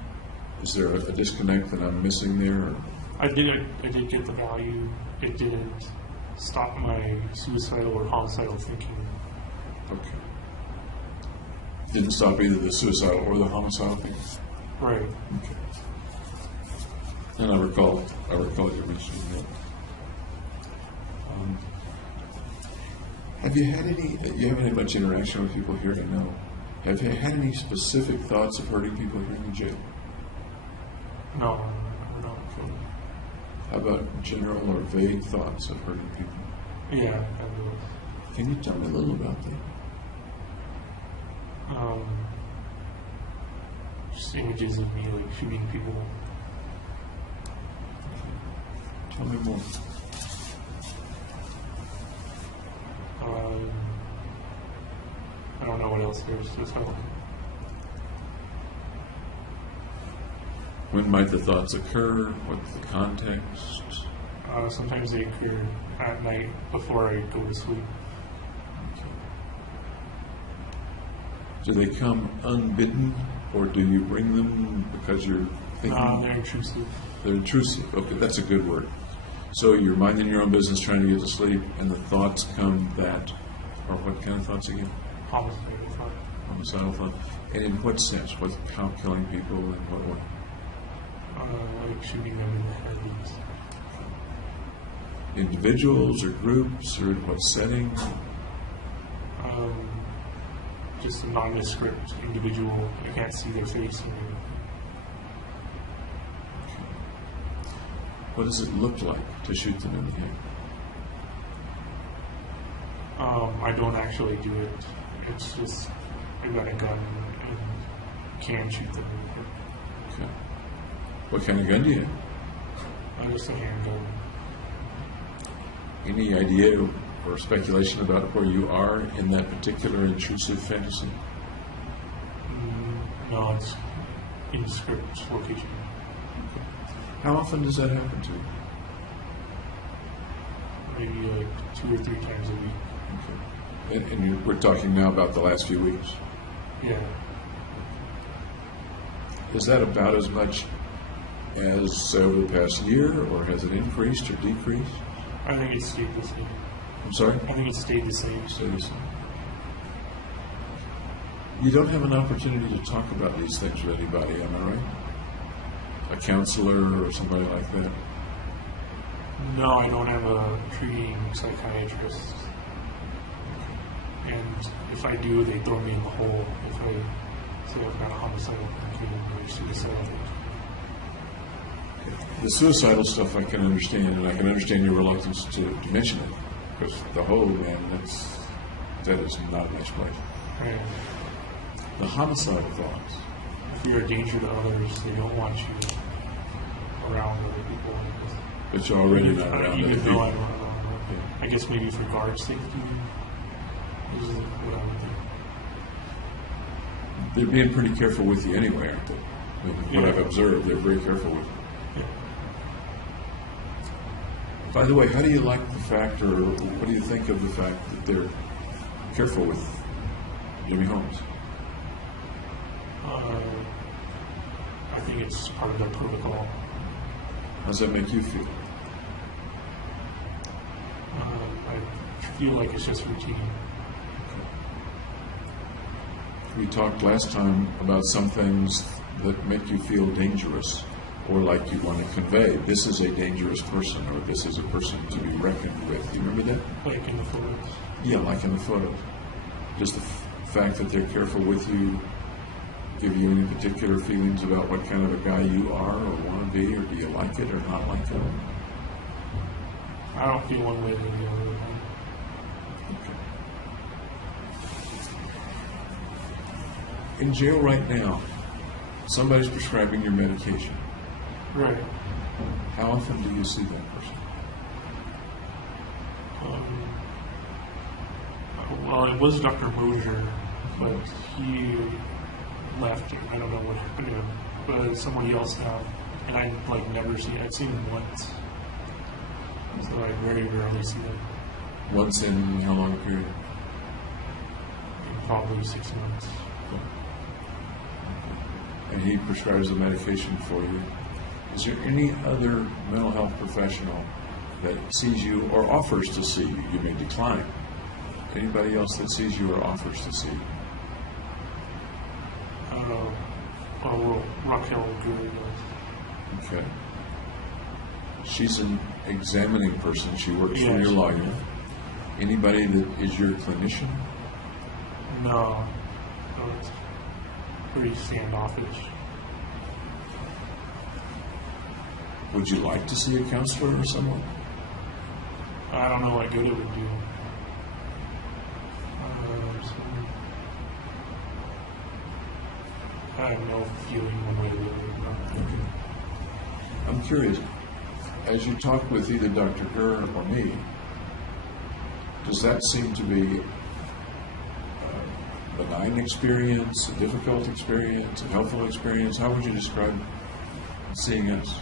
Is there a disconnect that I'm missing there? Or? I did get the value. It didn't stop my suicidal or homicidal thinking. Okay. Didn't stop either the suicidal or the homicidal thing? Right. Okay. And I recall you mentioning that. Have you haven't had much interaction with people here, I know. Have you had any specific thoughts of hurting people here in the jail? No, not. How about general or vague thoughts of hurting people? Yeah, I will. Can you tell me a little about that? Just images of me like shooting people. Tell me more. I don't know what else there's to tell. When might the thoughts occur? What's the context? Sometimes they occur at night before I go to sleep. Do they come unbidden, or do you bring them because you're thinking? They're intrusive. They're intrusive. Okay, that's a good word. So you're minding your own business, trying to get to sleep, and the thoughts come that, or what kind of thoughts again? Homicidal thought. Homicidal thought. And in what sense? How killing people, and what way? Like shooting them in the head. Individuals or groups, or in what setting? Just a nondescript individual. I can't see their face. What does it look like to shoot them in the head? I don't actually do it. It's just I got a gun and can shoot them. Okay. What kind of gun do you have? Just a handgun. Any idea or speculation about where you are in that particular intrusive fantasy? No, it's in script location. How often does that happen to you? Maybe like 2 or 3 times a week. Okay. And we're talking now about the last few weeks. Yeah. Is that about as much as over the past year, or has it increased or decreased? I think it stayed the same. I'm sorry? I think it stayed the same. Stayed the same. You don't have an opportunity to talk about these things with anybody, am I right? A counselor or somebody like that? No, I don't have a treating psychiatrist. And if I do, they throw me in the hole if I say I've got a homicidal thinking or suicidal thinking. The suicidal stuff I can understand, and I can understand your reluctance to mention it, because the whole, man, that is not a nice place. Right. The homicidal thoughts. If you're a danger to others, they don't want you around other people. But you're already not around other Even though people. I'm around them. I guess maybe for guard safety is what I would think. They're being pretty careful with you anyway, aren't they? What I've observed, they're very careful with you. Yeah. By the way, how do you like the fact, or what do you think of the fact that they're careful with Jimmy Holmes? I think it's part of their protocol. How does that make you feel? I feel like it's just routine. We talked last time about some things that make you feel dangerous, or like you want to convey, this is a dangerous person, or this is a person to be reckoned with. Do you remember that? Like in the photos. Yeah, like in the photos. Just the fact that they're careful with you give you any particular feelings about what kind of a guy you are or want to be, or do you like it or not like it? I don't feel one way or the other. Okay. In jail right now, somebody's prescribing your medication. Right. How often do you see that person? Well, it was Dr. Mosier, but he left. I don't know what happened to him, but somebody else now, and I never see. I've seen him once, so I very rarely see him. Once in how long a period? In probably 6 months. And he prescribes the medication for you. Is there any other mental health professional that sees you or offers to see you? You may decline. Anybody else that sees you or offers to see you? Well, Raquel Guru does. Okay. She's an examining person. She works for Yes. your lawyer. Anybody that is your clinician? No, it's pretty standoffish. Would you like to see a counselor or someone? I don't know what good it would do. I have no feeling one way or the other. Okay. I'm curious, as you talk with either Dr. Gurr or me, does that seem to be a benign experience, a difficult experience, a helpful experience? How would you describe seeing us?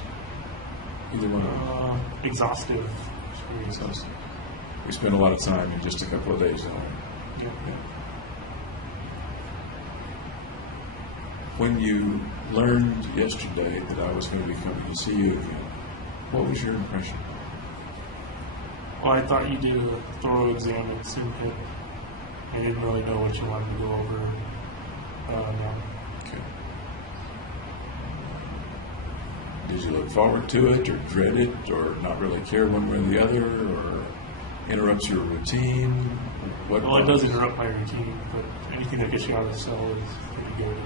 Either one of us. Exhaustive experience. We spend a lot of time in just a couple of days at home. Yeah. When you learned yesterday that I was going to be coming to see you again, what was your impression? Well, I thought you did a thorough exam at Simhit. I didn't really know what you wanted to go over. No. Okay. Did you look forward to it, or dread it, or not really care one way or the other, or interrupts your routine? Well, it does interrupt my routine, but anything that gets you out of the cell is pretty good.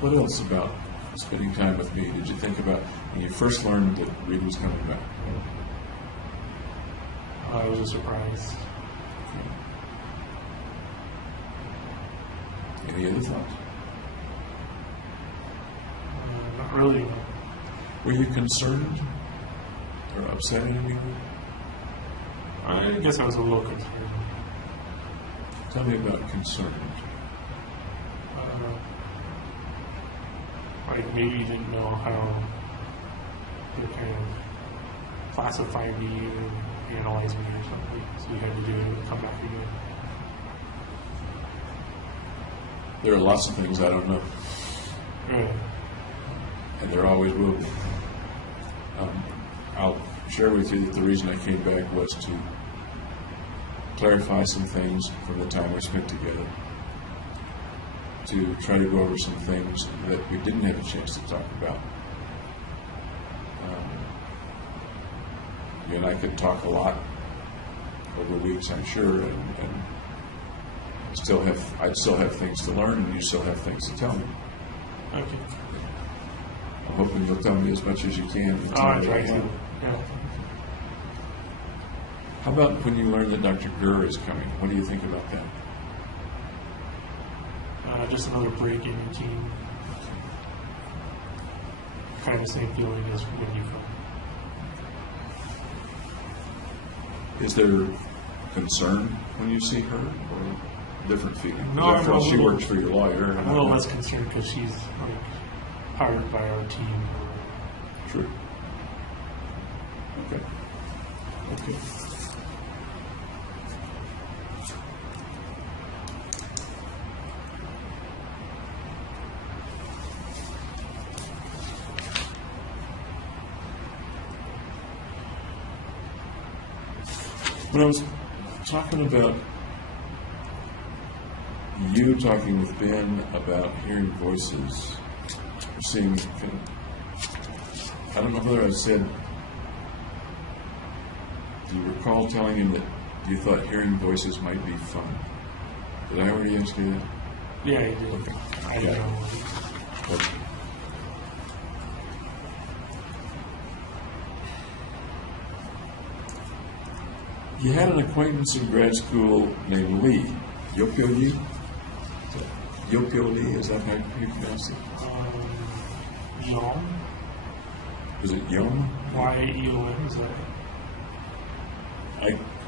What else about spending time with me, did you think about when you first learned that Reid was coming back? I was a surprise. Any other thoughts? Not really. Were you concerned or upset in any way? I guess I was a little concerned. Tell me about concerned. Like maybe you didn't know how to kind of classify me and analyze me or something, so you had to do it and come back again. There are lots of things I don't know, Yeah. and there always will be. I'll share with you that the reason I came back was to clarify some things from the time we spent together, to try to go over some things that we didn't have a chance to talk about. You and I could talk a lot over weeks, I'm sure, and I'd still have things to learn, and you still have things to tell me. Okay. I'm hoping you'll tell me as much as you can. I try to. Yeah. How about when you learn that Dr. Gurr is coming? What do you think about that? Just another break in routine. Kind of the same feeling as when you come. Is there concern when you see her, or different feeling? No, Because I feel I'm a she little- works for your lawyer. I'm a little less concerned because she's like hired by our team. True. Okay. Okay. When I was talking about you talking with Ben about hearing voices, seeing, I don't know whether I said, do you recall telling him that you thought hearing voices might be fun? Did I already ask you that? Yeah, you do. Okay. I Yeah. don't know. Okay. You had an acquaintance in grad school named Lee. Yokio Lee? Yokio Lee, is that how you pronounce it? Yom? Is it Yom? Y-E-O-M, is that?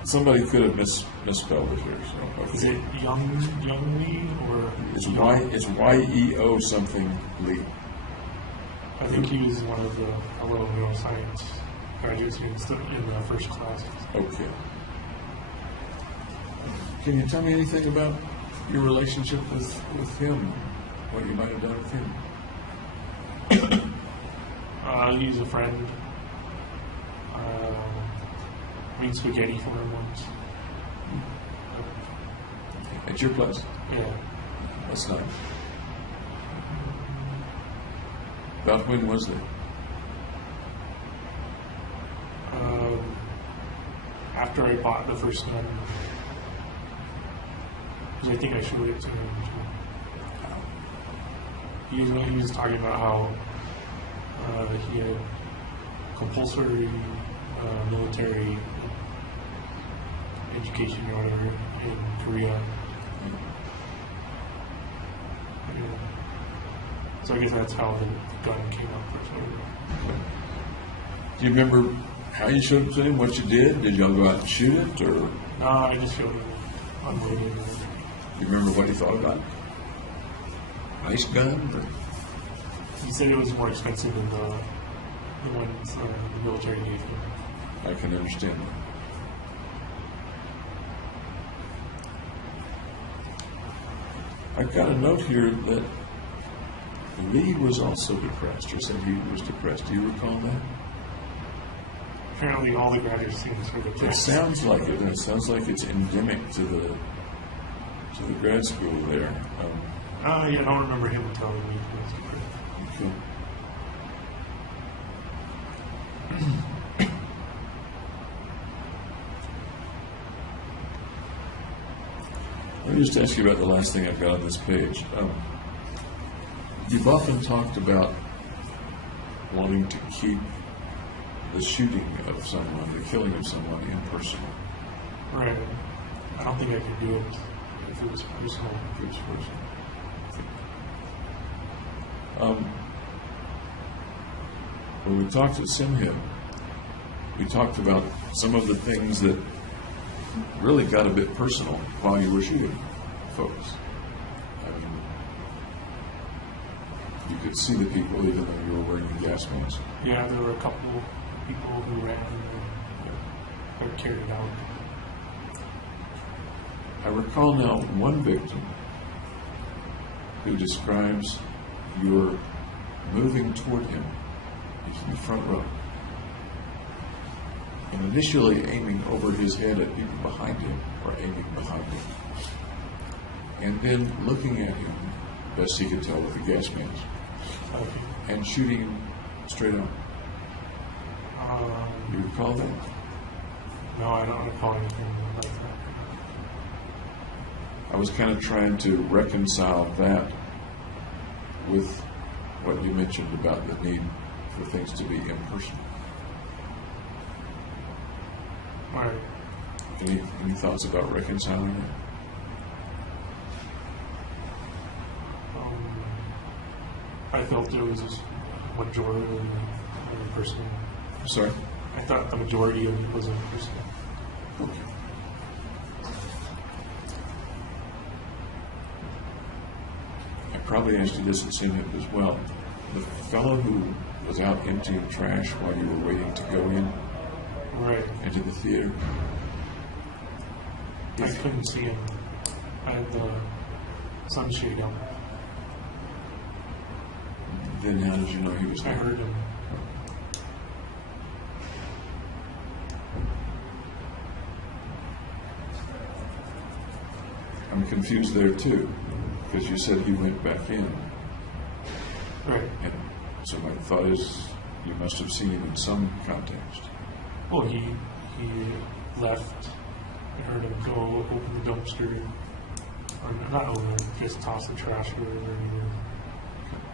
Somebody could have misspelled it here. So, okay. Is it Young Lee or? It's Y-E-O something Lee. I think he was one of the Pueblo neuroscience graduate students in the first class. Okay. Can you tell me anything about your relationship with him? What you might have done with him? He's a friend. Made spaghetti for him once. At your place? Yeah. That's nice. About when was that? After I bought the first gun, because I think I showed it to him too. He was talking about how he had compulsory military education or whatever in Korea. Yeah. So I guess that's how the gun came up or something. Do you remember how you showed it to him? What you did? Did y'all go out and shoot it, or do No, I just showed him unloading it. you remember what he thought about it? Nice gun? Or? He said it was more expensive than the ones the military gave him. I can understand that. I've got a note here that Lee was also depressed, or said he was depressed. Do you recall that? Apparently, all the graduate students were It depressed. sounds like it. It sounds like it's endemic to the grad school there. Yeah, I don't remember him telling me he was depressed. Okay. Let me just ask you about the last thing I've got on this page. You've often talked about wanting to keep the shooting of someone, the killing of someone impersonal. Right. I don't think I could do it if it was personal. If it's personal. When we talked at Simhib, we talked about some of the things that really got a bit personal while you were shooting folks. I mean, you could see the people even though you were wearing the gas mask. Yeah, there were a couple people who ran and were carried out. I recall now one victim who describes your moving toward him. He's in the front row. And initially aiming over his head at people behind him, or aiming behind him. And then looking at him, best he could tell with the gas mask, Okay. and shooting him straight on. You recall that? No, I don't recall anything like that. I was kind of trying to reconcile that with what you mentioned about the need for things to be impersonal. All right. Any thoughts about reconciling that? I felt it was a majority impersonal. Sorry? I thought the majority of it was impersonal. Okay. I probably asked you this at Simhib as well. The fellow who was out emptying trash while you were waiting to go in Right. into the theater. I couldn't see him. I had the sunshade on. Then how did you know he was I there? heard him. I'm confused there too, because you said he went back in. Right. And so my thought is you must have seen him in some context. Well, he left. I heard him go open the dumpster, or not open it, just toss the trash wherever.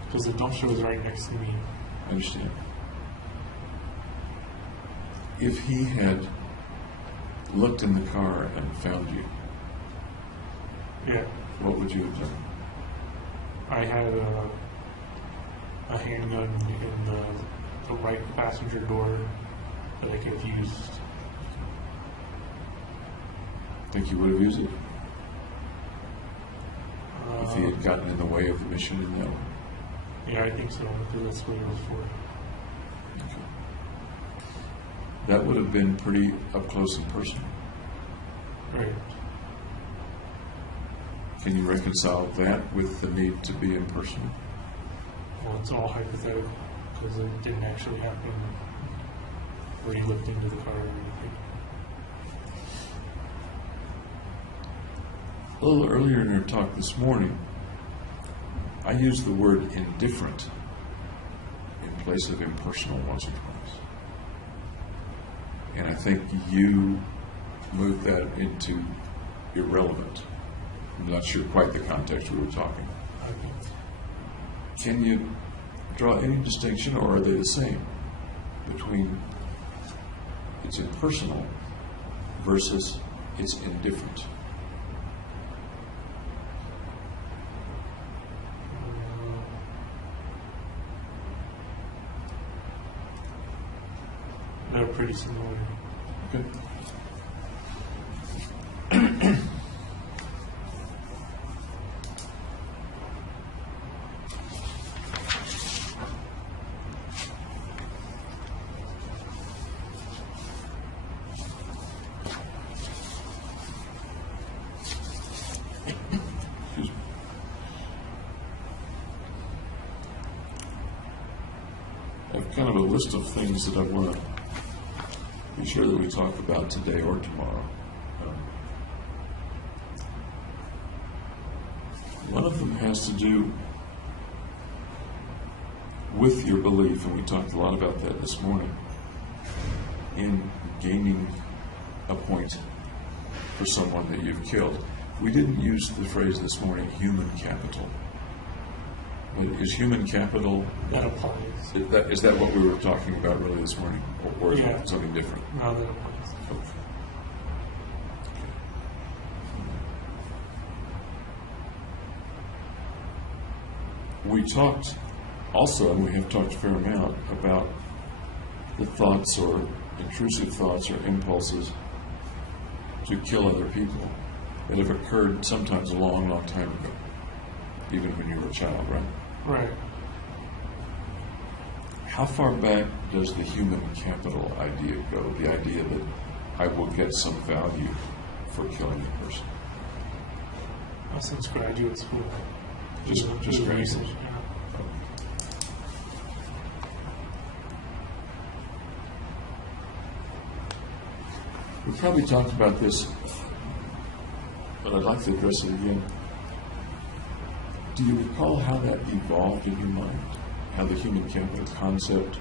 Because the dumpster was right next to me. I understand. If he had looked in the car and found you, Yeah. what would you have done? I had a handgun in the right passenger door that I could have used. Think you would have used it? If he had gotten in the way of the mission in that way? Yeah, I think so, because that's what it was for. Okay. That would have been pretty up close and personal. Right. Can you reconcile that with the need to be impersonal? Well, it's all hypothetical, because it didn't actually happen where he looked into the car or anything. A little earlier in your talk this morning, I used the word indifferent in place of impersonal once or twice. And I think you moved that into irrelevant. I'm not sure quite the context we were talking. Okay. Can you draw any distinction, or are they the same, between it's impersonal versus it's indifferent? They're pretty similar. Okay. I have kind of a list of things that I want to be sure that we talk about today or tomorrow. One of them has to do with your belief, and we talked a lot about that this morning, in gaining a point for someone that you've killed. We didn't use the phrase this morning, human capital. Is human capital, That applies. is that what we were talking about really this morning? Or is Yeah. it something different? No, that applies. Okay. We talked also, and we have talked a fair amount, about the thoughts or intrusive thoughts or impulses to kill other people that have occurred sometimes a long, long time ago, even when you were a child, right? Right. How far back does the human capital idea go? The idea that I will get some value for killing a person. Since graduate school. Just Doing graduate research, school. yeah. We probably talked about this, but I'd like to address it again. Do you recall how that evolved in your mind? How the human capital concept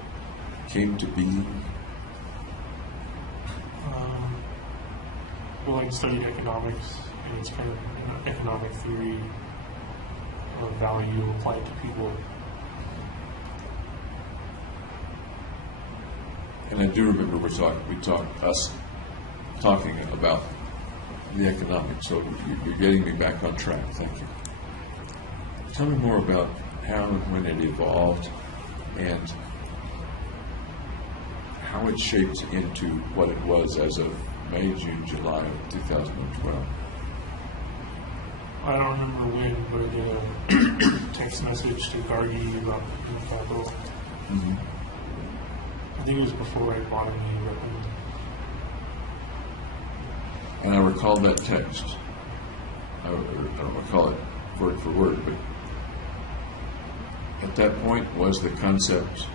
came to be? Well, I studied economics, and it's kind of an economic theory of value applied to people. And I do remember us talking about the economics, so you're getting me back on track. Thank you. Tell me more about how and when it evolved and how it shaped into what it was as of May, June, July of 2012. I don't remember when, but I did a text message to Gargi about human capital. Mm-hmm. I think it was before I bought any weapon. And I recall that text. I don't recall it word for word, but at that point, was the concept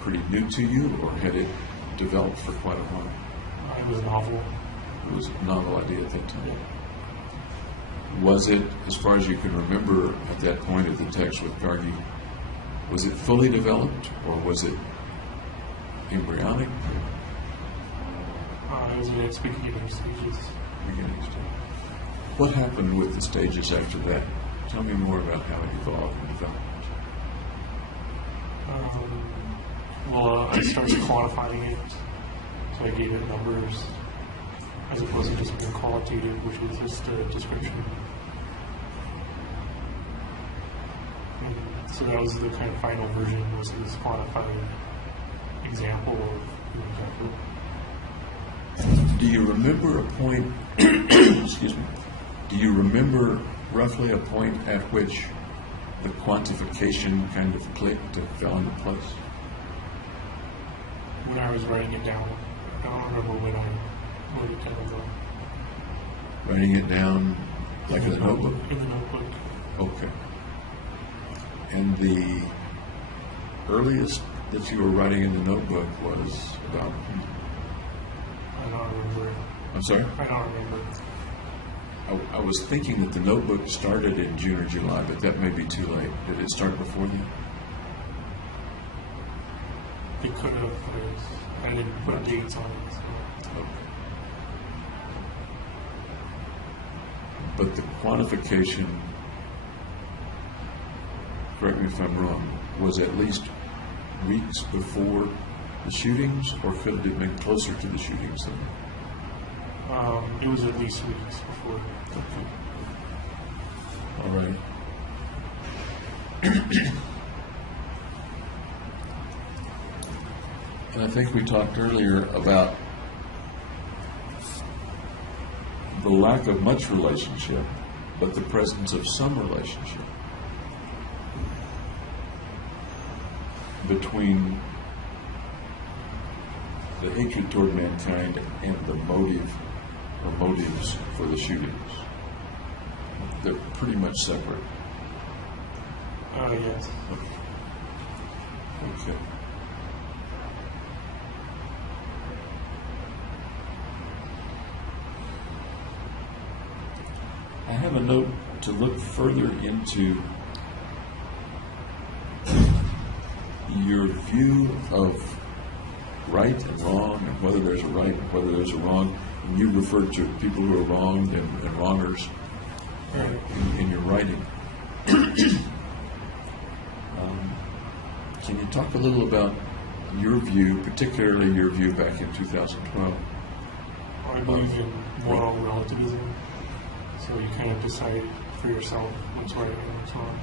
pretty new to you, or had it developed for quite a while? It was novel. It was a novel idea at that time. Was it, as far as you can remember at that point of the text with Gargi, was it fully developed, or was it embryonic? It was in its beginning stages. Beginning stage. What happened with the stages after that? Tell me more about how it evolved and developed. I started quantifying it, so I gave it numbers, as opposed to just being qualitative, which was just a description. So that was the kind of final version, was this quantified example of human capital. Do you remember a point, excuse me, do you remember roughly a point at which the quantification kind of clicked and fell into place? When I was writing it down, I don't remember when it kind of Writing it down like in a notebook? In the notebook. Okay. And the earliest that you were writing in the notebook was about? I don't remember. I'm sorry? I don't remember. I was thinking that the notebook started in June or July, but that may be too late. Did it start before then? It could have, but I didn't put dates on it. So. Okay. But the quantification, correct me if I'm wrong, was at least weeks before the shootings, or could it have been closer to the shootings than? It was at least weeks before. Okay. All right. And I think we talked earlier about the lack of much relationship, but the presence of some relationship between the hatred toward mankind and the motive or motives for the shootings. They're pretty much separate. Yes. Okay. I have a note to look further into your view of right and wrong, and whether there's a right and whether there's a wrong. And you referred to people who are wronged and wrongers in your writing. Talk a little about your view, particularly your view back in 2012. I believe in moral relativism, so you kind of decide for yourself what's right and what's wrong.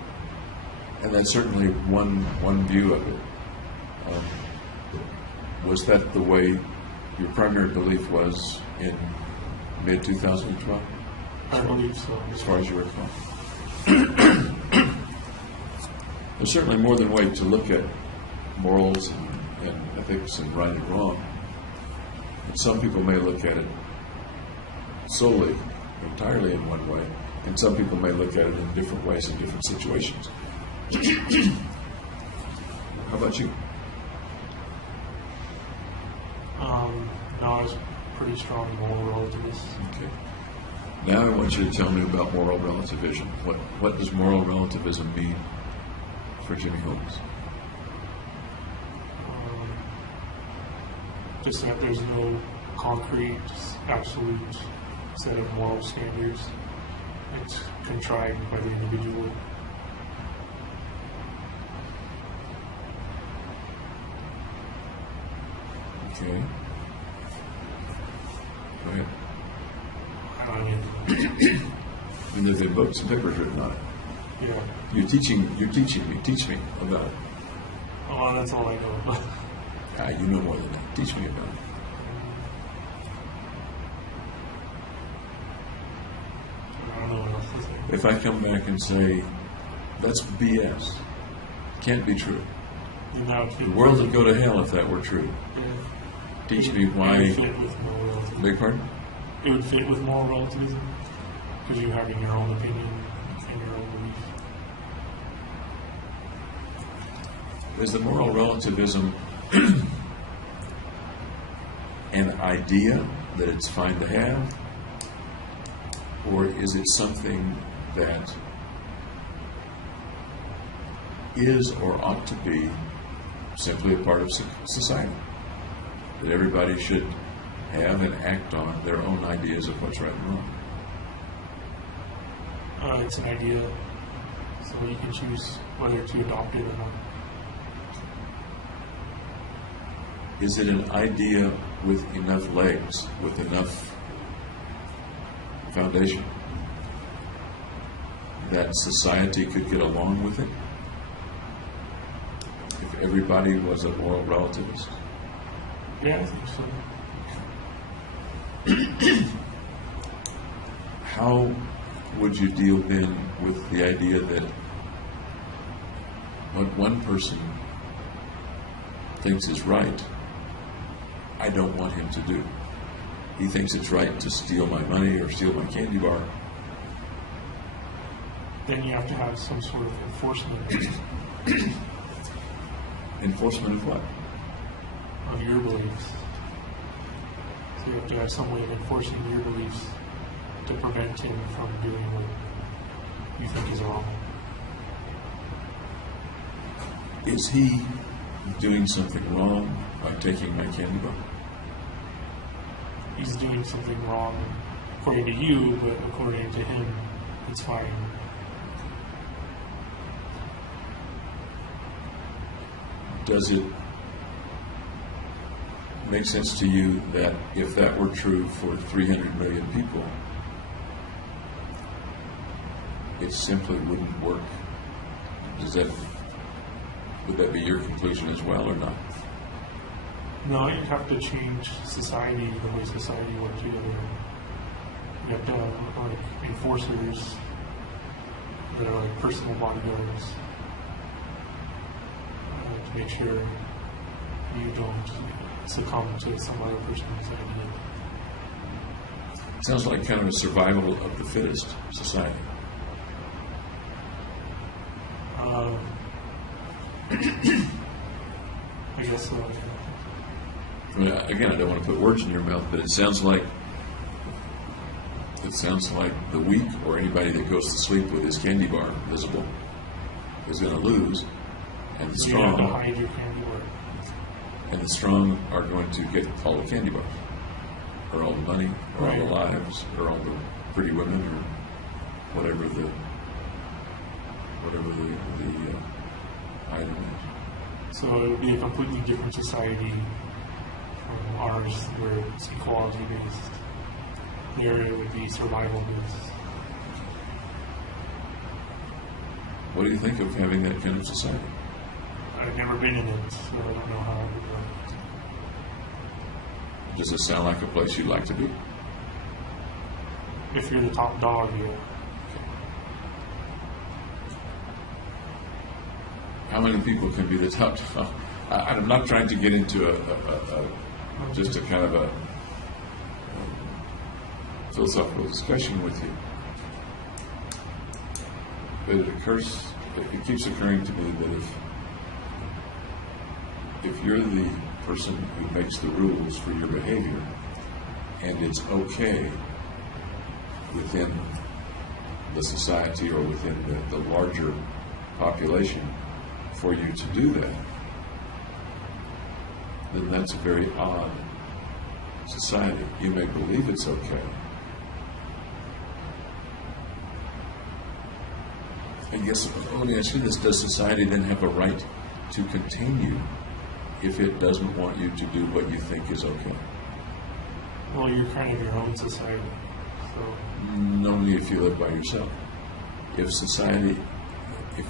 And that's certainly one view of it. Was that the way your primary belief was in mid-2012, I believe so. as far as you recall? There's certainly more than one way to look at morals and ethics and right and wrong. And some people may look at it solely, entirely in one way, and some people may look at it in different ways in different situations. How about you? No, I was pretty strong moral relativist. Okay. Now I want you to tell me about moral relativism. What does moral relativism mean for Jimmy Holmes? Just that there's no concrete, absolute set of moral standards. It's contrived by the individual. Okay. Go ahead. I mean, And there's been books and papers written on it. yeah. You're teaching me. Teach me about it. Oh, that's all I know. You know more than that. Teach me about it. I don't know what else to say. If I come back and say, that's BS, can't be true. And that would fit The world would go to hell if that were true. Teach me It why. would fit with moral relativism. Beg pardon? It would fit with moral relativism because you're having your own opinion and your own belief. Is the moral relativism an idea that it's fine to have? Or is it something that is or ought to be simply a part of society? That everybody should have and act on their own ideas of what's right and wrong? It's an idea, so you can choose whether to adopt it or not. Is it an idea with enough legs, with enough foundation, that society could get along with it? If everybody was a moral relativist? Yeah, I think so. How would you deal then with the idea that what one person thinks is right, I don't want him to do? He thinks it's right to steal my money or steal my candy bar. Then you have to have some sort of enforcement Enforcement of what? of your beliefs. So you have to have some way of enforcing your beliefs to prevent him from doing what you think is wrong. Is he doing something wrong by taking my candy bar? He's doing something wrong according to you, but according to him, it's fine. Does it make sense to you that if that were true for 300 million people, it simply wouldn't work? Would that be your conclusion as well or not? No, you have to change society, the way society works together. You have to have like enforcers that are like personal bodyguards to make sure you don't succumb to some other person's idea. It sounds like kind of a survival of the fittest society. I guess so. I mean, again, I don't want to put words in your mouth, but it sounds like the weak or anybody that goes to sleep with his candy bar visible is going to lose, and the You have to strong hide your candy bar. are going to get all the candy bars, or all the money, or all the lives, or all the pretty women, or whatever the item is. So it would be a completely different society from ours, where it's equality based. There it would be survival based. What do you think of having that kind of society? I've never been in it, so I don't know how it would work. Does it sound like a place you'd like to be? If you're the top dog, yeah. How many people can be the top dog? I'm not trying to get into just a kind of a philosophical discussion with you, but it keeps occurring to me that if you're the person who makes the rules for your behavior, and it's okay within the society or within the larger population for you to do that, then that's a very odd society. You may believe it's okay. I guess, let me ask you this, does society then have a right to contain you if it doesn't want you to do what you think is okay? Well, you're kind of your own society, so... Only if you live by yourself. If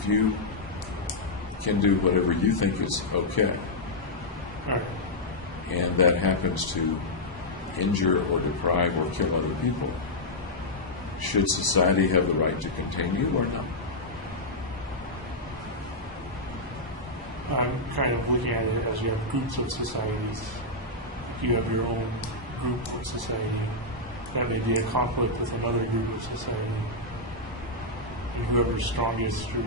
you can do whatever you think is okay, Right. and that happens to injure or deprive or kill other people, should society have the right to contain you or not? I'm kind of looking at it as you have groups of societies. You have your own group of society. That may be a conflict with another group of society. And whoever's strongest or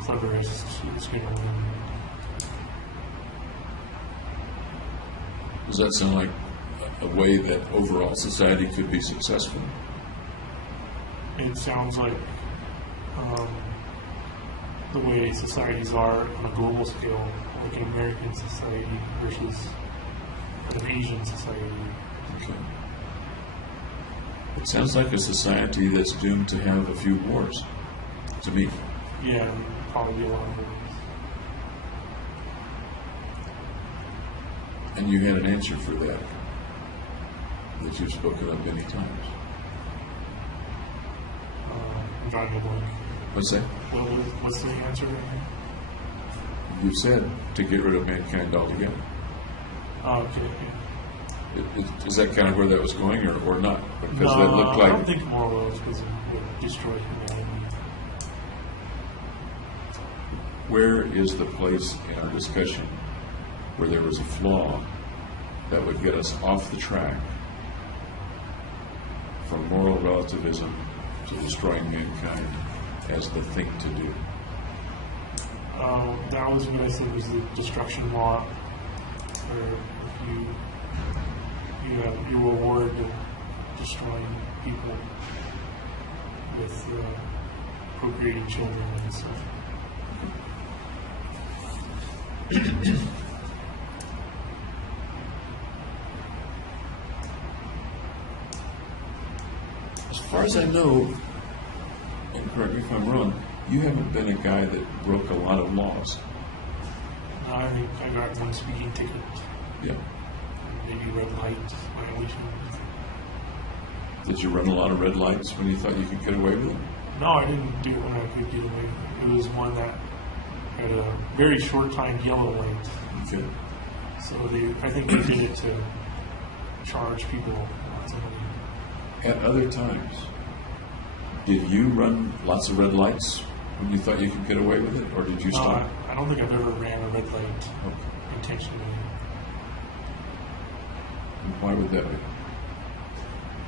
cleverest is going to win. Does that sound like a way that overall society could be successful? It sounds like the way societies are on a global scale, like an American society versus an Asian society. Okay. It sounds like a society that's doomed to have a few wars, to me. Yeah, probably a lot of ways. And you had an answer for that you've spoken of many times. I'm trying to blank. What's that? What's the answer right now? You said to get rid of mankind altogether. Oh, okay. Yeah. Is that kind of where that was going, or not? Because No, that looked like... I don't think more was because it would destroy humanity. Where is the place in our discussion where there was a flaw that would get us off the track from moral relativism to destroying mankind as the thing to do? That was what I said was the destruction law, where if you reward destroying people with procreating children and stuff. As far as I know, and correct me if I'm wrong, you haven't been a guy that broke a lot of laws. I think I got one speeding ticket, Yeah. maybe red light violation. Did you run a lot of red lights when you thought you could get away with it? No, I didn't do it when I could get away. It was one that had a very short timed yellow light. Okay. So I think they did it to charge people lots of money. At other times, did you run lots of red lights when you thought you could get away with it, or did you No, stop? I don't think I've ever ran a red light Okay. intentionally. And why would that be?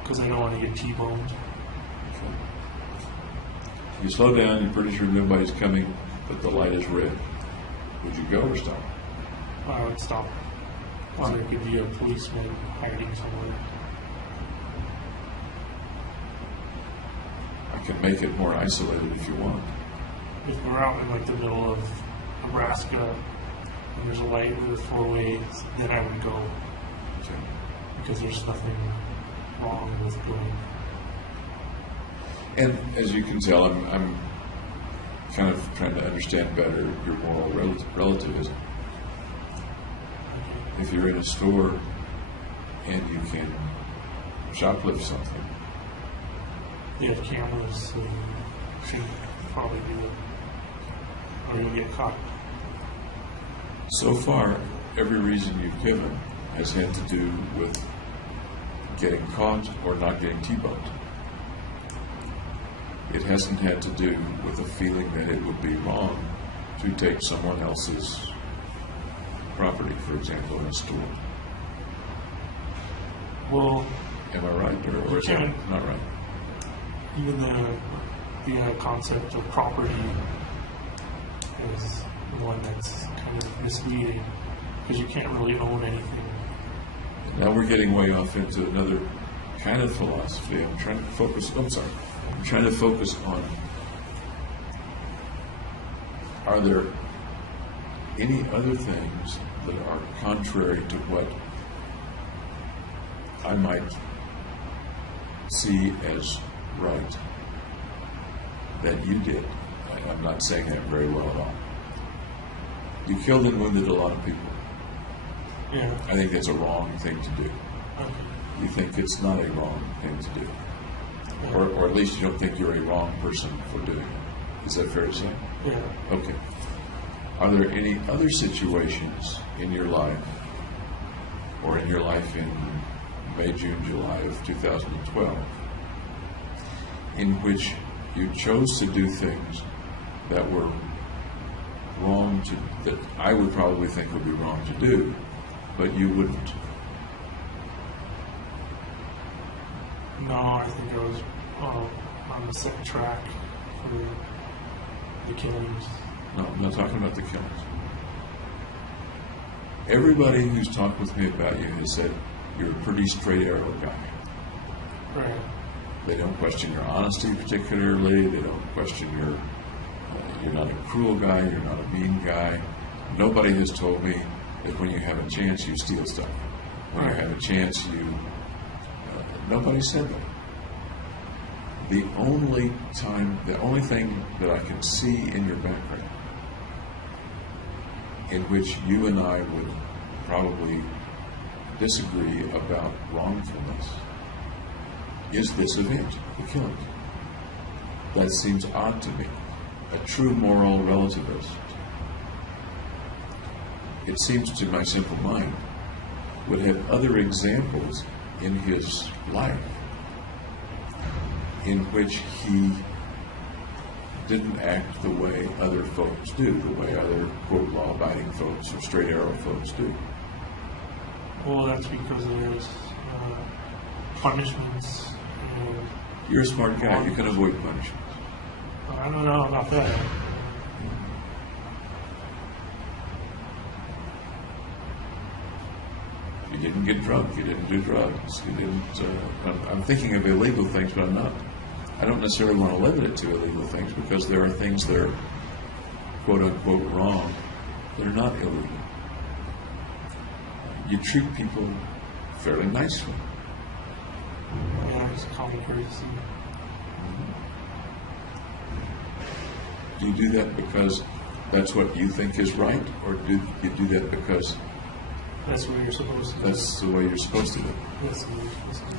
Because I don't want to get T-boned. Okay. You slow down, you're pretty sure nobody's coming, but the light is red. Would you go or stop? I would stop. Or there could be a policeman hiding somewhere. I can make it more isolated if you want. If we're out in like the middle of Nebraska and there's a light with 4 ways, then I would go. Okay. Because there's nothing wrong with going. And as you can tell, I'm kind of trying to understand better your moral relativism. If you're in a store and you can shoplift something, They have cameras, so you shouldn't probably do it, or you'll get caught. so far, every reason you've given has had to do with getting caught or not getting T-boned. It hasn't had to do with a feeling that it would be wrong to take someone else's property, for example, in a store. Well, Am I right, or is that not right? even the concept of property is one that's kind of misleading, because you can't really own anything. Now we're getting way off into another kind of philosophy. I'm trying to focus. I'm trying to focus on: are there any other things that are contrary to what I might see as right that you did? I'm not saying that very well at all. You killed and wounded a lot of people. Yeah. I think that's a wrong thing to do. Okay. You think it's not a wrong thing to do. Yeah. Or at least you don't think you're a wrong person for doing it. Is that fair to say? Yeah. Okay. Are there any other situations in your life, or in your life in May, June, July of 2012, in which you chose to do things that were wrong that I would probably think would be wrong to do, but you wouldn't? No, I think I was on the set track for the killings. No, I'm not talking about the killings. Everybody who's talked with me about you has said you're a pretty straight arrow guy. Right. They don't question your honesty particularly. They don't question you're not a cruel guy, you're not a mean guy. Nobody has told me that when you have a chance, you steal stuff. When you have a chance, nobody said that. The only thing that I can see in your background in which you and I would probably disagree about wrongfulness is this event, the killing. That seems odd to me. A true moral relativist, it seems to my simple mind, would have other examples in his life in which he didn't act the way other folks do, the way other, quote, law-abiding folks or straight arrow folks do. Well, that's because there's punishments. You're a smart guy. You can avoid punishment. I don't know about that. You didn't get drunk. You didn't do drugs. You didn't. I'm thinking of illegal things, but I'm not. I don't necessarily want to limit it to illegal things because there are things that are quote unquote wrong that are not illegal. You treat people fairly nicely. Yeah, it's common courtesy. Do you do that because that's what you think is right, or do you do that because That's what you're supposed to do. that's the way you're supposed to do it? That's what you're supposed to do.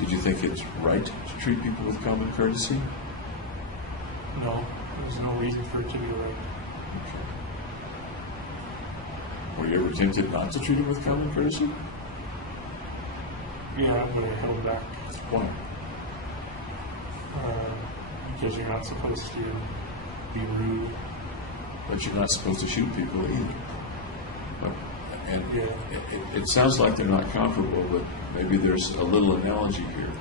Did you think it's right to treat people with common courtesy? No, there's no reason for it to be right. Were you ever tempted not to treat them with common courtesy? Yeah, but I held back Why? because you're not supposed to be rude. But you're not supposed to shoot people either. But, and Yeah. it sounds like they're not comparable, but maybe there's a little analogy here.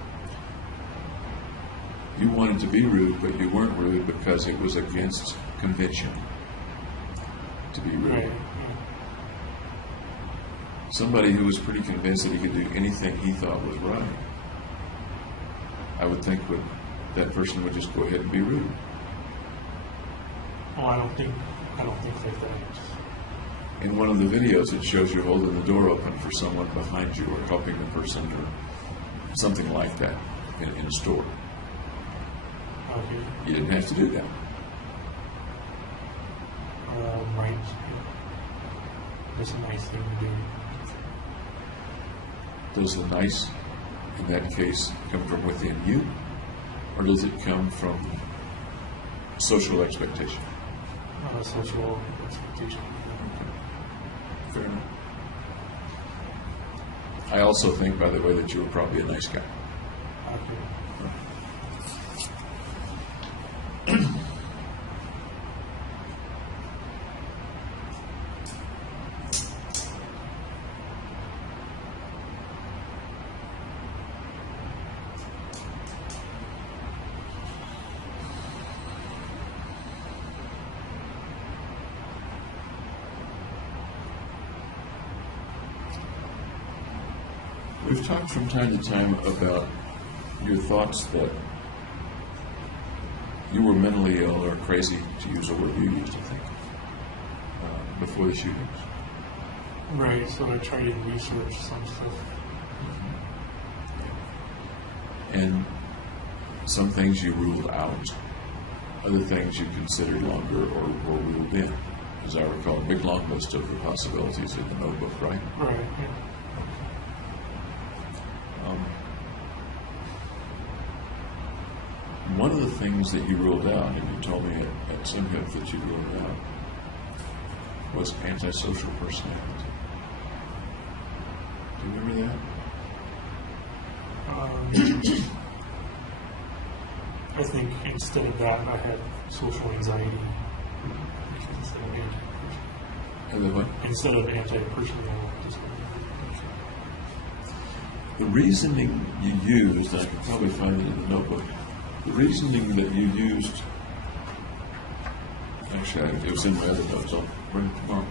You wanted to be rude, but you weren't rude because it was against convention to be rude. Right. Somebody who was pretty convinced that he could do anything he thought was right, I would think that person would just go ahead and be rude. Well, I don't think like that. In one of the videos, it shows you holding the door open for someone behind you or helping the person or something like that in a store. Okay. You didn't have to do that. them right. Just a nice thing to do. Does the nice, in that case, come from within you, or does it come from social expectation? Social expectation. Fair enough. I also think, by the way, that you were probably a nice guy. Okay. We've talked from time to time about your thoughts that you were mentally ill or crazy, to use a word you used to think, before the shootings. Right, so I tried to research some stuff. And some things you ruled out, other things you considered longer or ruled in. As I recall, a big long list of the possibilities in the notebook, right? Right, yeah. One of the things that you ruled out, and you told me at SimHip that you ruled out, was antisocial personality. Do you remember that? I think instead of that, I had social anxiety. Instead of anti-personality disorder. The reasoning you used, I can probably find it in the notebook, the reasoning that you used, actually it was in my other notes, I'll bring it tomorrow,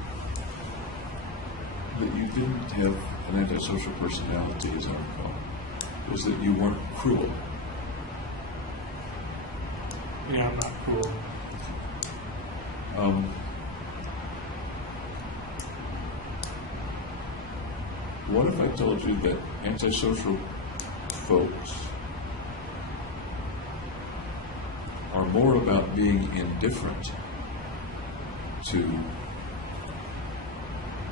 that you didn't have an antisocial personality, as I recall, was that you weren't cruel. Yeah, I'm not cruel. What if I told you that antisocial folks are more about being indifferent to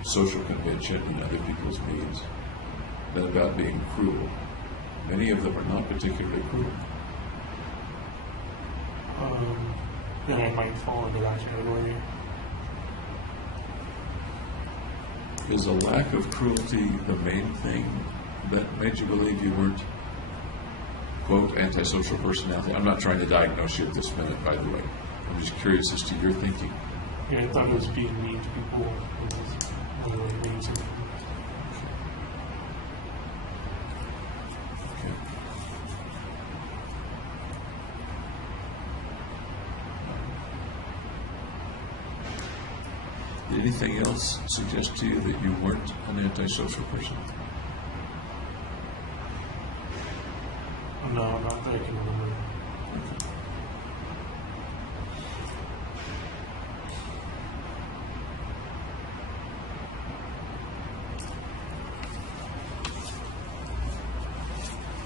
social convention and other people's needs than about being cruel? Many of them are not particularly cruel. Then I might fall into that category. Is a lack of cruelty the main thing that made you believe you weren't, quote, antisocial personality? I'm not trying to diagnose you at this minute, by the way. I'm just curious as to your thinking. Yeah, I thought it was being mean to people. It was really amazing. Okay. Did anything else suggest to you that you weren't an antisocial person? No, not that I can remember.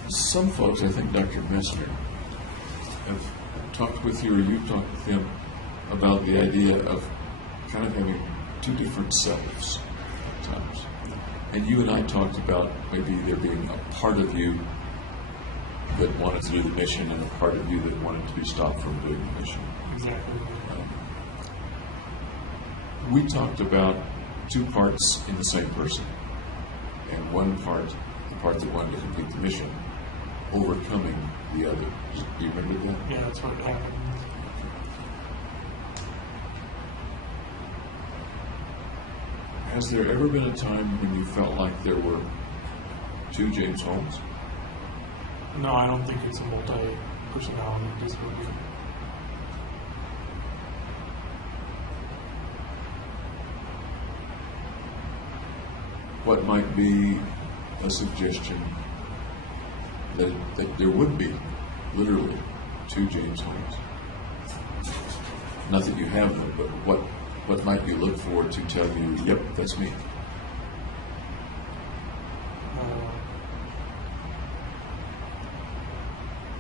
Some folks, I think Dr. Messner, have talked with you or you've talked with him about the idea of kind of having two different selves at times. And you and I talked about maybe there being a part of you that wanted to do the mission and a part of you that wanted to be stopped from doing the mission. Exactly. We talked about two parts in the same person. And one part, the part that wanted to complete the mission, overcoming the other. Do you remember that? Yeah, that's what happened. Has there ever been a time when you felt like there were two James Holmes? No, I don't think it's a multi-personality disorder. What might be a suggestion that there would be literally two James Holmes? Not that you have them, but what might you look for to tell you, yep, that's me?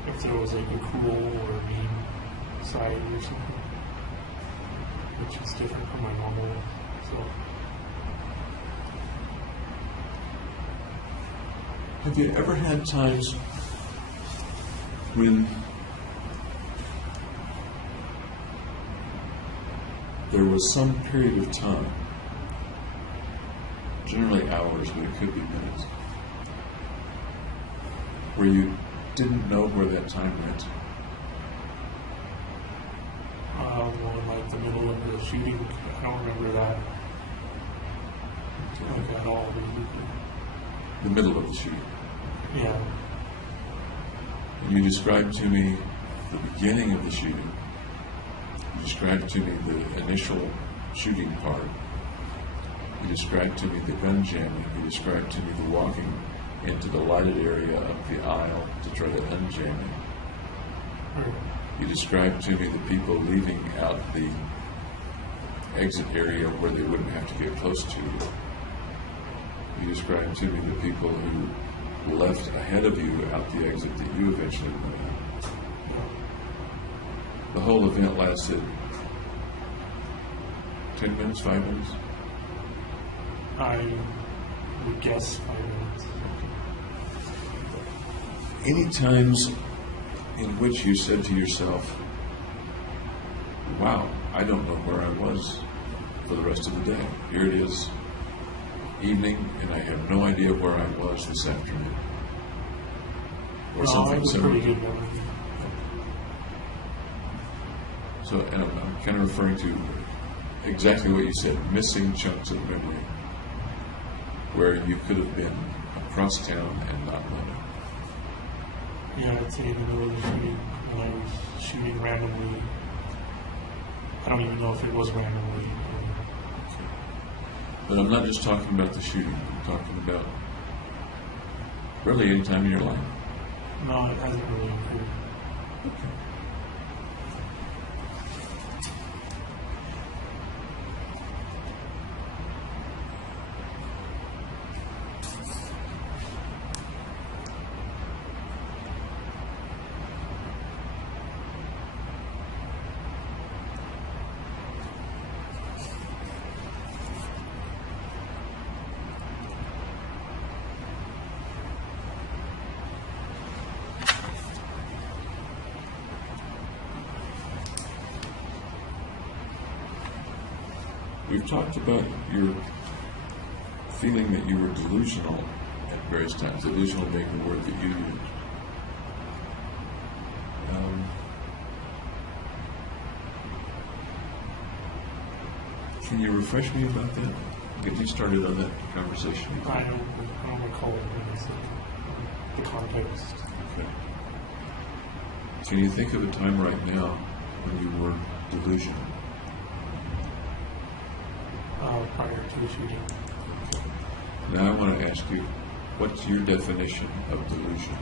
If there was like a cruel or mean side or something. which is different from my normal self. Have you ever had times when there was some period of time, generally hours, but it could be minutes, where you didn't know where that time went? Well, in like the middle of the shooting, I don't remember that like at all. The middle of the shooting. Yeah. And you described to me the beginning of the shooting. You described to me the initial shooting part. You described to me the gun jamming. You described to me the walking into the lighted area of the aisle to try to unjam it. Right. You described to me the people leaving out the exit area where they wouldn't have to get close to you. You described to me the people who left ahead of you out the exit that you eventually went out. The whole event lasted 10 minutes, 5 minutes? I would guess 5 minutes. Any times in which you said to yourself, wow, I don't know where I was for the rest of the day. Here it is, evening, and I have no idea where I was this afternoon. Or something I was similar. pretty good memory. So, and I'm kind of referring to exactly what you said, missing chunks of memory, where you could have been across town and not known it. Yeah, I'd say in the middle of the shooting, when I was shooting randomly. I don't even know if it was randomly. But I'm not just talking about the shooting. I'm talking about really any time in your life. No, it hasn't really occurred. Okay. We've talked about your feeling that you were delusional at various times. Delusional being the word that you used. Can you refresh me about that? Get me started on that conversation. I don't recall it when I said the context. Okay. Can you think of a time right now when you were delusional? Prior to the shooting. Now I want to ask you, what's your definition of delusion?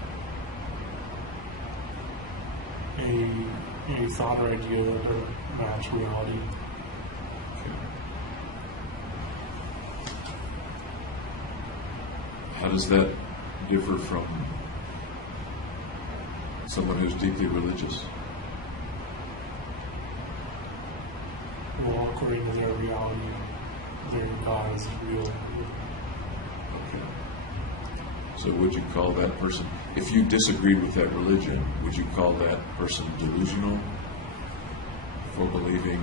A thought or idea that don't match reality. Okay. How does that differ from someone who's deeply religious? Well, according to their reality, their God is real. Okay. So would you call that person, if you disagreed with that religion, would you call that person delusional for believing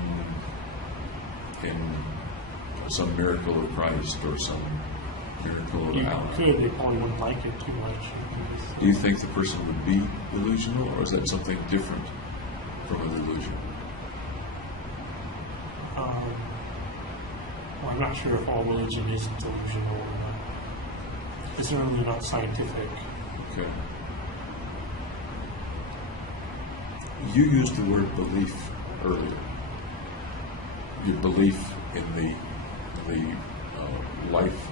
in some miracle of Christ or some miracle of You Allah? could, they probably wouldn't like it too much. Do you think the person would be delusional, or is that something different from a delusion? Well, I'm not sure if all religion is delusional or not. It's certainly not scientific. Okay. You used the word belief earlier. Your belief in the life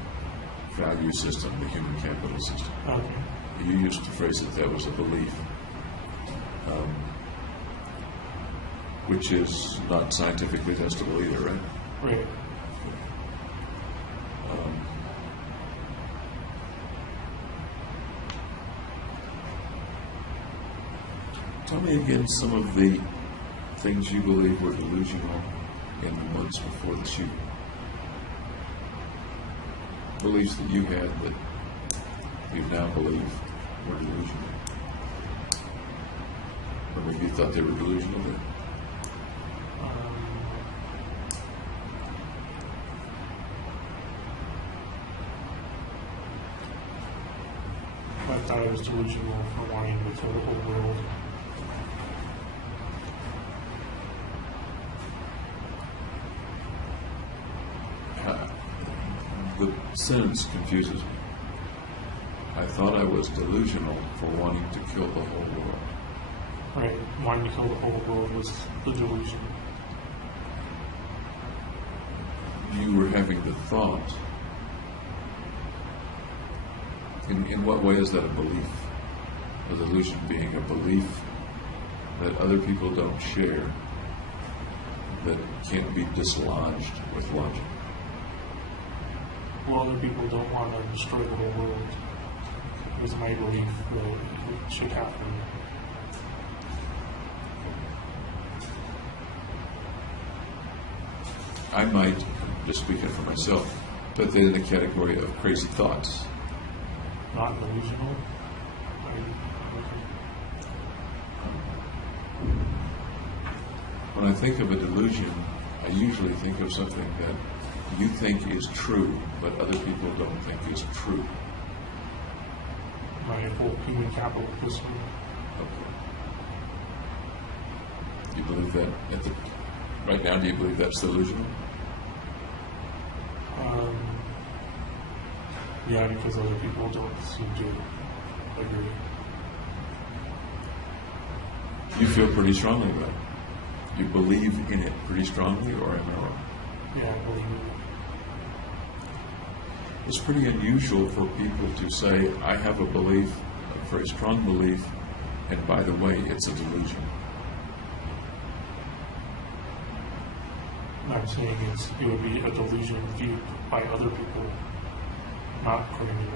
value system, the human capital system. Okay. You used to phrase it that was a belief, which is not scientifically testable either, right? Right. Tell me again some of the things you believe were delusional in the months before the shooting? Beliefs that you had that you now believe were delusional? Or maybe you thought they were delusional then? I thought I was delusional for wanting to kill the whole world. The sentence confuses me. I thought I was delusional for wanting to kill the whole world. Right, wanting to kill the whole world was the delusion. You were having the thought. In what way is that a belief? A delusion being a belief that other people don't share, that can't be dislodged with logic. Well, other people don't want to destroy the whole world. It was my belief that it should happen. I might, just speaking for myself, put that in the category of crazy thoughts. Not delusional. When I think of a delusion, I usually think of something that you think is true, but other people don't think is true. My whole human capitalism. Okay. Do you believe that right now? Do you believe that's delusional? Yeah, because other people don't seem to agree. You feel pretty strongly about it. You believe in it pretty strongly, or am I wrong? Yeah, I believe it. It's pretty unusual for people to say, I have a belief, a very strong belief, and by the way, it's a delusion. I'm saying it would be a delusion viewed by other people, not according to me.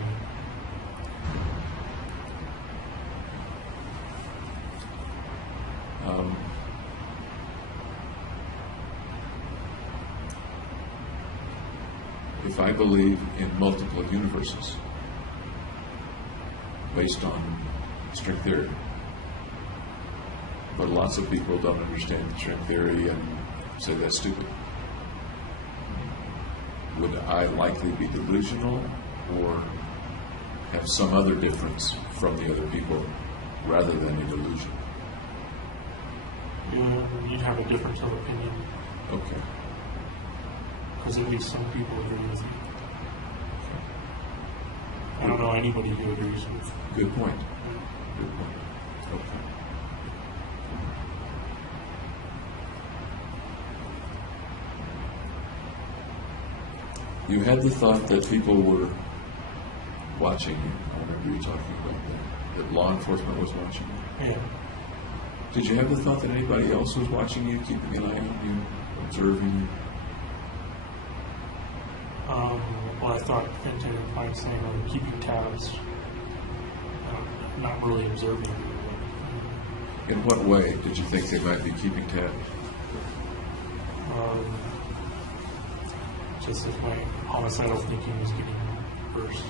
If I believe in multiple universes based on string theory, but lots of people don't understand string theory and say that's stupid, would I likely be delusional or have some other difference from the other people rather than a delusion? You'd have a difference of opinion. Okay. Because at least some people agree with you. I don't know anybody who agrees with. Good point. Good point. Okay. You had the thought that people were watching you. I remember you talking about that law enforcement was watching you. Yeah. Did you have the thought that anybody else was watching you, keeping an eye on you, observing you? Well, I thought Fenton and Feinstein were keeping tabs, not really observing you. In what way did you think they might be keeping tabs? Just if my homicidal thinking was getting worse.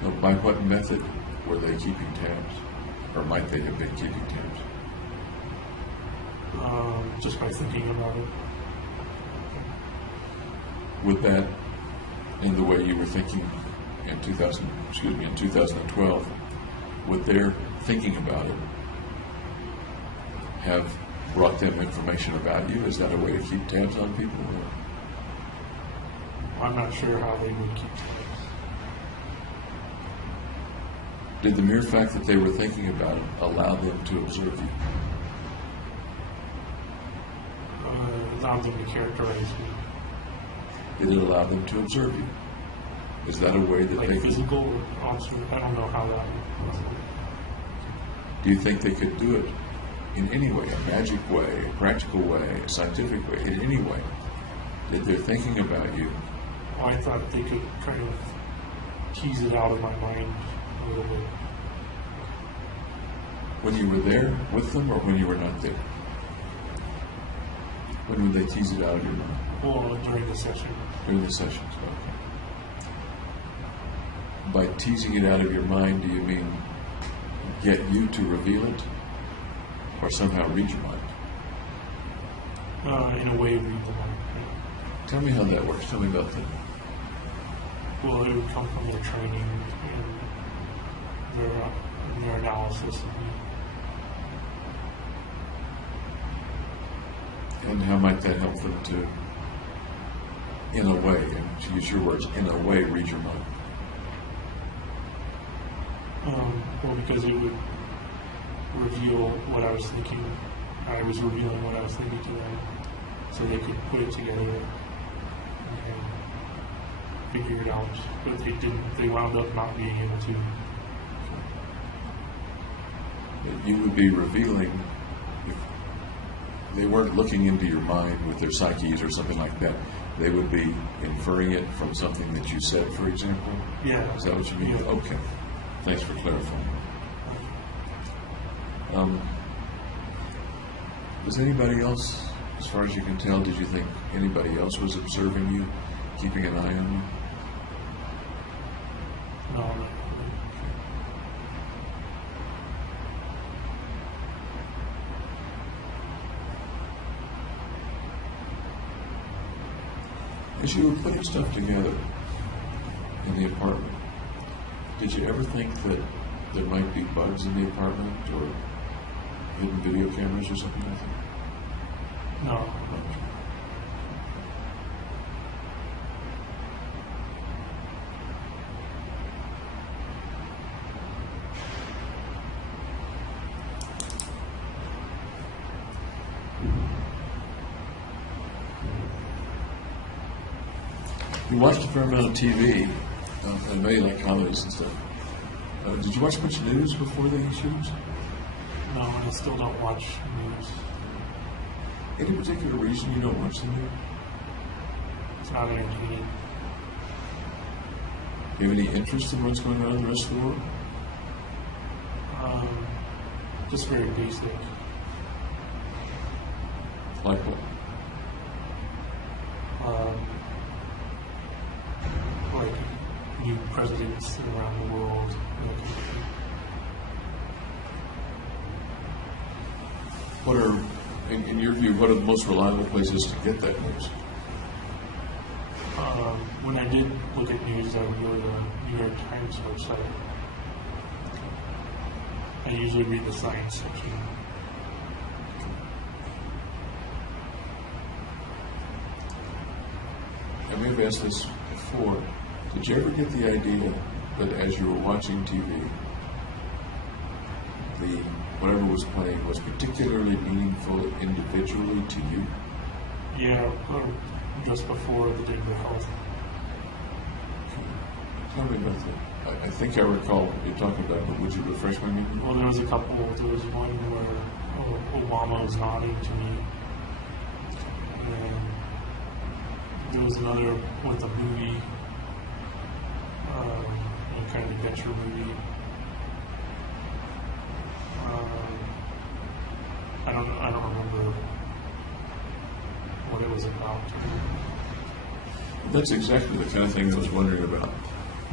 Now, by what method were they keeping tabs? Or might they have been keeping tabs? Just by thinking about it. Would that, in the way you were thinking in 2012, would their thinking about it have brought them information about you? Is that a way to keep tabs on people? Or? I'm not sure how they would keep tabs. Did the mere fact that they were thinking about it allow them to observe you? Allow them to characterize me. Did it allow them to observe you? Is that a way that Like they physical observation? I don't know how that was. Do you think they could do it in any way, a magic way, a practical way, a scientific way, in any way? That they're thinking about you? Well, I thought they could kind of tease it out of my mind a little bit. When you were there with them or when you were not there? When would they tease it out of your mind? Well, during the session. During the sessions, okay. By teasing it out of your mind, do you mean get you to reveal it, or somehow read your mind? In a way, read the mind. Tell me how that works. Tell me about that. Well, it would come from their training and their analysis of me. And how might that help them to, in a way, and to use your words, in a way, read your mind? Well, because it would reveal what I was thinking. I was revealing what I was thinking to them, so they could put it together and figure it out. But they didn't. They wound up not being able to. You would be revealing, if they weren't looking into your mind with their psyches or something like that, they would be inferring it from something that you said, for example? Yeah. Is that what you mean? Yeah. Okay. Thanks for clarifying. Was anybody else, as far as you can tell, did you think anybody else was observing you, keeping an eye on you? No, not really. As you were putting stuff together in the apartment, did you ever think that there might be bugs in the apartment or hidden video cameras or something like that? No. You watched a fair amount of TV. I know you like comedies and stuff. Did you watch much news before the shootings? No, I still don't watch news. Any particular reason you don't watch the news? It's not entertaining. Do you have any interest in what's going on in the rest of the world? Just very basic. Like what? Like new presidents around the world. What are, in your view, what are the most reliable places to get that news? When I did look at news, I would go to the New York Times website. I usually read the science section. I may have asked this before. Did you ever get the idea that as you were watching TV, whatever was playing was particularly meaningful individually to you? Yeah, just before the Denver Health. Tell me about that. I think I recall you talking about it, but would you refresh my memory? Well, there was a couple. There was one where Obama was nodding to me, and there was another with a movie, a kind of adventure movie. I don't remember what it was about. That's exactly the kind of thing I was wondering about.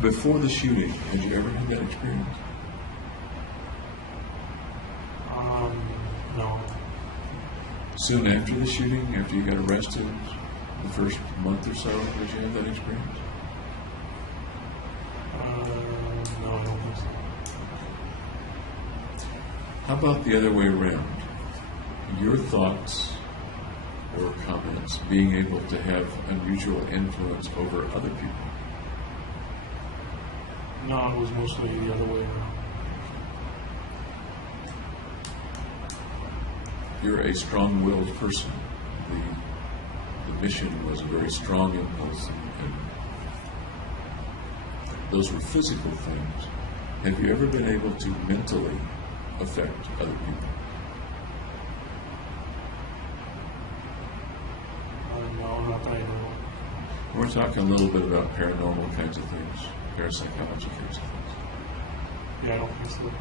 Before the shooting, had you ever had that experience? No. Soon after the shooting, after you got arrested, the first month or so, did you have that experience? No, I don't think so. How about the other way around? Your thoughts or comments being able to have unusual influence over other people? No, it was mostly the other way around. You're a strong-willed person. The mission was a very strong impulse, and those were physical things. Have you ever been able to mentally affect other people? No, not that I know of. We're talking a little bit about paranormal kinds of things, parapsychology kinds of things. Yeah, I don't think so. Okay.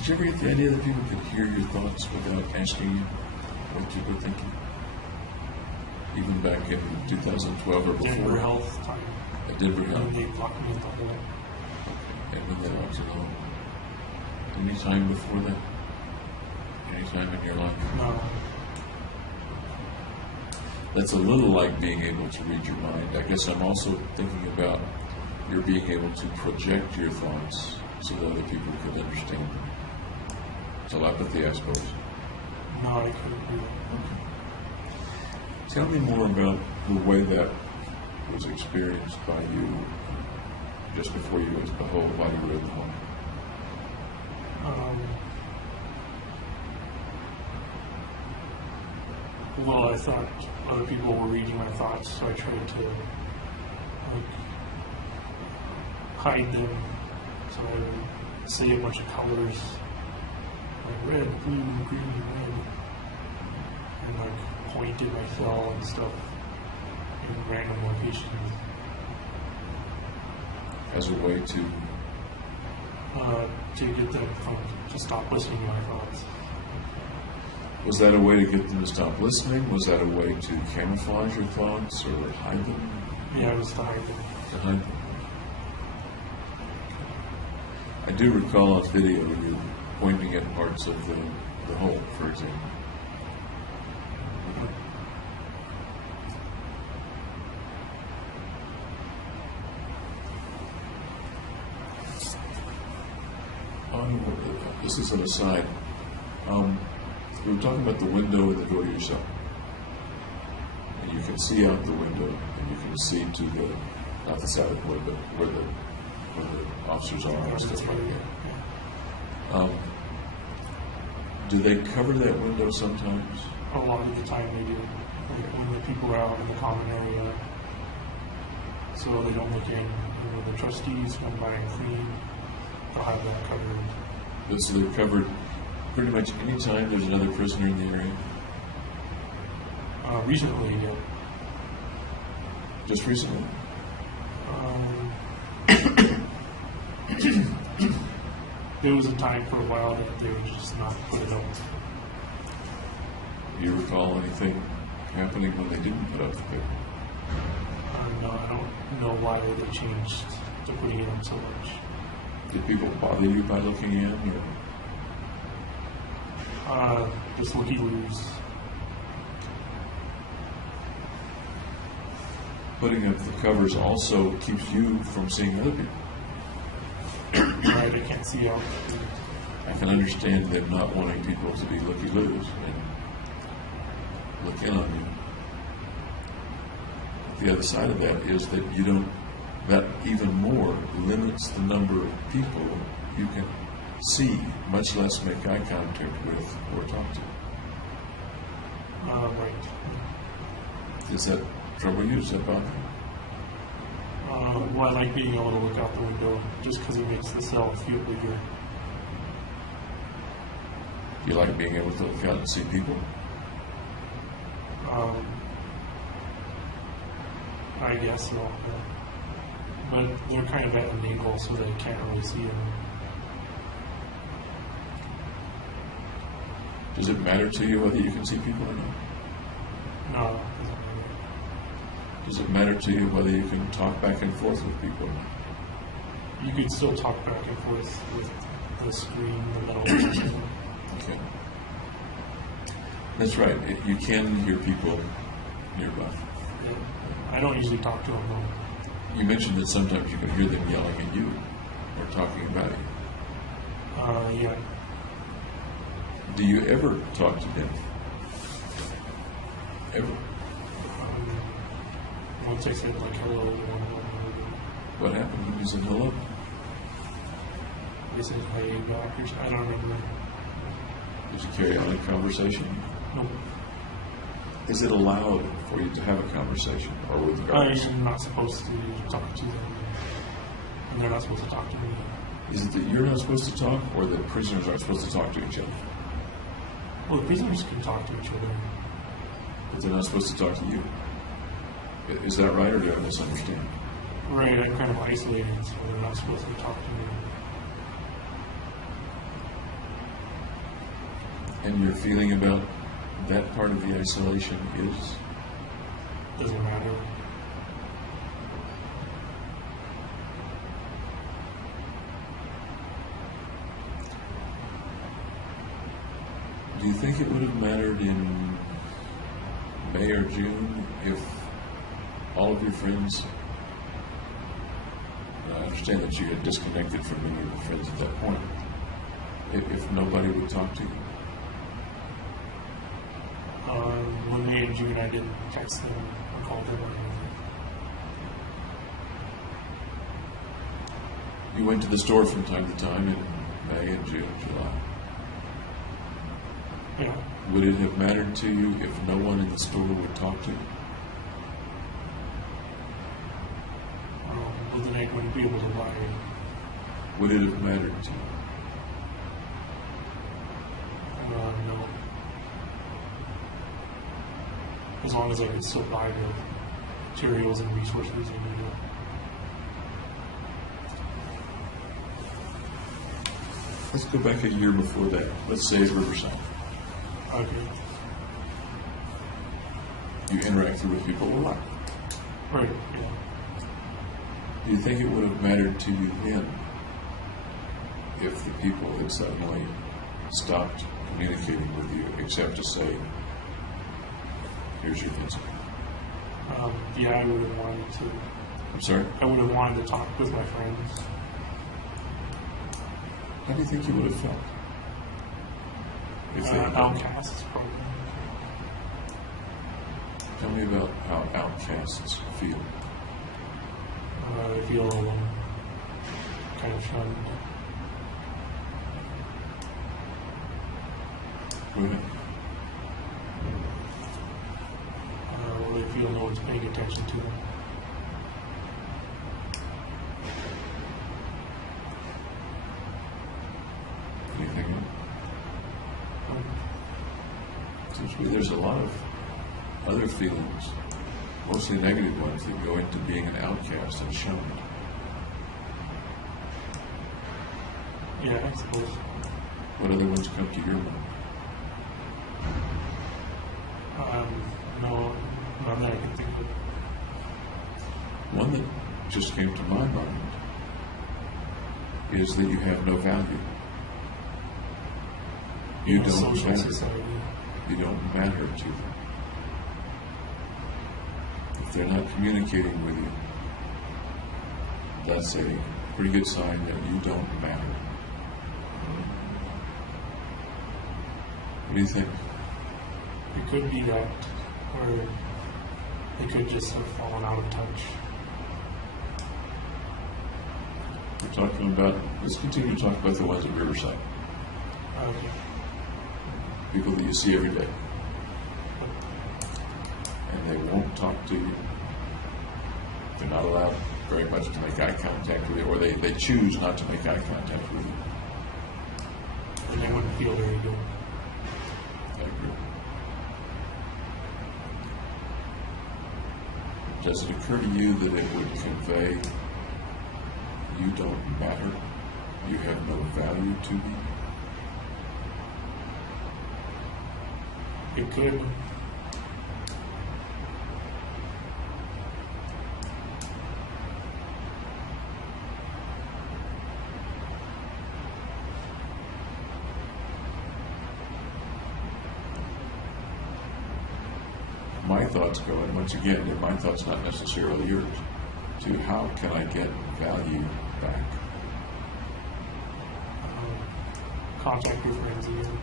Did you ever get the idea that people could hear your thoughts without asking you what you were thinking? Even back in 2012 or before? Denver Health time. At Denver Health? And they locked me in the hole. And when they locked you alone? Any time before that? Any time in your life? No. That's a little like being able to read your mind. I guess I'm also thinking about your being able to project your thoughts so that other people could understand them. Telepathy, I suppose. No, I couldn't do that. Okay. Tell me more about the way that was experienced by you just before you went to the hole, while you were in the hole. Well, I thought other people were reading my thoughts, so I tried to hide them. So I would say a bunch of colors, like red, blue, green, red, and point at my cell and stuff in random locations. As a way to get them to stop listening to my thoughts. was that a way to get them to stop listening? Was that a way to camouflage your thoughts or hide them? Yeah, it was to hide them. To hide them. I do recall on video you pointing at parts of the hole, for example. This is an aside. We were talking about the window and the door to your cell. And you can see out the window, and you can see to the, not the side of the window, but where the officers are and stuff like that. Do they cover that window sometimes? A lot of the time they do. Like when the people are out in the common area, so they don't look in. The trustees come by and clean. They'll have that covered. So they're covered pretty much any time there's another prisoner in the area? Recently, yeah. Just recently? There was a time for a while that they would just not put it up. Do you recall anything happening when they didn't put up the paper? No, I don't know why they changed to putting it up so much. Did people bother you by looking in? Or? Just looky-loos. Putting up the covers also keeps you from seeing other people. Right, I can't see out. I can understand them not wanting people to be looky-loos and look in on you. The other side of that is that you don't, that even more limits the number of people you can see, much less make eye contact with or talk to. Right. Does that trouble you? Does that bother you? Well, I like being able to look out the window just because it makes the cell feel bigger. You like being able to look out and see people? I guess so. Yeah. But they're kind of at an angle so that I can't really see them. Does it matter to you whether you can see people or not? No, it doesn't matter. Does it matter to you whether you can talk back and forth with people or not? You could still talk back and forth with the screen, the metal. Okay. That's right. You can hear people nearby. Yeah. I don't usually talk to them though. You mentioned that sometimes you can hear them yelling at you or talking about you. Yeah. Do you ever talk to them? Ever? Once I said like hello, What happened when you said hello? they said hey back or something. I don't remember. Did you carry on a conversation? Nope. Is it allowed for you to have a conversation or with guards? I'm not supposed to talk to them, and they're not supposed to talk to me. Is it that you're not supposed to talk or that prisoners aren't supposed to talk to each other? Well, the prisoners can talk to each other. But they're not supposed to talk to you. Is that right, or do I misunderstand? Right, I'm kind of isolated, so they're not supposed to talk to me. And your feeling about that part of the isolation is? Doesn't matter. Do you think it would have mattered in May or June if all of your friends, I understand that you had disconnected from many of your friends at that point, if nobody would talk to you? When May and June, I didn't text them or call them or anything. You went to the store from time to time in May and June, July. Yeah. Would it have mattered to you if no one in the store would talk to you? Well, then I wouldn't be able to lie. Would it have mattered to you? No. As long as I could still buy the materials and resources I needed. Let's go back a year before that. Let's say at Riverside. Okay. You interacted with people a lot. Right, yeah. Do you think it would have mattered to you then if the people had suddenly stopped communicating with you except to say, here's your pencil? Yeah, I would have wanted to. I'm sorry? I would have wanted to talk with my friends. How do you think you would have felt? If they had done that? Outcasts, probably. Tell me about how outcasts feel. I feel kind of shunned. Go ahead. They feel no one's paying attention to them. Anything else? Seems to me there's a lot of other feelings, mostly negative ones, that go into being an outcast and shunned. Yeah, I suppose. What other ones come to your mind? No, none that I can think of. One that just came to my mind is that you have no value. You In a don't social matter. society. You don't matter to them. If they're not communicating with you, that's a pretty good sign that you don't matter. What do you think? It could be that, or they could just have fallen out of touch. We're talking about, let's continue to talk about the ones at Riverside. People that you see every day. And they won't talk to you. They're not allowed very much to make eye contact with you, or they choose not to make eye contact with you. And they wouldn't feel very good. I agree. Does it occur to you that it would convey you don't matter, you have no value to me? It could. My thoughts go, and once again, and my thoughts not necessarily yours, to how can I get value back? Contact your friends again.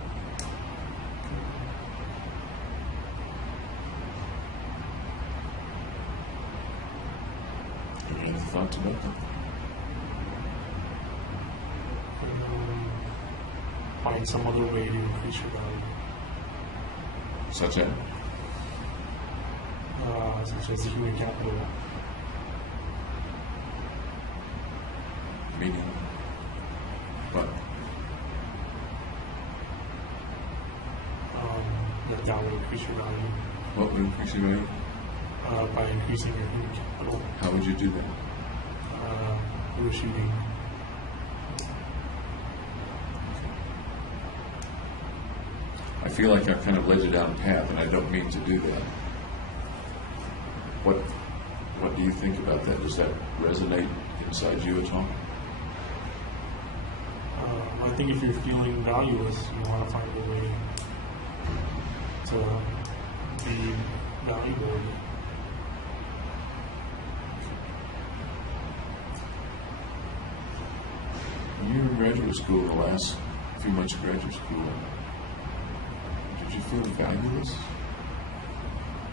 Any other thoughts about that? Find some other way to increase your value. Such as? Such as human capital. Meaning what? That will increase your value. What would increase your value? By increasing your human capital. How would you do that? Through shooting. I feel like I've kind of led you down a path, and I don't mean to do that. What do you think about that? Does that resonate inside you at all? I think if you're feeling valueless, you want to find a way to be valuable. When you were in graduate school, the last few months of graduate school, did you feel valueless?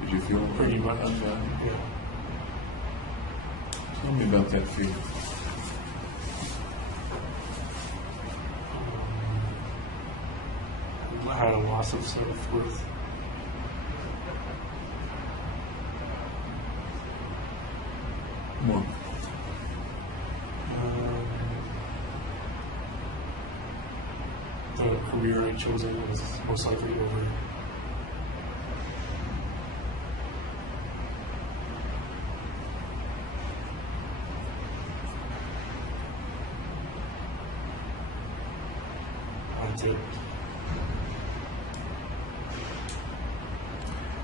Did you feel Pretty much. unvalued? Yeah. Tell me about that feeling. I had a loss of self-worth. More. The career I'd chosen was most likely over. That's it.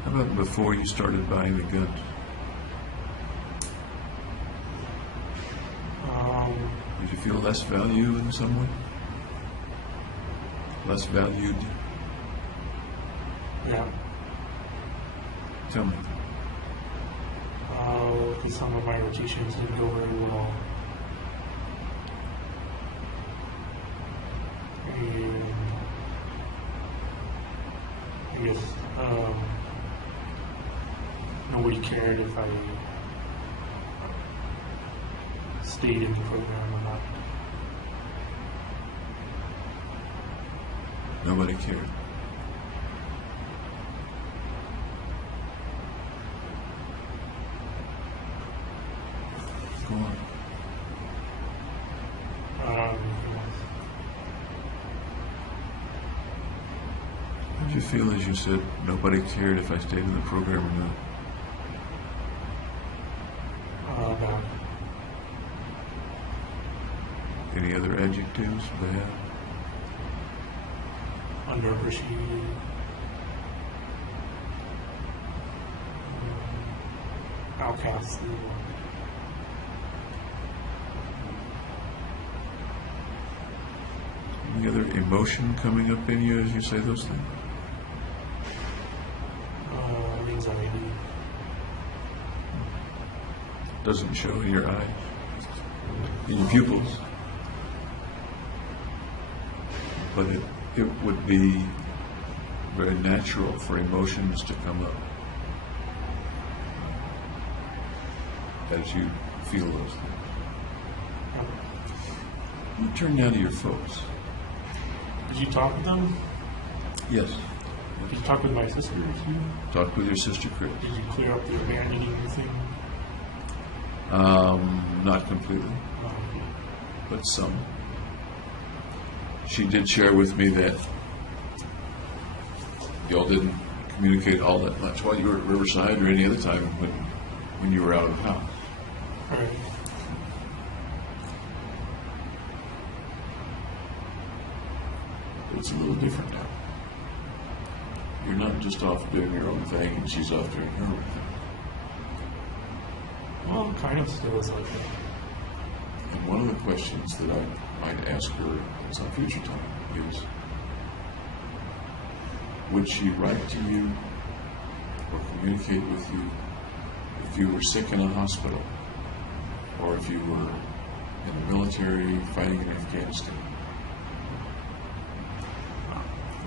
How about before you started buying the guns? Did you feel less value in some way? Less valued? Yeah. Tell me. Because some of my rotations didn't go very well. And I guess nobody cared if I stayed in the program or not. Nobody cared. Go on. How did you feel as you said nobody cared if I stayed in the program or not? Bad. Any other adjectives? Bad? Underappreciated. Outcast. Any other emotion coming up in you as you say those things? Anxiety. Doesn't show in your eyes, in your pupils. But it would be very natural for emotions to come up as you feel those things. You turn now to your folks. Did you talk with them? Yes. Did you talk with my sister too? Talk with your sister, Chris. Did you clear up the abandoning thing? Not completely, but some. She did share with me that y'all didn't communicate all that much while you were at Riverside or any other time when you were out of the house. Right. It's a little different now. You're not just off doing your own thing and she's off doing her own thing. Well, kind of still is like that. And one of the questions that I might ask her at some future time is, would she write to you or communicate with you if you were sick in a hospital or if you were in the military fighting in Afghanistan?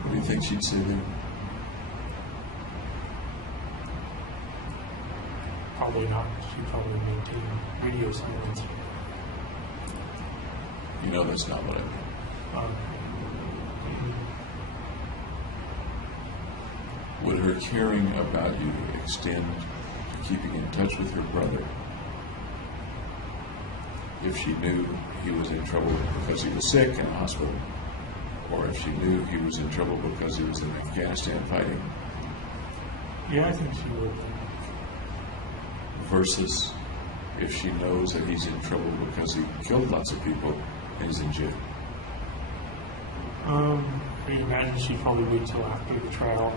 What do you think she'd say then? Probably not. She'd probably maintain radio silence. You know that's not what I mean. Would her caring about you extend to keeping in touch with her brother if she knew he was in trouble because he was sick in a hospital, or if she knew he was in trouble because he was in Afghanistan fighting, Yeah, I think she would. versus if she knows that he's in trouble because he killed lots of people and he's in jail? I imagine she'd probably wait till after the trial,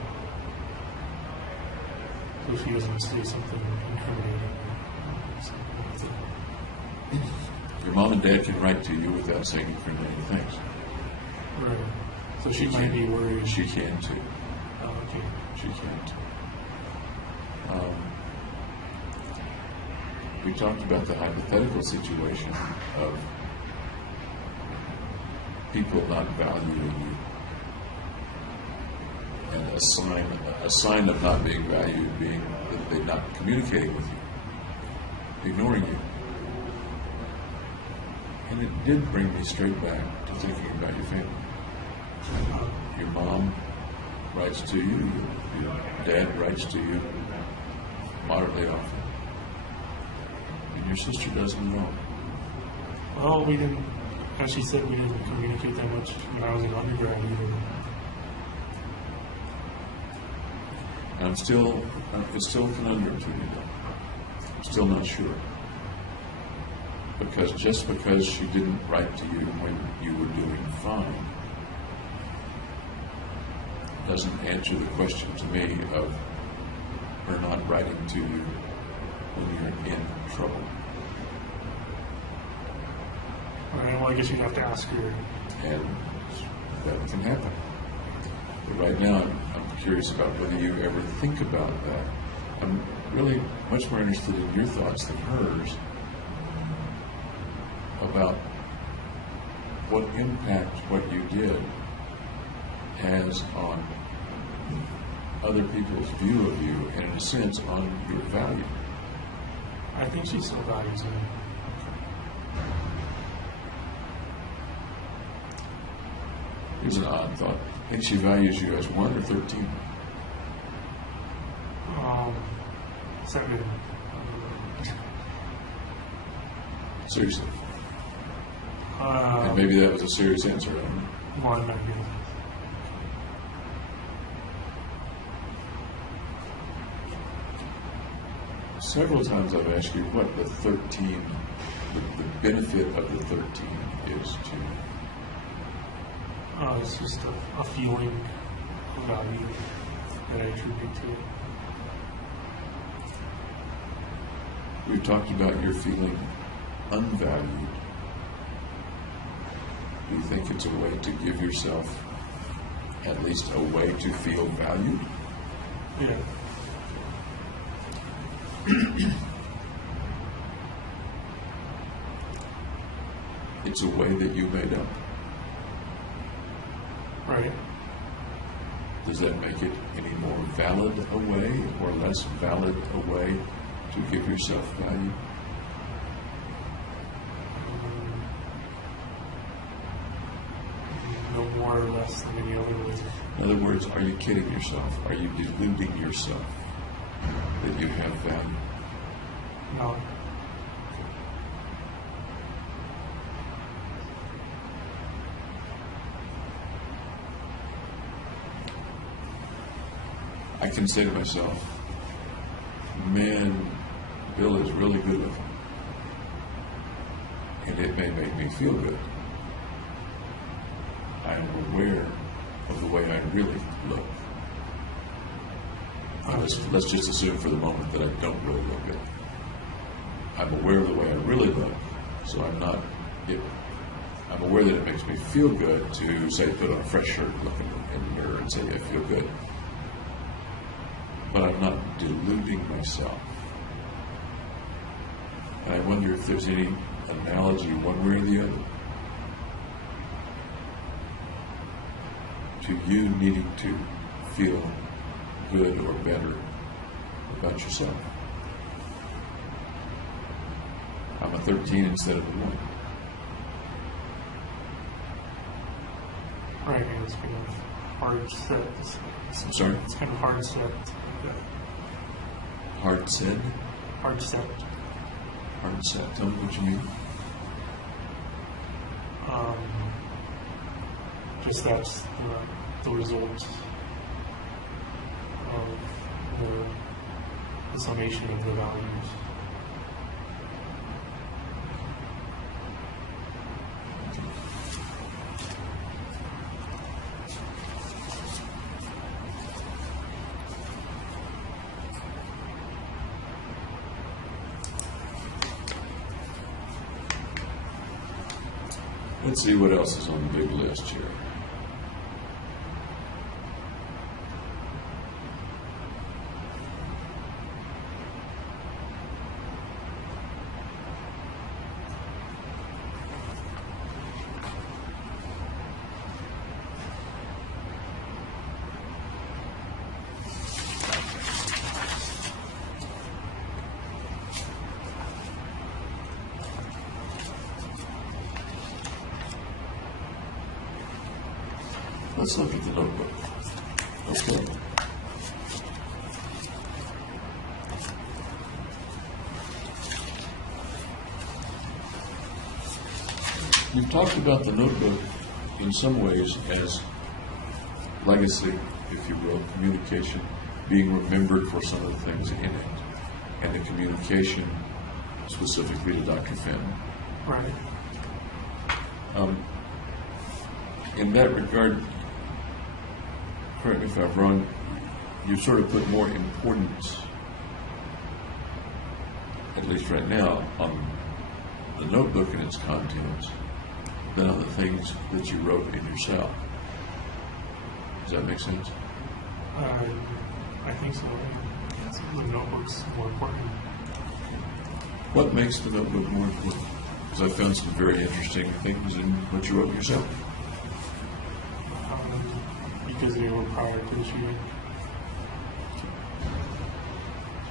so she doesn't say something incriminating or something like that. Your mom and dad can write to you without saying incriminating things. Right. So she might be worried. She can too. Oh, okay. She can too. We talked about the hypothetical situation of people not valuing you. And a sign of not being valued being that they're not communicating with you, ignoring you. And it did bring me straight back to thinking about your family. Your mom writes to you, your dad writes to you moderately often. And your sister doesn't know. Well, we didn't, as she said, we didn't communicate that much when I was in undergrad either. And it's still a conundrum to me though. I'm still not sure. Because just because she didn't write to you when you were doing fine doesn't answer the question to me of her not writing to you when you're in trouble. All right, well, I guess you'd have to ask her. And that can happen. But right now, I'm curious about whether you ever think about that. I'm really much more interested in your thoughts than hers about what impact what you did has on other people's view of you, and in a sense, on your value. I think she still values me. Here's an odd thought. I think she values you as 1 or 13. 7. Seriously. And Uh, maybe that was a serious answer. I don't know. 1, I guess. Several times I've asked you what the 13, the benefit of the 13 is to you. It's just a feeling of value that I attribute to it. We've talked about your feeling unvalued. Do you think it's a way to give yourself at least a way to feel valued? Yeah. It's a way that you made up. Right. Does that make it any more valid a way or less valid a way to give yourself value? No more or less than any other way. In other words, are you kidding yourself? Are you deluding yourself that you have value? No. I can say to myself, man, Bill is really good looking. And it may make me feel good. I am aware of the way I really look. Let's just assume for the moment that I don't really look good. I'm aware of the way I really look, so I'm aware that it makes me feel good to, say, put on a fresh shirt, look in the mirror and say, I feel good. But I'm not deluding myself. And I wonder if there's any analogy, one way or the other, to you needing to feel good or better about yourself. I'm a 13 instead of a 1. Right, and it's kind of hard set. I'm sorry? It's kind of hard set. Hard said? Hard set. Hard set. Tell me what you mean. Just that's the result of the summation of the values. Let's see what else is on the big list here. Let's look at the notebook. Okay. You've talked about the notebook in some ways as legacy, if you will, communication, being remembered for some of the things in it, and the communication specifically to Dr. Finn. Right. In that regard, correct me if I'm wrong, you sort of put more importance, at least right now, on the notebook and its contents than on the things that you wrote in your cell. Does that make sense? I think so. The notebook's more important. What makes the notebook more important? Because I found some very interesting things in what you wrote yourself. Because they were prior to the shooting.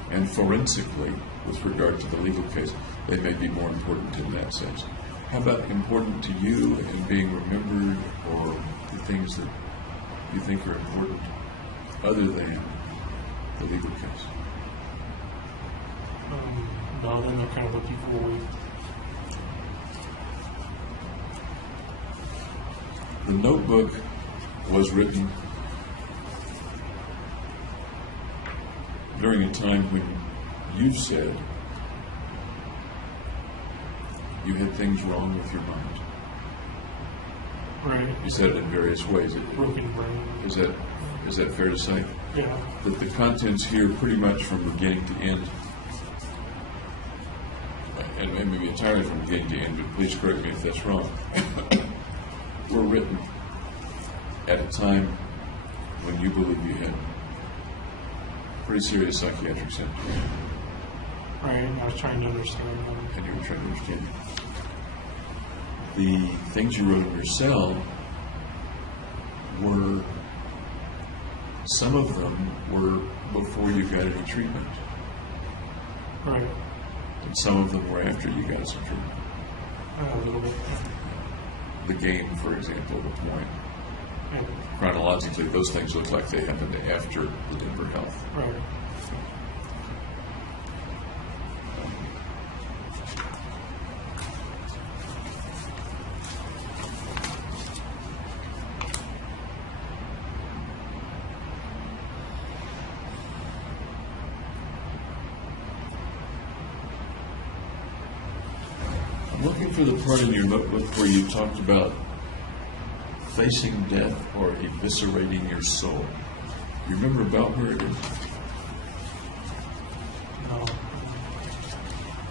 And forensically, with regard to the legal case, they may be more important in that sense. How about important to you and being remembered, or the things that you think are important other than the legal case? No, then they're kind of looking forward. The notebook was written during a time when you said you had things wrong with your mind. Right. You said it in various ways. Broken brain. Is that fair to say? Yeah. That the contents here, pretty much from beginning to end, and maybe entirely from beginning to end, but please correct me if that's wrong, were written at a time when you believe you had pretty serious psychiatric symptoms. Right, and I was trying to understand them. And you were trying to understand. The things you wrote in your cell were, some of them were before you got any treatment. Right. And some of them were after you got some treatment. A little bit. The game, for example, the point. Yeah. Chronologically, those things look like they happened after the Denver Health. Right. I'm looking for the part in your notebook where you talked about facing death or eviscerating your soul. You remember about where it is? No.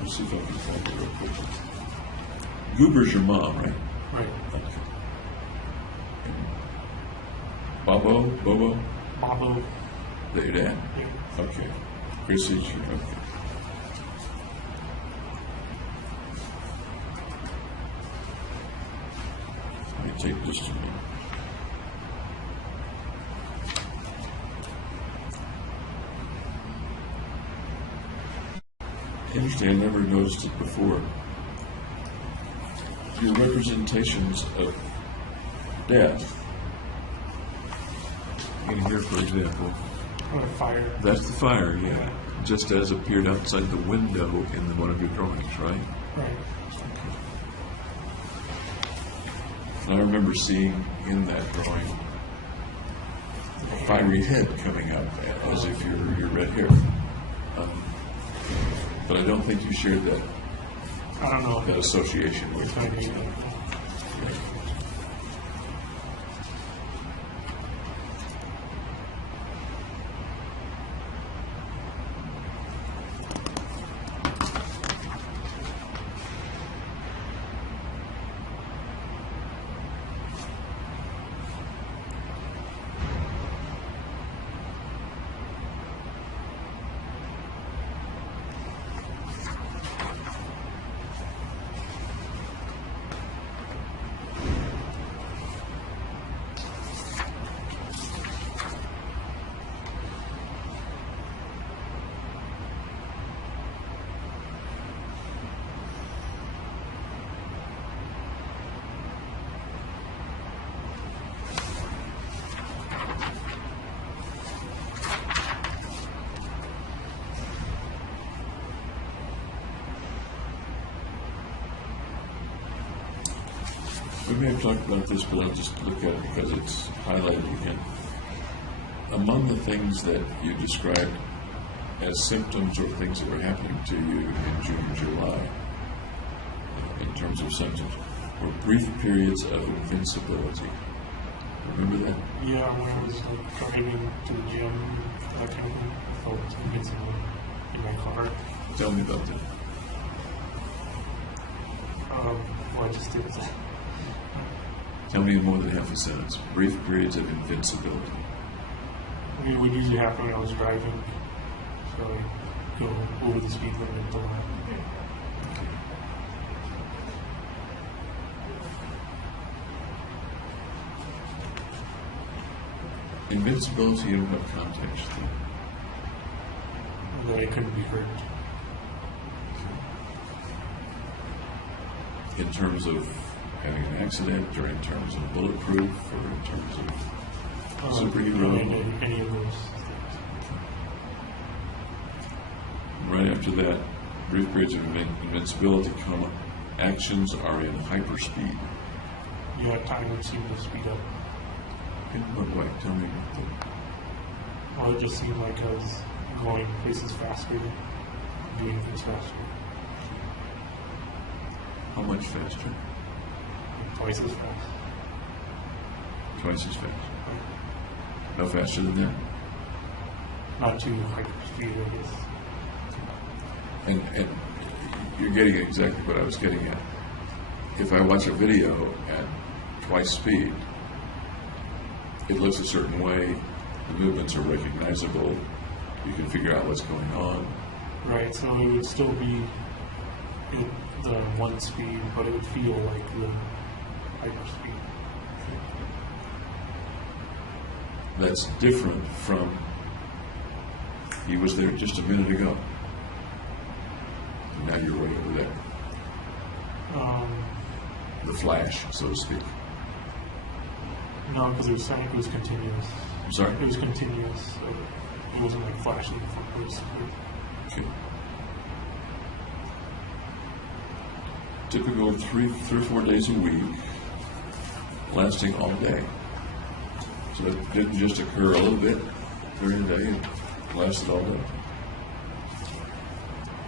Let's see if I can find it real quick. Goober's your mom, right? Right. Okay. Bobo? Bobo. That your dad? Yeah. Okay. Chris is your, okay. Let me take this to me. Interesting, I never noticed it before. Your representations of death. In here, for example, Fire. that's the fire, yeah. Just as appeared outside the window in one of your drawings, right? Right. And I remember seeing in that drawing a fiery head coming up as if your red hair. But I don't think you shared that I don't know. that association with Maybe. it. We may have talked about this, but I'll just look at it because it's highlighted again. Among the things that you described as symptoms or things that were happening to you in June and July, in terms of symptoms, were brief periods of invincibility. Remember that? Yeah, when I was like driving to the gym, that kind of thing, I felt invincible in my car. Tell me about that. Well, I just did that. Tell me in more than half a sentence. Brief periods of invincibility. I mean, it would usually happen when I was driving, so I go over the speed limit a lot. Invincibility in what context? That I couldn't be hurt. In terms of having an accident, or in terms of bulletproof, or in terms of superhero? Any of those things. Right after that, brief periods of invincibility, actions are in hyperspeed. Yeah, time would seem to speed up. In what way? Tell me about that. Well, it just seemed like I was going places faster, doing things faster. How much faster? Twice as fast. Twice as fast. No faster than that? Not too hyper speed, I guess. And you're getting exactly what I was getting at. If I watch a video at twice speed, it looks a certain way, the movements are recognizable, you can figure out what's going on. Right, so it would still be at the one speed, but it would feel like the hyper speed. That's different from, he was there just a minute ago. And now you're right over there. The flash, so to speak. No, because it was continuous. I'm sorry? It was continuous, so it wasn't like flashing from place to place. Okay. Typical three or 4 days a week, lasting all day. So it didn't just occur a little bit during the day, it lasted all day.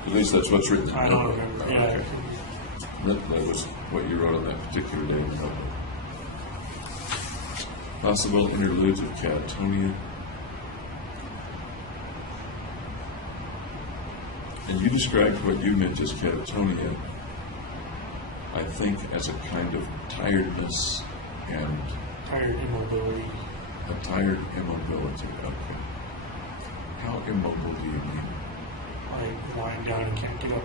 At least that's what's written. I don't remember. Oh, Yeah. okay. That was what you wrote on that particular day in the notebook. Possible interludes of catatonia. And you described what you meant as catatonia, I think, as a kind of tiredness and Tired immobility. a tired immobility. Okay. How immobile do you mean? Like lying down and can't get up.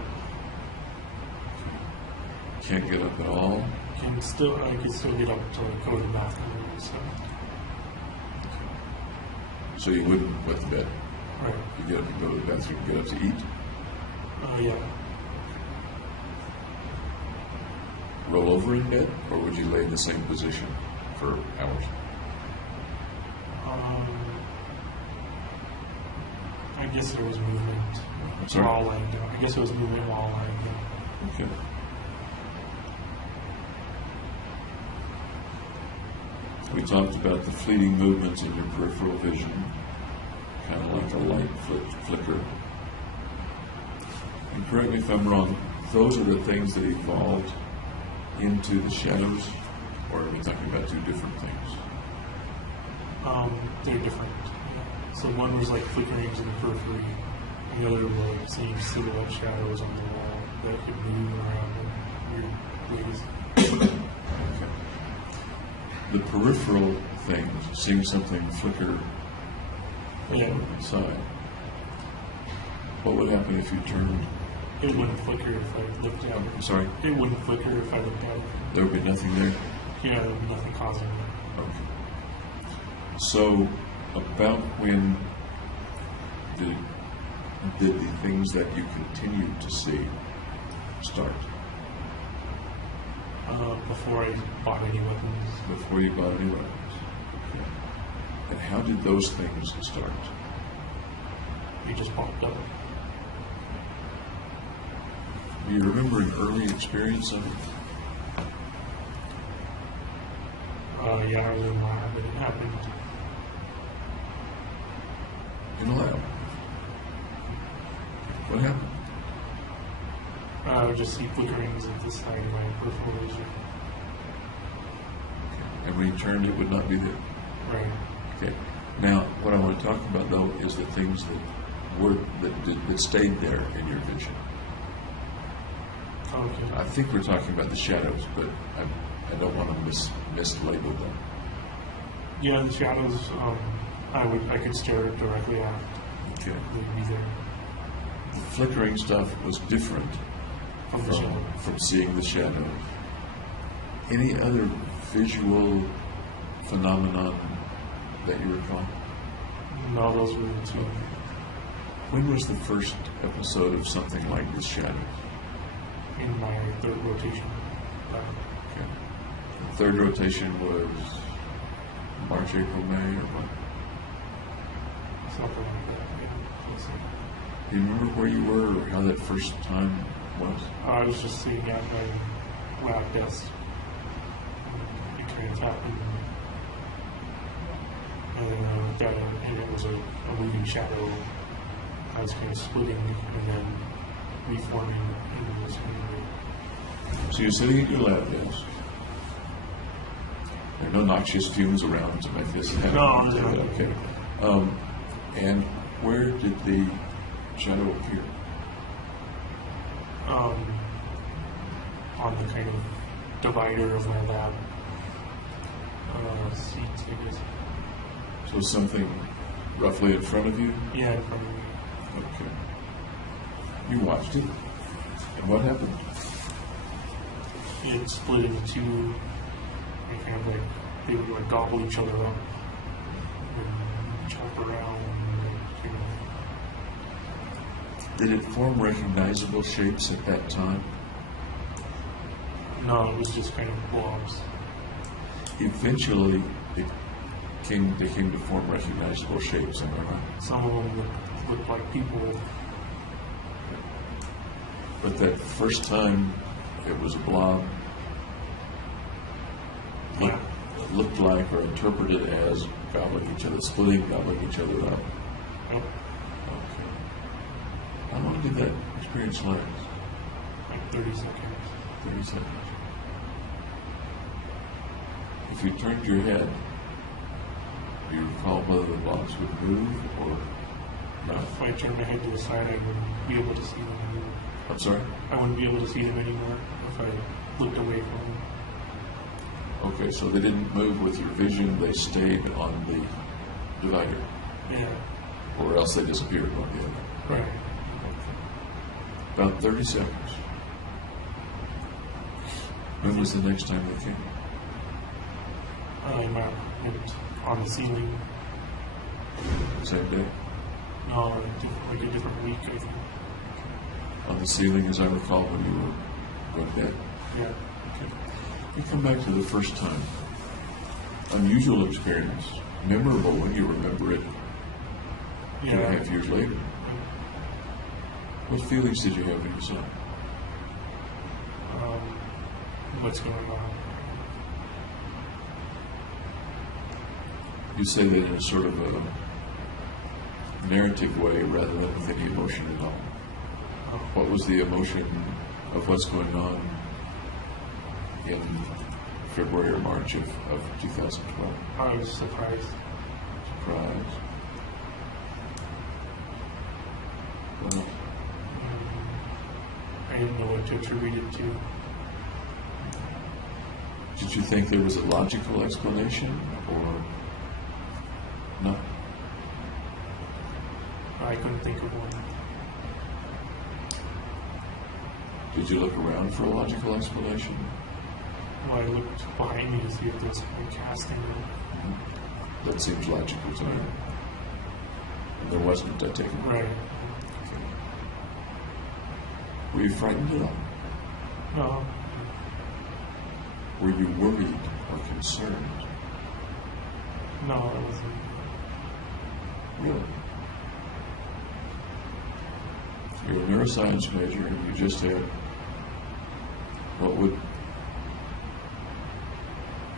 Can't get up at all? I could still get up to like go to the bathroom and stuff. So you wouldn't wet the bed? Right. You get up and go to the bathroom, get up to eat? Yeah. Roll over in bed? Or would you lay in the same position for hours? I guess there was movement Sorry? while lying down. I guess it was movement while lying down. Okay. We talked about the fleeting movements in your peripheral vision, kind of like a light flicker. And correct me if I'm wrong, those are the things that evolved into the shadows, or are we talking about two different things? They're different. Yeah. So one was like flickerings in the periphery, and the other was like seeing silhouette shadows on the wall that could move around in weird ways. Okay. The peripheral things, seeing something flicker Yeah. inside. What would happen if you turned? It wouldn't flicker if I looked at it. I'm sorry? It wouldn't flicker if I looked at it. There would be nothing there? Yeah, there would be nothing causing it. Okay. So, about when did the things that you continued to see start? Before I bought any weapons. Before you bought any weapons? Okay. And how did those things start? It just popped up. Do you remember an early experience of it? Yeah, I was in the lab and it happened. In the lab. What happened? I would just see flickerings at the side of my peripheral vision. And when you turned, it would not be there. Right. Okay. Now, what I want to talk about though is the things that stayed there in your vision. Okay. I think we're talking about the shadows, but I don't want to mislabel them. Yeah, the shadows. I could stare directly at. Okay. They'd be there. The flickering stuff was different From the shadow. from seeing the shadows. Any other visual phenomenon that you recall? No, those were the two. When was the first episode of something like this shadows? In my third rotation. Okay. The third rotation was March, April, May, or what? Something like that. Yeah. Let's see. Do you remember where you were or how that first time was? I was just sitting at my lab desk. It kind of happened. And then I looked at it, and it was a moving shadow. I was kind of splitting and then reforming into this movie. So you're sitting at your lab desk. There are no noxious fumes around to make this happen. No, Okay. And where did the shadow appear? On the kind of divider of my lab seats, I guess. So something roughly in front of you? Yeah, in front of me. Okay. You watched it. And what happened? It split into two, and kind of like they would like gobble each other up and chop around. And, you know. Did it form recognizable shapes at that time? No, it was just kind of blobs. Eventually, they came to form recognizable shapes, am I right? Some of them looked like people. But that first time, it was a blob. Yeah. Looked like or interpreted as gobbling each other, splitting, gobbling each other up. Yep. Okay. How long did that experience last? Like 30 seconds. 30 seconds. If you turned your head, do you recall whether the blobs would move or not? If I turned my head to the side, I wouldn't be able to see them anymore. I'm sorry? I wouldn't be able to see them anymore if I looked away from them. Okay, so they didn't move with your vision, they stayed on the divider, Yeah. or else they disappeared one the other. Right. About 30 seconds. When was the next time they came? I'm on the ceiling. Same day? No, like a different week, I think. On the ceiling, as I recall, when you were going to bed? Yeah. Okay. We come back to the first time. Unusual experience. Memorable when you remember it 2.5 years later. What feelings did you have when you saw it? What's going on? You say that in a sort of a narrative way rather than with any emotion at all. What was the emotion of what's going on in February or March of 2012? I was surprised. Surprise. Well, I didn't know what to attribute it to. did you think there was a logical explanation or not? I couldn't think of one. Did you look around for a logical explanation? Well, I looked behind me to see if there was a casting. That seems logical to me. And there wasn't, I take it. Right. Okay. Were you frightened at all? No. Were you worried or concerned? No, I wasn't. Really? You're a neuroscience major and you just had, what would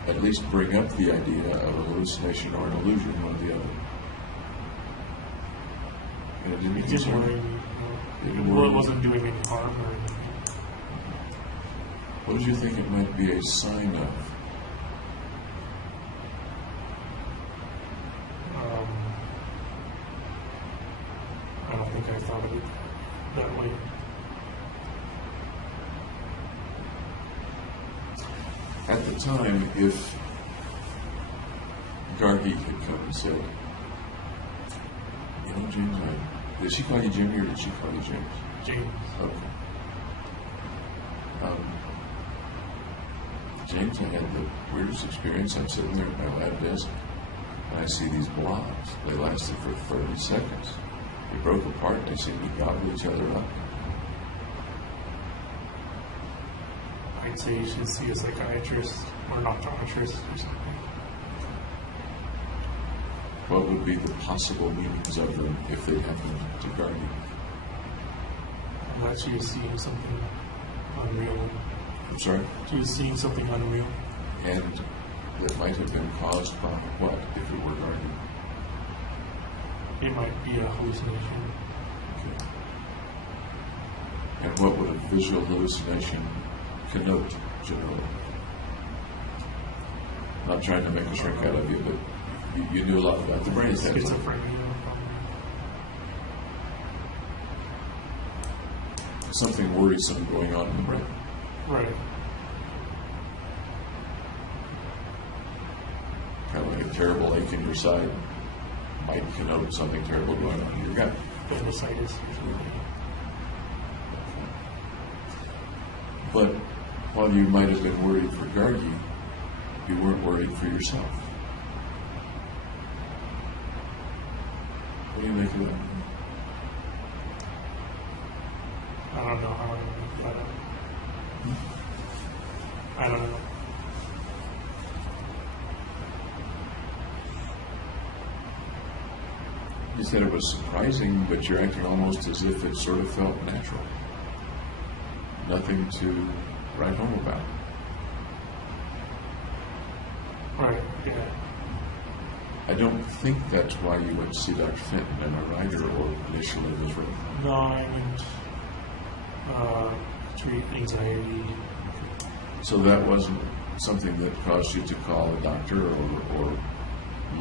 at least bring up the idea of a hallucination or an illusion, one or the other. And it didn't It didn't concern worry you. me. Well, it wasn't doing any harm or anything. What did you think it might be a sign of? I don't think I thought of it that way. At the time, if Gargi had come and said, you know, James, did she call you Jimmy or did she call you James? James. Okay. James, I had the weirdest experience. I'm sitting there at my lab desk and I see these blobs. They lasted for 30 seconds. They broke apart and they seemed to gobble each other up. I'd say you should see a psychiatrist or an optometrist or something. What would be the possible meanings of them if they happened to guard you? Unless she was seeing something unreal. I'm sorry? She was seeing something unreal. And that might have been caused by what, if it were guarding? It might be a hallucination. Okay. And what would a visual hallucination connote generally? I'm not trying to make a shrink out of you, but you knew a lot about the brain. Schizophrenia. Something worrisome going on in the brain. Right. Kind of like a terrible ache in your side might connote something terrible going on in your gut. Appendicitis or something. But while you might have been worried for Gargi, you weren't worried for yourself. What do you make of that? I don't know how I make that up. I don't know. You said it was surprising, but you're acting almost as if it sort of felt natural. Nothing to write home about. Right, yeah. I don't think that's why you went to see Dr. Fenton, am I right, or initially was written? No, I went treat anxiety. So that wasn't something that caused you to call a doctor or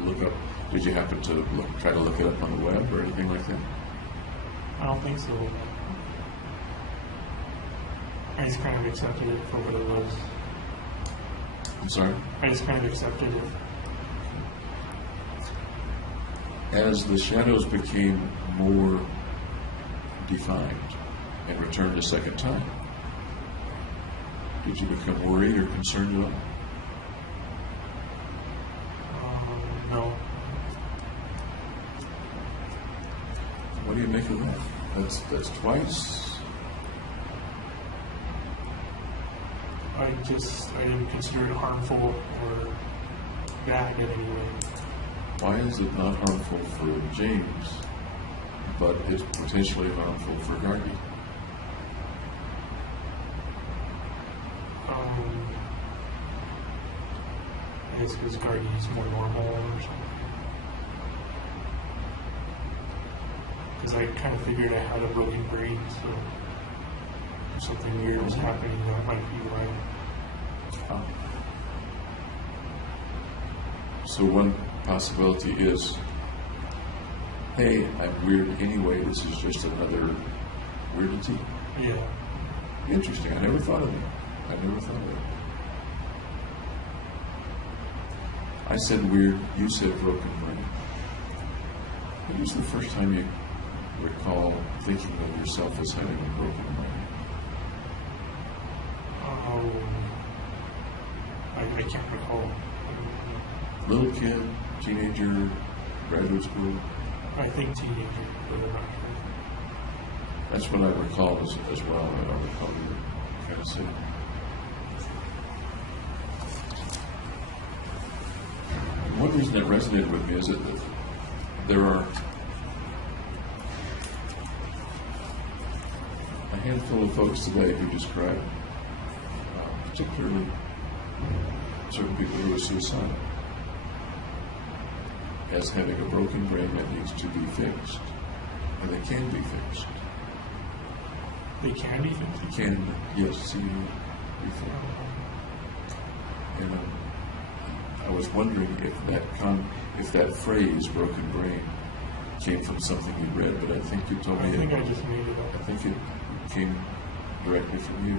look up? Did you happen to try to look it up on the web or anything like that? I don't think so. I just kind of accepted it for what it was. I'm sorry? I just kind of accepted it. As the shadows became more defined and returned a second time, did you become worried or concerned at all? No. What do you make of that? That's twice. I didn't consider it harmful or bad in any way. Why is it not harmful for James, but it's potentially harmful for Gargi? I guess because Gargi's more normal or something. Because I kind of figured I had a broken brain, so if something weird was happening, that might be why. So one possibility is, hey, I'm weird anyway, this is just another weirdity. Yeah. Interesting, I never thought of that. I said weird, you said broken brain. When was the first time you recall thinking of yourself as having a broken brain? I can't recall. Little kid, teenager, graduate school? I think teenager, but I'm not sure. That's what I recall as well. I don't recall you kind of saying. One reason it resonated with me is that there are a handful of folks today who describe particularly certain people who are suicidal as having a broken brain that needs to be fixed, and they can be fixed. They can be fixed? You can, yes, see, be fixed. And I was wondering if that phrase, broken brain, came from something you read, but I think you told me I think I just made it up. I think it came directly from you.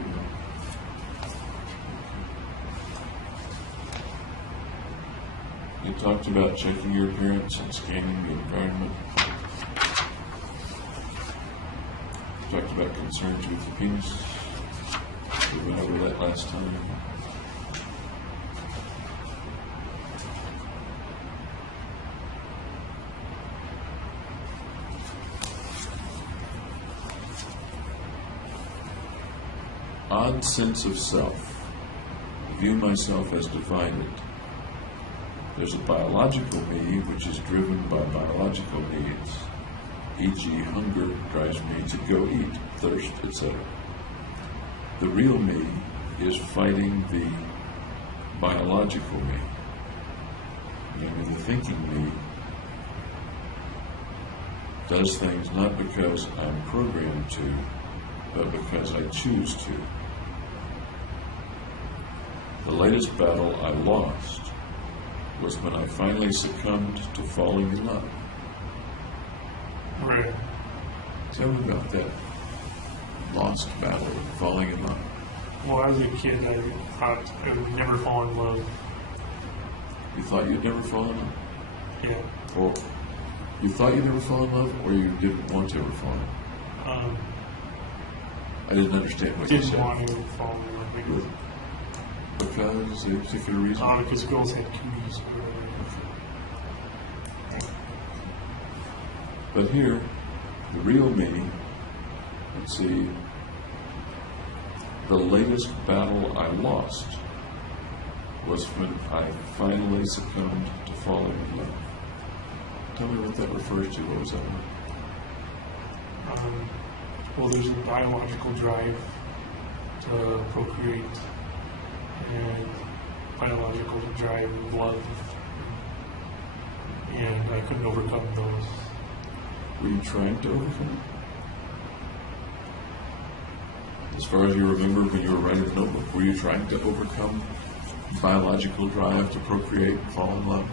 You talked about checking your appearance and scanning the environment. You talked about concerns with the penis. We went over that last time. Odd sense of self. View myself as divided. There's a biological me which is driven by biological needs, e.g. hunger drives me to go eat, thirst, etc. The real me is fighting the biological me, namely the thinking me does things not because I'm programmed to, but because I choose to. The latest battle I lost was when I finally succumbed to falling in love. Right. Tell me about that lost battle of falling in love. Well, as a kid, I thought I would never fall in love. You thought you'd never fall in love? Yeah. Or you thought you'd never fall in love, or you didn't want to ever fall in love? I didn't understand what you said. Didn't want to fall in love. Because a particular reason? Because girls had cooties. But here, the real me, let's see, the latest battle I lost was when I finally succumbed to falling in love. Tell me what that refers to. What was that word? Well, there's a biological drive to procreate and biological drive of love, and I couldn't overcome those. Were you trying to overcome it? As far as you remember when you were writing the notebook, were you trying to overcome biological drive to procreate and fall in love?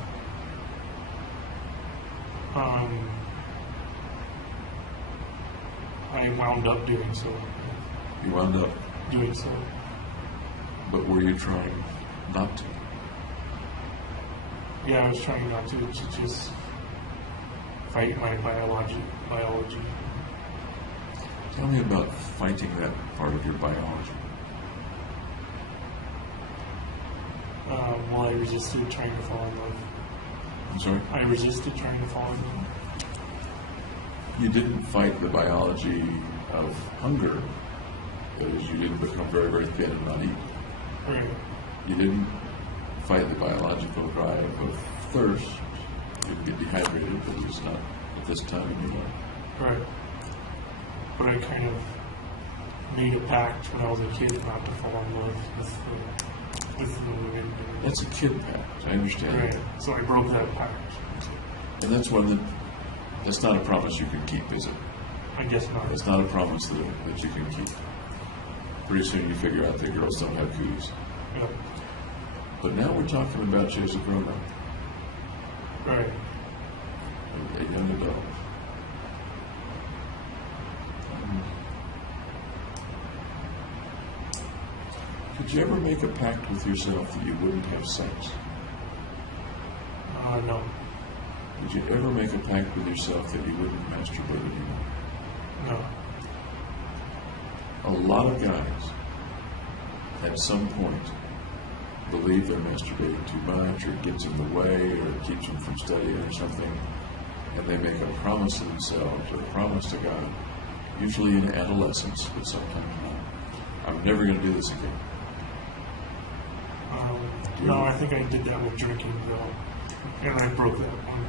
I wound up doing so. You wound up doing so. But were you trying not to? Yeah, I was trying not to just fight my biology. Tell me about fighting that part of your biology. Well, I resisted trying to fall in love. I'm sorry? I resisted trying to fall in love. You didn't fight the biology of hunger, because you didn't become very, very thin and not eat. Right. You didn't fight the biological drive of thirst. You'd get dehydrated, but it's not at this time in your life. Right. But I kind of made a pact when I was a kid not to fall in love with the women. That's a kid pact. I understand. Right. So I broke that pact. And that's one that's not a promise you can keep, is it? I guess not. It's not a promise that you can keep. Pretty soon you figure out that girls don't have cooties. Yeah. But now we're talking about you as a grown-up. Right. A young adult. Did you ever make a pact with yourself that you wouldn't have sex? No. Did you ever make a pact with yourself that you wouldn't masturbate anymore? No. A lot of guys, at some point, believe they're masturbating too much, or it gets in the way, or it keeps them from studying or something, and they make a promise to themselves or a promise to God, usually in adolescence, but sometimes not. I'm never going to do this again. No, I think I did that with drinking, though, and I broke that one.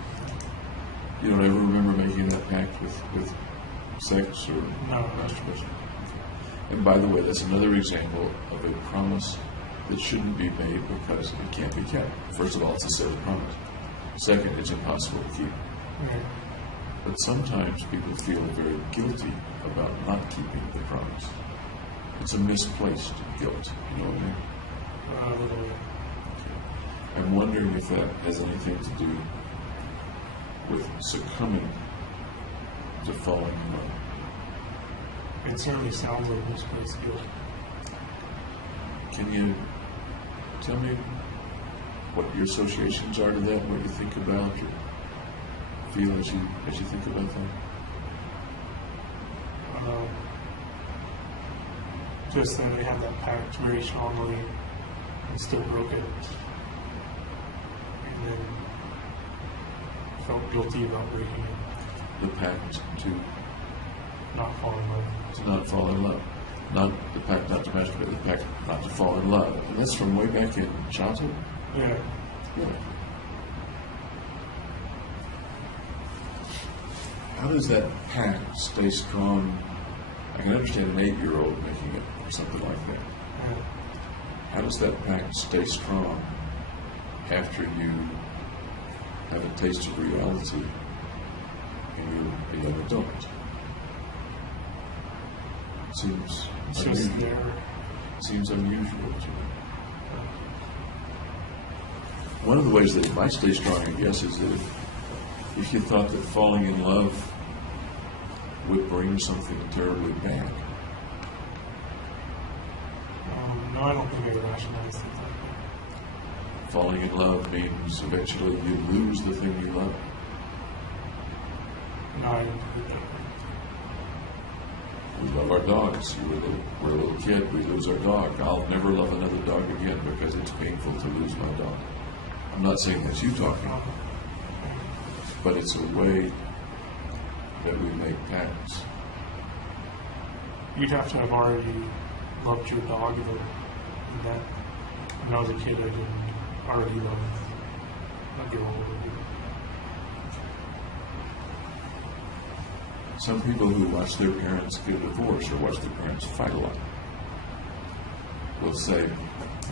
You don't ever remember making that pact with sex or No. masturbation? And by the way, that's another example of a promise that shouldn't be made because it can't be kept. First of all, it's a silly promise. Second, it's impossible to keep. Right. But sometimes people feel very guilty about not keeping the promise. It's a misplaced guilt, you know what I mean? A little bit. I'm wondering if that has anything to do with succumbing to falling in love. It certainly sounds like misplaced guilt. Can you tell me what your associations are to that, what you think about or feel as you think about that? Just that I had that pact very strongly and still broke it. And then felt guilty about breaking it. The pact to Not fall in love. not fall in love. Not the pact not to masturbate, the pact not to fall in love. And that's from way back in childhood? Yeah. Yeah. How does that pact stay strong? I can understand an 8-year-old making it or something like that. Yeah. How does that pact stay strong after you have a taste of reality and you're a young adult? Seems It's just unusual. there. Seems unusual to me. One of the ways that it might stay strong, I guess, is that if you thought that falling in love would bring something terribly bad. No, I don't think I rationalized things like that. Falling in love means eventually you lose the thing you love. No, I didn't think that. We love our dogs. We're a little kid, we lose our dog. I'll never love another dog again because it's painful to lose my dog. I'm not saying that's you talking, but it's a way that we make pacts. You'd have to have already loved your dog in that. When I was a kid, I didn't already love a girl. Some people who watch their parents get a divorce or watch their parents fight a lot will say,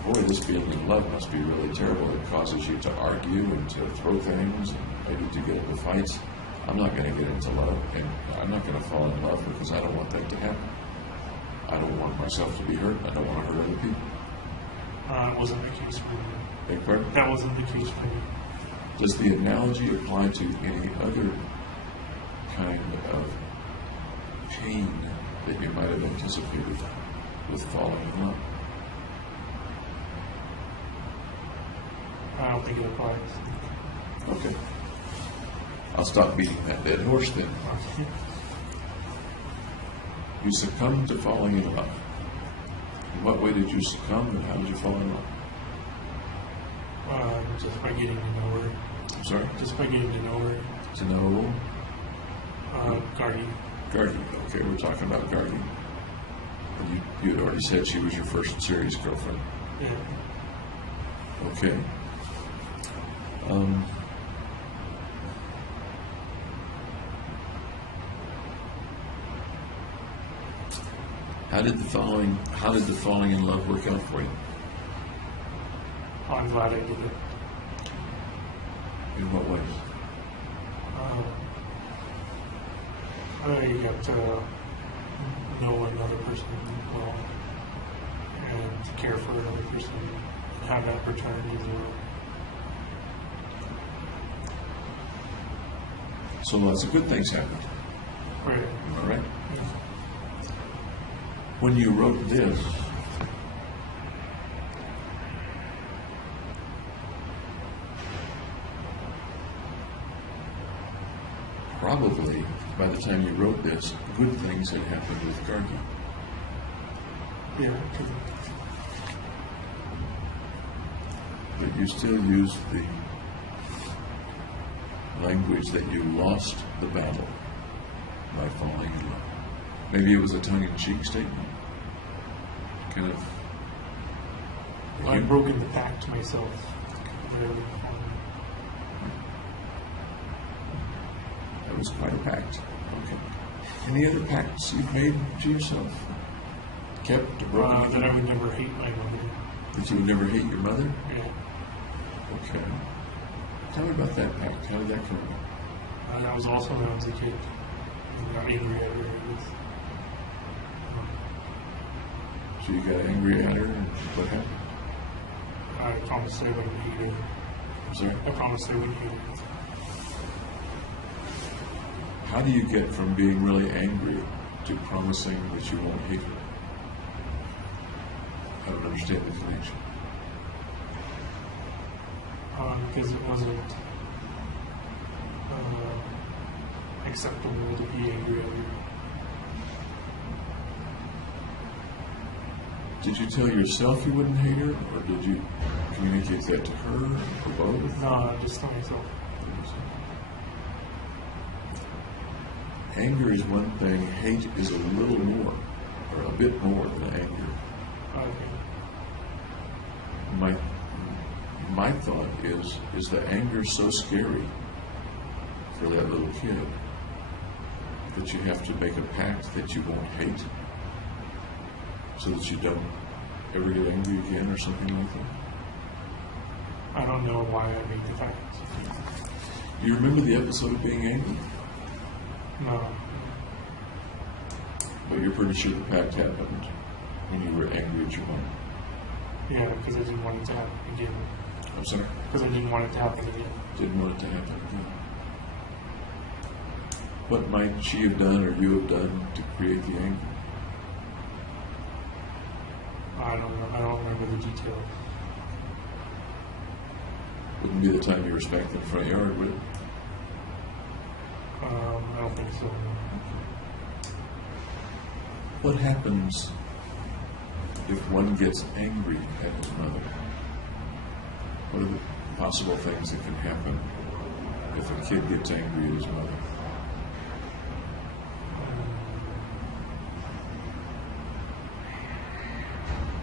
boy, this feeling of love must be really terrible. It causes you to argue and to throw things and maybe to get into fights. I'm not going to get into love, and I'm not going to fall in love because I don't want that to happen. I don't want myself to be hurt. I don't want to hurt other people. It wasn't the case for me. Beg your pardon? That wasn't the case for me. Does the analogy apply to any other kind of pain that you might have anticipated with falling in love? I don't think it applies. Okay. I'll stop beating that dead horse then. You succumbed to falling in love. In what way did you succumb and how did you fall in love? Just by getting to know her. I'm sorry? Just by getting to know her. To know Guardian. Guardian. Okay, we're talking about Guardian. And you had already said she was your first serious girlfriend. Yeah. Okay. How did the falling in love work out for you? I'm glad I did it. In what ways? I got to know another person well and to care for another person and have that opportunity as well. So lots of good things happened. Right. All right. Yeah. When you wrote this, probably by the time you wrote this, good things had happened with Gargi. Yeah. But you still use the language that you lost the battle by falling in love. Maybe it was a tongue-in-cheek statement. Kind of. I've broken the pact to myself. That was quite a pact. Okay. Any other pacts you've made to yourself? Kept, broken? That I would never hate my mother. But you would never hate your mother? Yeah. Okay. Tell me about that pact. How did that come about? That was also when I was a kid. I got angry at her. So you got angry at her, and what happened? I promised I wouldn't hate her. I'm sorry? I promised I wouldn't hate her. How do you get from being really angry to promising that you won't hate her? I don't understand the connection. Because it wasn't acceptable to be angry at her. Did you tell yourself you wouldn't hate her, or did you communicate that to her, or both? No, just tell myself. Anger is one thing, hate is a little more, or a bit more than anger. Okay. My thought is the anger so scary for that little kid that you have to make a pact that you won't hate, so that you don't ever get angry again or something like that? I don't know why I made the pact. Do you remember the episode of being angry? No. But you're pretty sure the pact happened when you were angry at your mom. Yeah, because I didn't want it to happen again. I'm sorry? Because I didn't want it to happen again. Didn't want it to happen again. What might she have done or you have done to create the anger? I don't know. I don't remember the details. Wouldn't be the time you were smacked in the front yard, would it? I don't think so. What happens if one gets angry at his mother? What are the possible things that can happen if a kid gets angry at his mother?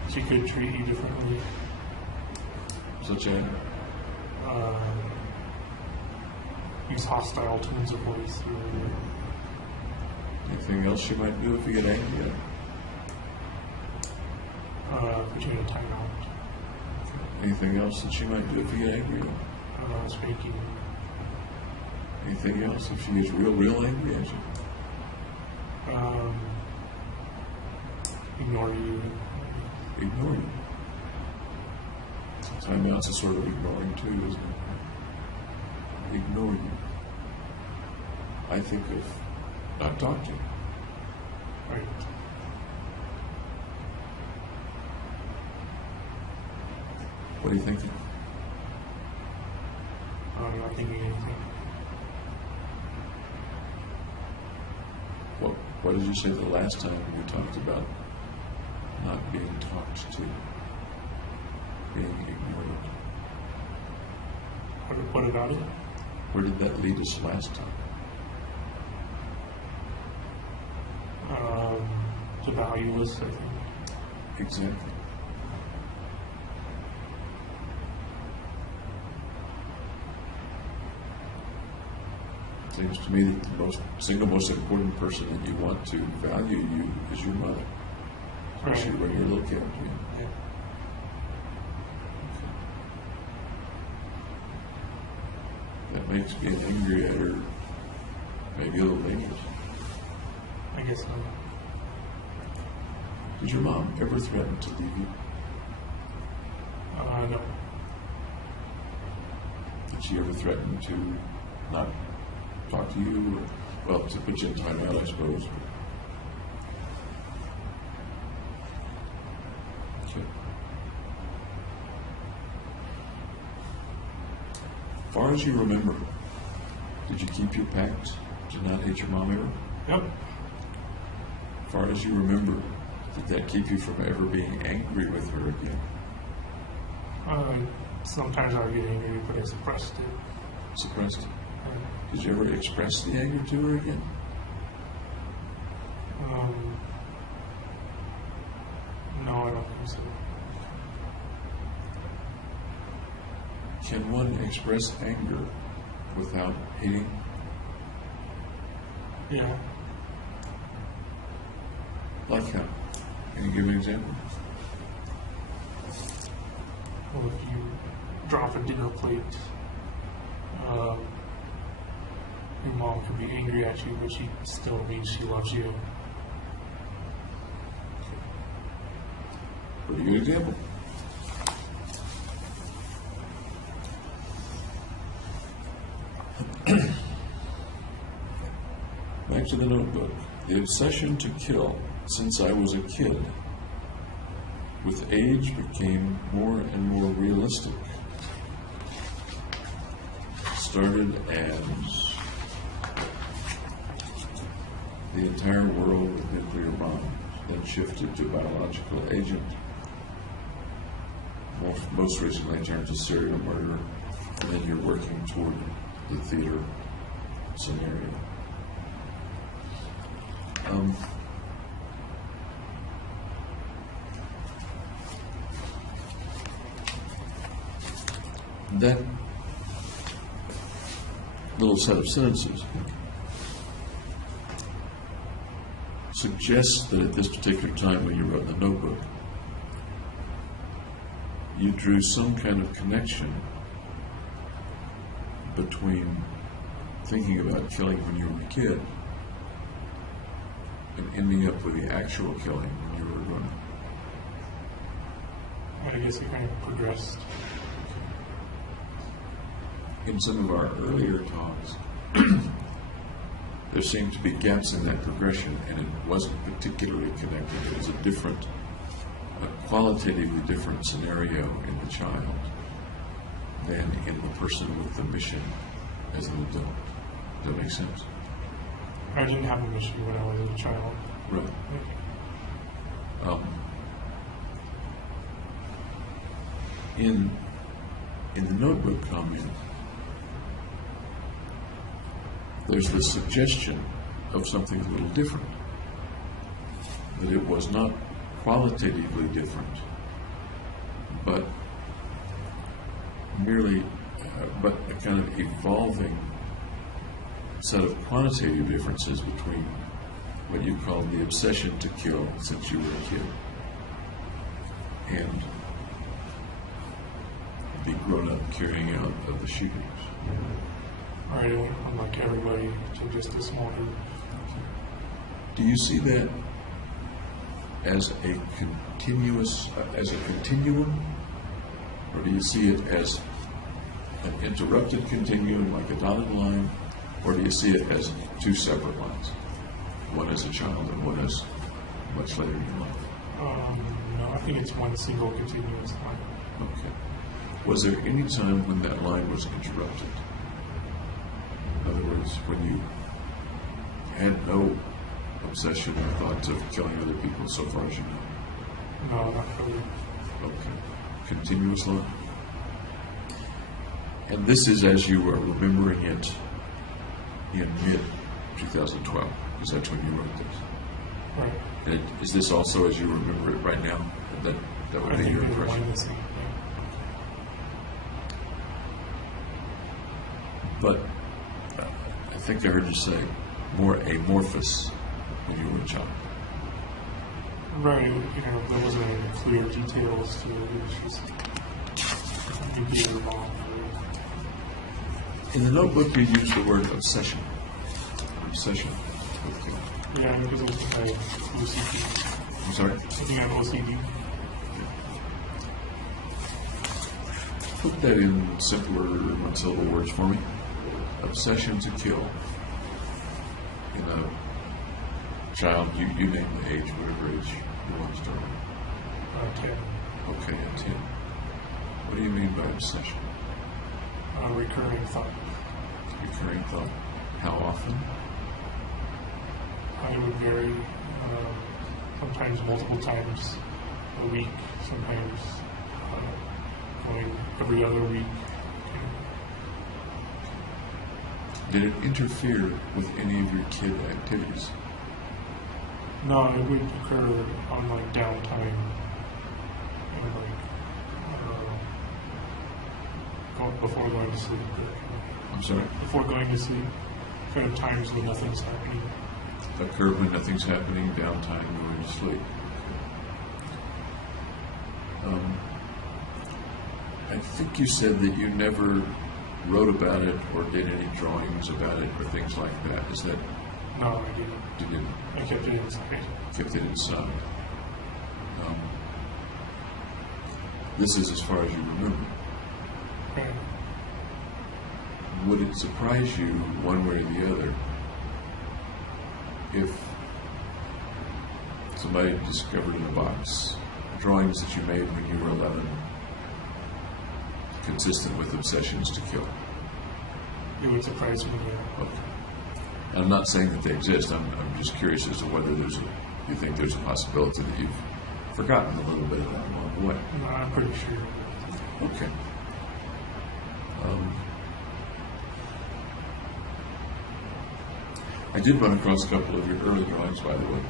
She could treat you differently. Such as? Use hostile tones of voice. Anything else she might do if you get angry at her? Put you in a timeout. Anything else that she might do if you get angry at her? Spanking. Anything else if she gets real angry at you? Ignore you. Ignore you. Timeouts is sort of ignoring too, isn't it? Ignore you. I think of not talking to you. Right. What are you thinking? I'm not thinking anything. What did you say the last time we talked about not being talked to, being ignored? What about it? Where did that lead us last time? To valueless, I think. Exactly. Seems to me that the single most important person that you want to value you is your mother, especially when you're a little kid. Yeah. That makes being angry at her maybe a little dangerous. I guess so. Did your mom ever threaten to leave you? No. Did she ever threaten to not talk to you? Or, well, to put you in timeout, I suppose. Okay. As far as you remember, did you keep your pact to not hate your mom ever? Yep. As far as you remember, did that keep you from ever being angry with her again? Sometimes I would get angry, but I suppressed it. Suppressed it? Did you ever express the anger to her again? No, I don't think so. Can one express anger without hating? Yeah. Like how? Can you give an example? well, if you drop a dinner plate, your mom could be angry at you, but she still means she loves you. Pretty good example. Back to the notebook. The obsession to kill since I was a kid, with age, became more and more realistic. Started as the entire world with nuclear bombs, then shifted to biological agent, most recently turned to serial murder, and then you're working toward the theater scenario. That little set of sentences suggests that at this particular time when you wrote the notebook, you drew some kind of connection between thinking about killing when you were a kid and ending up with the actual killing when you were grown up. I guess it kind of progressed. In some of our earlier talks, there seemed to be gaps in that progression, and it wasn't particularly connected. It was a qualitatively different scenario in the child than in the person with the mission as an adult. Does that make sense? I didn't have a mission when I was a child. Right. In the notebook comment, there's the suggestion of something a little different, that it was not qualitatively different, but merely but a kind of evolving set of quantitative differences between what you called the obsession to kill since you were a kid and the grown-up carrying out of the shootings. All right, I went from like everybody to just a small group. Do you see that as a continuum, or do you see it as an interrupted continuum, like a dotted line, or do you see it as two separate lines, one as a child and one as much later in your life? No, I think it's one single continuous line. Okay. Was there any time when that line was interrupted? In other words, when you had no obsession or thought of killing other people so far as you know? No, not really. Okay. Continuous line. And this is as you were remembering it in mid-2012, because that's when you wrote this. Right. And is this also as you remember it right now? That would be your impression. But I think I heard you say more amorphous when you were a child. Right, there wasn't clear details to it. It was just you being involved. In the notebook, you used the word obsession. Obsession with killing. Yeah, because I have OCD. I'm sorry? I think I have OCD. Put that in simpler one-syllable words for me. Obsession to kill. In a child, you name the age, whatever age you want to start with. 10. Okay, at 10. What do you mean by obsession? Recurring thought. Recurring thought. How often? It would vary. Sometimes multiple times a week. Sometimes going every other week. Did it interfere with any of your kid activities? No, it would occur on like downtime and before going to sleep. I'm sorry? Before going to sleep, kind of times when nothing's happening. Occur when nothing's happening, downtime, going to sleep. think you said that you never wrote about it or did any drawings about it or things like that. Is that? No, I didn't. You didn't? I kept it inside. Kept it inside. This is as far as you remember. Right. Would it surprise you one way or the other if somebody discovered in a box drawings that you made when you were 11 consistent with obsessions to kill? It would surprise me. Yeah. Okay. I'm not saying that they exist. I'm just curious as to whether you think there's a possibility that you've forgotten a little bit of that along the way. No, I'm pretty sure. Okay. I did run across a couple of your early drawings, by the way.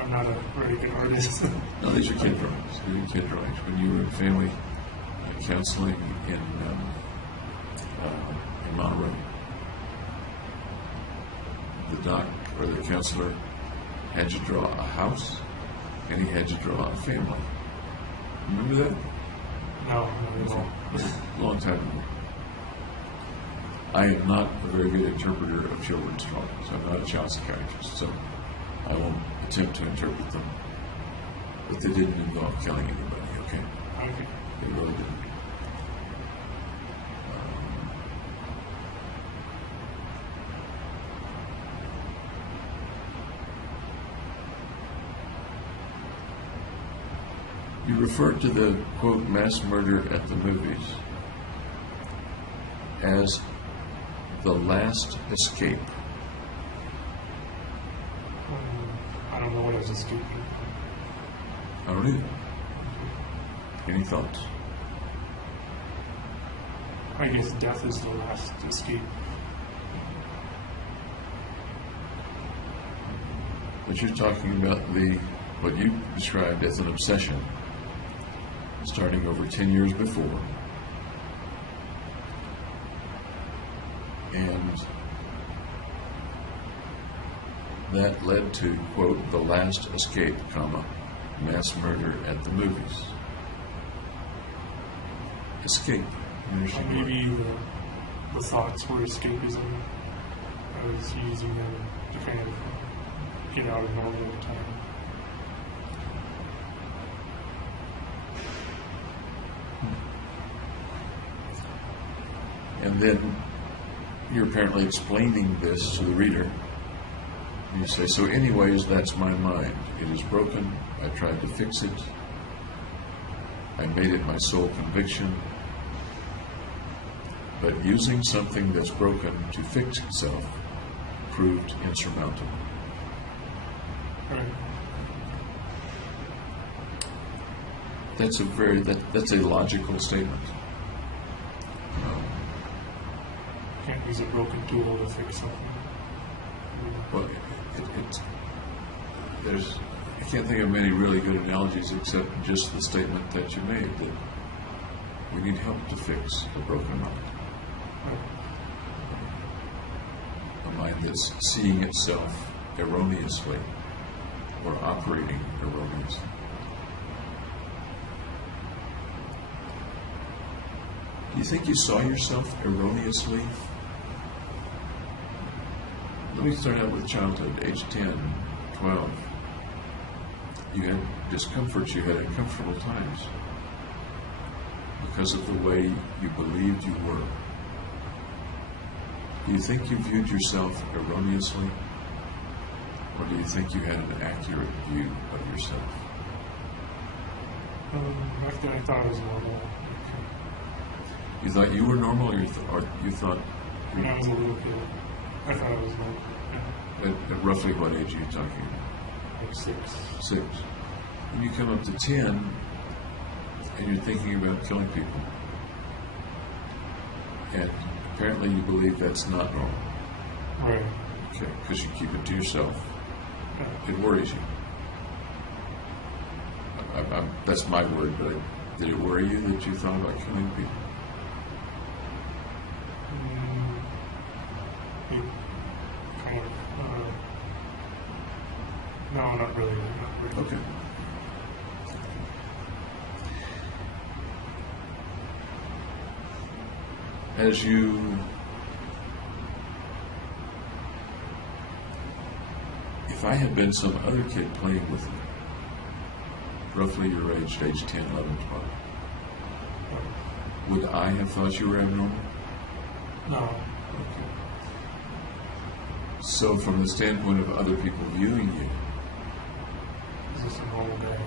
I'm not a very good artist. No, these are kid drawings. These are kid drawings. When you were in family counseling in Monterey, the doc or the counselor had you draw a house, and he had you draw a family. Remember that? No, not at all. It was a long time ago. I am not a very good interpreter of children's drawings. I'm not a child psychiatrist, so I won't attempt to interpret them. But they didn't involve killing anybody, okay? Okay. They really didn't. You referred to the, quote, mass murder at the movies as the last escape. I don't know what I was escaping. I don't either. Any thoughts? I guess death is the last escape. But you're talking about what you described as an obsession starting over 10 years before. And that led to, quote, the last escape, comma, mass murder at the movies. Escape. Maybe the thoughts were escapism. I was using them to kind of get out of normal time. And then you're apparently explaining this to the reader. You say, so anyways, that's my mind. It is broken. I tried to fix it. I made it my sole conviction. But using something that's broken to fix itself proved insurmountable. Right. That's a logical statement. Can't use a broken tool to fix something. Well, I can't think of many really good analogies except just the statement that you made that we need help to fix a broken mind. A mind that's seeing itself erroneously or operating erroneously. Do you think you saw yourself erroneously? Let me start out with childhood, age 10, 12. You had discomforts, you had uncomfortable times because of the way you believed you were. Do you think you viewed yourself erroneously? Or do you think you had an accurate view of yourself? Back then I thought it was normal. You thought you were normal, or you thought... When I was a little kid, I thought it was normal. At roughly what age are you talking about? Like 6. 6. When you come up to 10, and you're thinking about killing people, and apparently you believe that's not normal. Right. Okay, because you keep it to yourself. It worries you. That's my word, but did it worry you that you thought about killing people? It kind of, no, not really. Not really. Okay. As you, if I had been some other kid playing with you, roughly your age 10, 11, 12, would I have thought you were abnormal? No. Okay. So from the standpoint of other people viewing you, Is this a normal guy?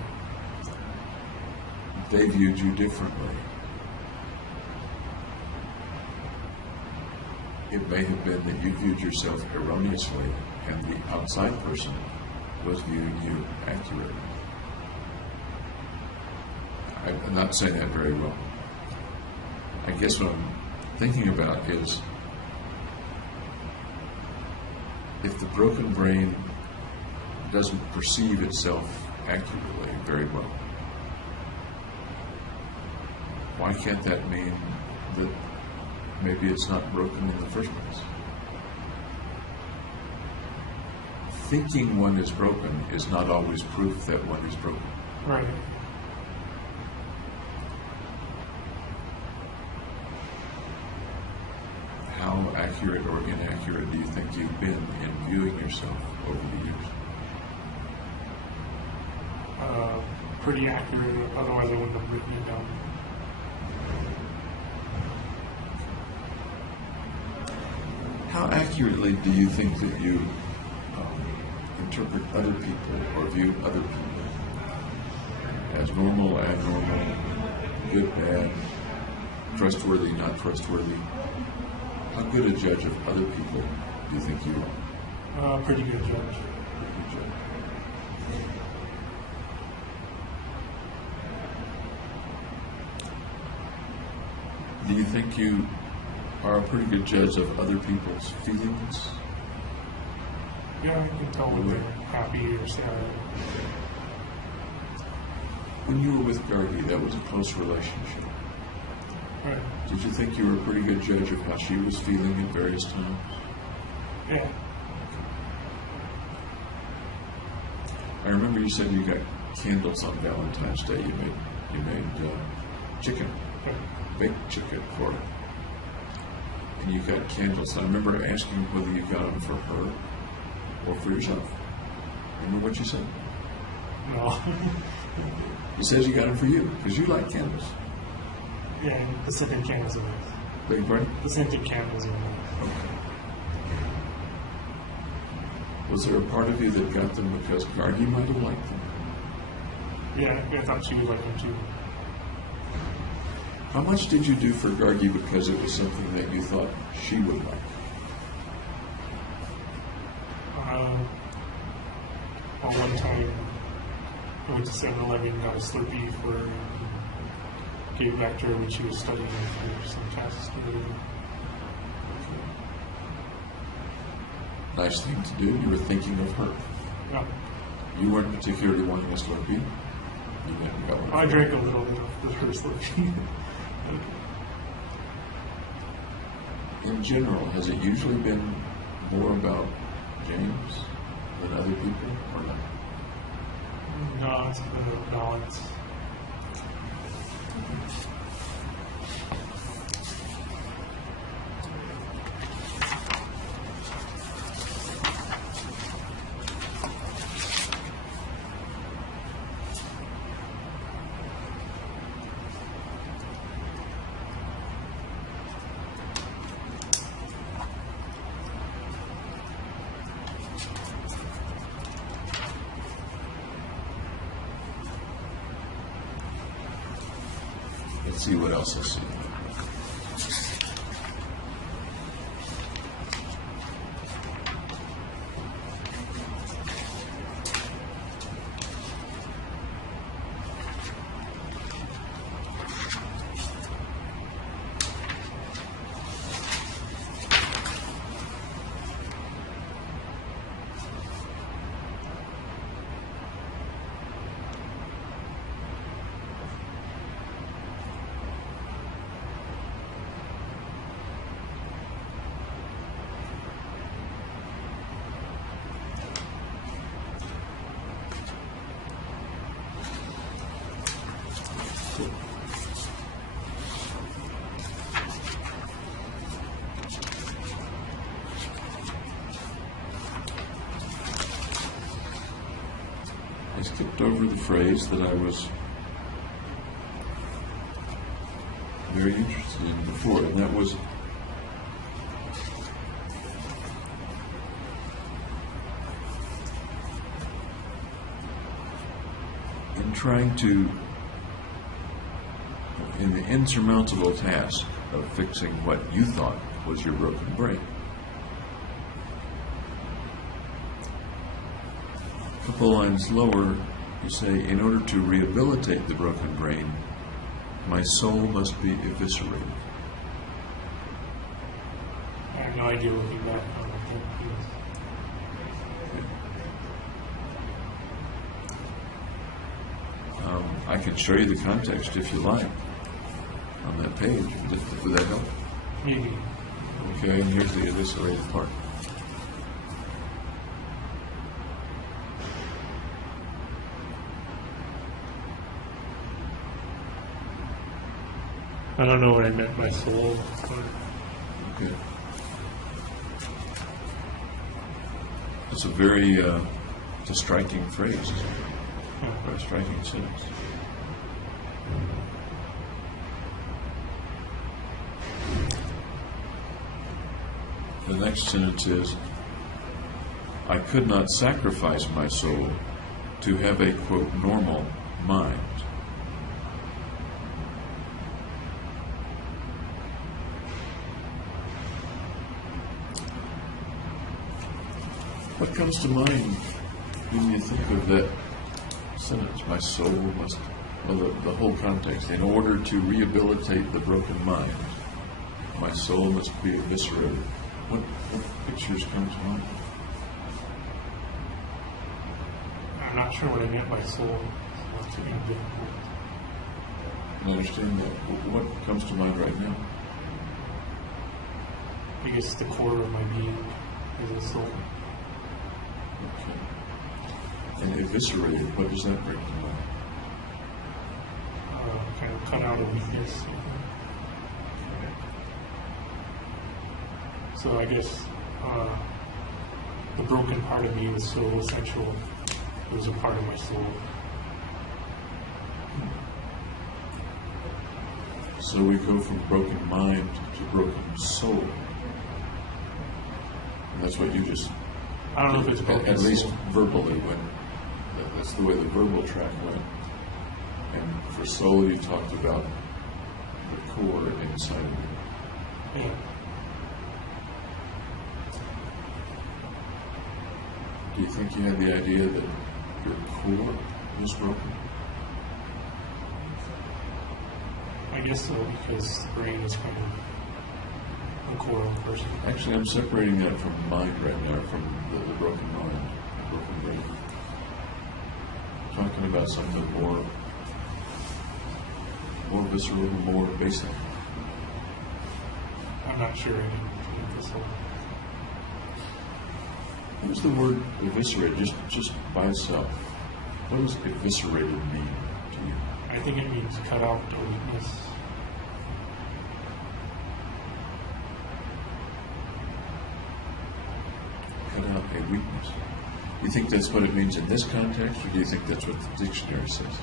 they viewed you differently. It may have been that you viewed yourself erroneously and the outside person was viewing you accurately. I'm not saying that very well. I guess what I'm thinking about is if the broken brain doesn't perceive itself accurately very well, why can't that mean that maybe it's not broken in the first place? Thinking one is broken is not always proof that one is broken. Right. How accurate or inaccurate do you think you've been in viewing yourself over the years? Pretty accurate, otherwise I wouldn't have written it down. How accurately do you think that you interpret other people or view other people as normal, abnormal, good, bad, trustworthy, not trustworthy? How good a judge of other people do you think you are? Pretty good judge. Pretty good judge. Do you think you are a pretty good judge of other people's feelings? Yeah, I can tell when they're happy or sad. When you were with Gargi, that was a close relationship. Right. Did you think you were a pretty good judge of how she was feeling at various times? Yeah. I remember you said you got candles on Valentine's Day. You made chicken, baked chicken for her. And you got candles. I remember asking whether you got them for her or for yourself. Remember what you said? No. You said you got them for you because you like candles. Yeah, the scented candles are nice. Beg your pardon? The scented candles are nice. Okay. Was there a part of you that got them because Gargi might have liked them? Yeah, I thought she would like them too. How much did you do for Gargi because it was something that you thought she would like? Well, one time I went to 7-Eleven, got a Slurpee for her, and gave it back to her when she was studying for some tests. Nice thing to do. You were thinking of her. Yeah. You weren't particularly wanting a Slurpee. You went and got one. I drank a little bit of the first Slurpee. In general, has it usually been more about James than other people, or not? No, it's been a balance. Let's see what else I see. skipped over the phrase that I was very interested in before, and that was in trying to, in the insurmountable task of fixing what you thought was your broken brain. A couple lines lower, you say, in order to rehabilitate the broken brain, my soul must be eviscerated. I have no idea looking back on what that is. I can show you the context if you like on that page. Would that help? Maybe. Okay, and here's the eviscerated part. I don't know what I meant by soul. Okay. It's a very it's a striking phrase, isn't it? Or a striking sentence. The next sentence is, I could not sacrifice my soul to have a, quote, normal mind. What comes to mind when you think of that sentence? My soul must, well, the whole context. In order to rehabilitate the broken mind, my soul must be eviscerated. What pictures come to mind? I'm not sure what I meant by soul. It's too difficult. I understand that. What comes to mind right now? I guess the core of my being is a soul. Okay. And eviscerated, what does that bring to mind? Kind of cut out a weakness. So I guess the broken part of me was so essential. It was a part of my soul. So we go from broken mind to broken soul. And that's what you just, I don't know if it's broken at least soul. verbally, that's the way the verbal track went. And for soul, you talked about the core inside of you. Yeah. Do you think you had the idea that your core was broken? I guess so, because the brain is kind of the core of the person. Actually, I'm separating that from mind right now, from the broken mind, the broken brain. Talking about something more visceral, more basic. I'm not sure I didn't this whole. What does the word eviscerate, just by itself, what does eviscerated mean to you? I think it means cut out a weakness. Cut out a weakness. Do you think that's what it means in this context, or do you think that's what the dictionary says?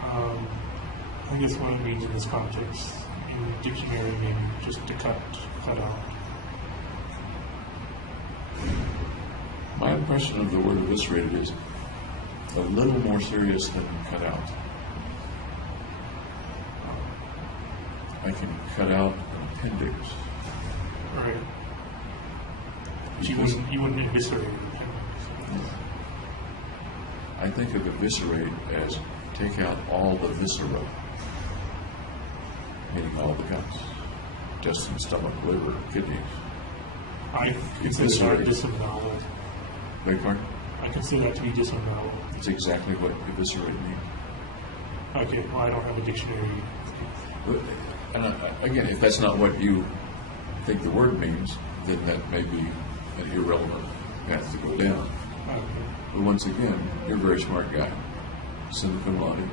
I think it's what it means in this context. In the dictionary, maybe just to cut out. My impression of the word eviscerated is a little more serious than cut out. I can cut out an appendix. Right. You wouldn't eviscerate it. I think of eviscerate as take out all the viscera, meaning all the guts, intestine, stomach, liver, kidneys. I consider that disembowel. Beg your pardon? I consider that to be disembowel. It's exactly what eviscerate means. Okay, well, I don't have a dictionary. And again, if that's not what you think the word means, then that may be an irrelevant path to go down. Okay. But once again, you're a very smart guy. Sine cum laude.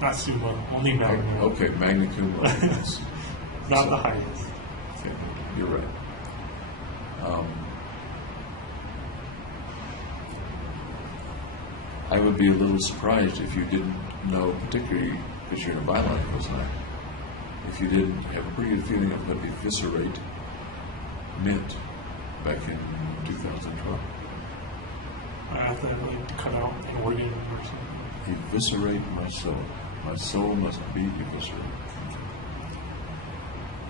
Not summa, only magna. Okay, magna cum laude. Yes. Not the highest. Okay, you're right. I would be a little surprised if you didn't know, particularly because you're in a biological science, if you didn't have a pretty good feeling of what eviscerate meant back in 2012. I thought like to cut out an organ or something. Eviscerate my soul. My soul must be eviscerated.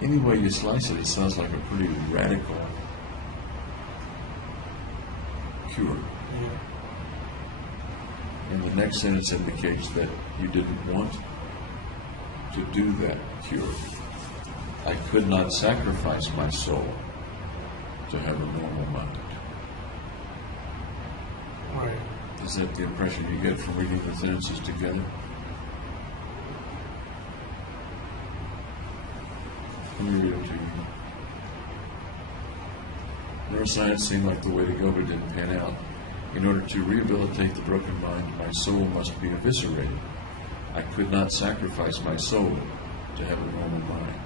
Any way you slice it, it sounds like a pretty radical cure. Yeah. And the next sentence indicates that you didn't want to do that cure. I could not sacrifice my soul to have a normal mind. Right. Is that the impression you get from reading the sentences together? Let me read it to you. Neuroscience seemed like the way to go, but it didn't pan out. In order to rehabilitate the broken mind, my soul must be eviscerated. I could not sacrifice my soul to have a normal mind.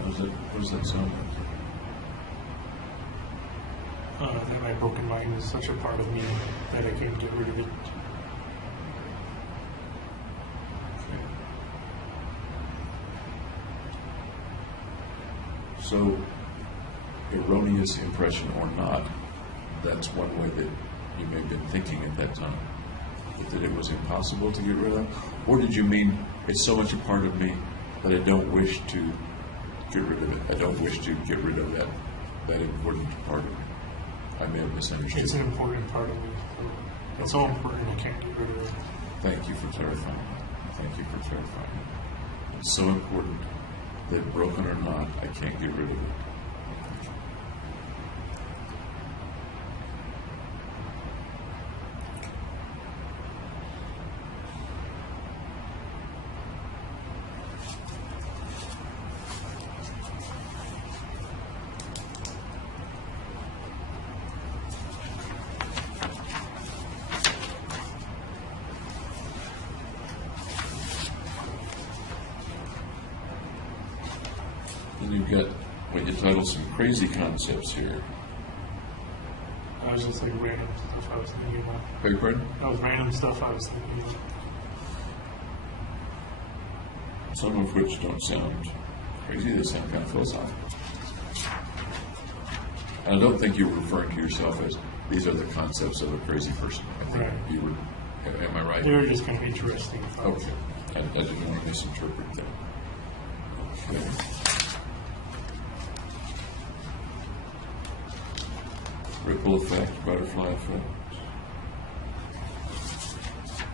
What does that sound like? That my broken mind is such a part of me that I can't get rid of it. Okay. So, erroneous impression or not, that's one way that you may have been thinking at that time. That it was impossible to get rid of? Or did you mean, it's so much a part of me that I don't wish to get rid of it? I don't wish to get rid of that important part of me. I may have misunderstood. It's an important part of me. It's so important I can't get rid of it. Thank you for clarifying. Thank you for clarifying. It's so important that broken or not, I can't get rid of it. And you've got what you title some crazy concepts here. I was just like random stuff I was thinking about. Beg your pardon? That was random stuff I was thinking about. Some of which don't sound crazy, they sound kind of philosophical. And I don't think you were referring to yourself as, these are the concepts of a crazy person. I think Right. you were, am I right? They were just kind of interesting thoughts. Okay. I didn't want to misinterpret that. Okay. Ripple effect, butterfly effect.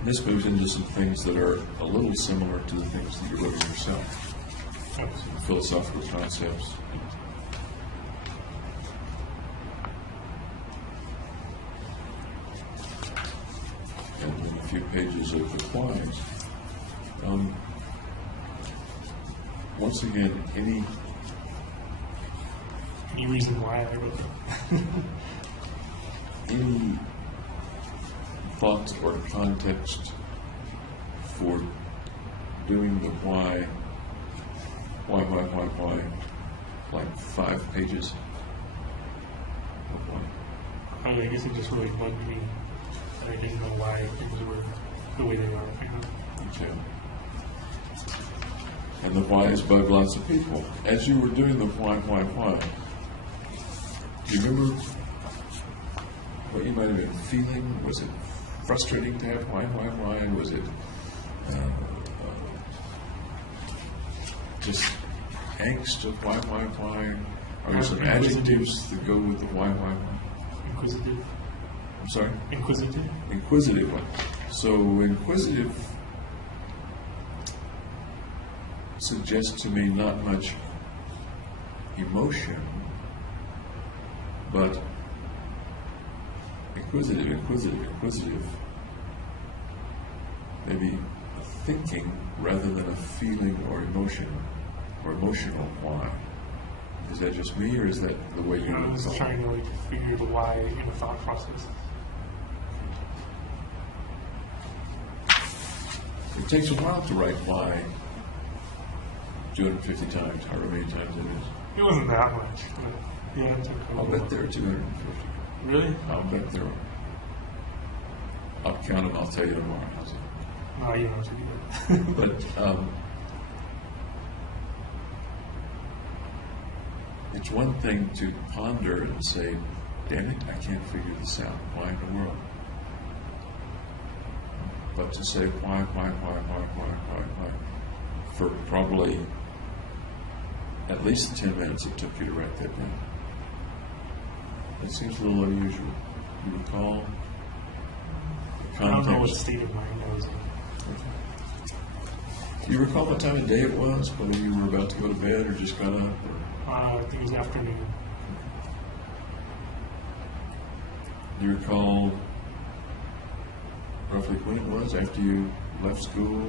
This moves into some things that are a little similar to the things that you're living yourself. Absolutely. Philosophical concepts. And then a few pages of the whys. Once again, any reason why I wrote it? any thought or context for doing the why, like 5 pages of why. I guess it just really bugged me. I didn't know why things were the way they are. Okay. And the whys bug lots of people. As you were doing the why, do you remember what you might have been feeling? Was it frustrating to have why? Was it just angst of why? Are there some adjectives that go with the why? Inquisitive. I'm sorry? Inquisitive. Inquisitive one. So inquisitive suggests to me not much emotion, but inquisitive. Maybe a thinking rather than a feeling or emotion or emotional why. Is that just me, or is that the way you I was look? trying to figure the why in the thought process. It takes a while to write why 250 times, however many times it is. It wasn't that much, but yeah, it took a I'll while. bet there are 250. Really? I'll bet there are. I'll count them, I'll tell you tomorrow. How's it? No, you know what to do. But it's one thing to ponder and say, damn it, I can't figure this out. Why in the world? But to say why, for probably at least 10 minutes it took you to write that down. That seems a little unusual. You recall the I don't know what context? state of mind I was in. Do you recall what time of day it was? Whether you were about to go to bed or just got up? Or? I think it was afternoon. Do you recall roughly when it was? After you left school?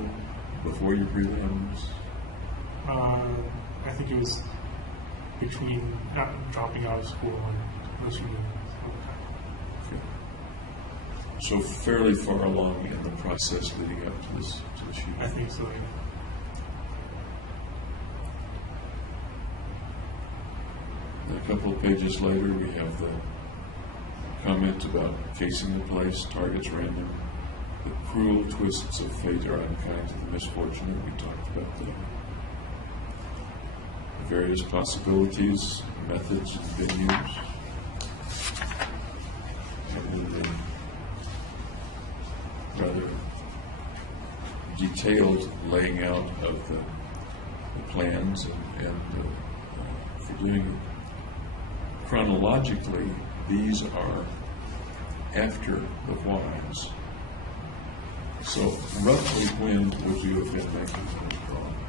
Before your prelims? I think it was between dropping out of school and listening. Okay. So fairly far along in the process leading up to this shooting. I think so, yeah. And a couple of pages later, we have the comment about casing the place, targets random. The cruel twists of fate are unkind to the misfortunate. We talked about the various possibilities, methods, and venues. And the rather detailed laying out of the plans and for doing it. Chronologically, these are after the whys. So, roughly when would you have been making those drawings?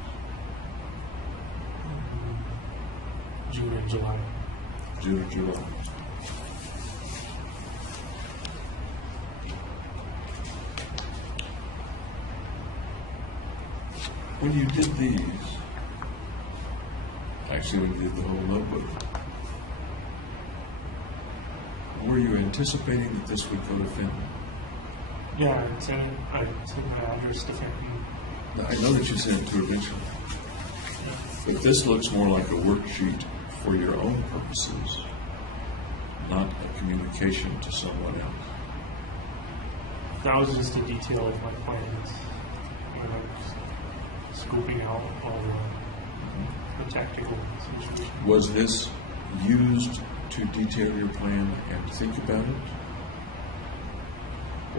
June and July. June or July? When you did these, actually when you did the whole notebook, were you anticipating that this would go to Fenton? Yeah, I sent my address to Fenton. Now, I know that you sent it to eventually, but this looks more like a worksheet for your own purposes, not a communication to someone else. That was just a detail of my plans. When I was scoping out all the tactical situations. Was this used to detail your plan and think about it?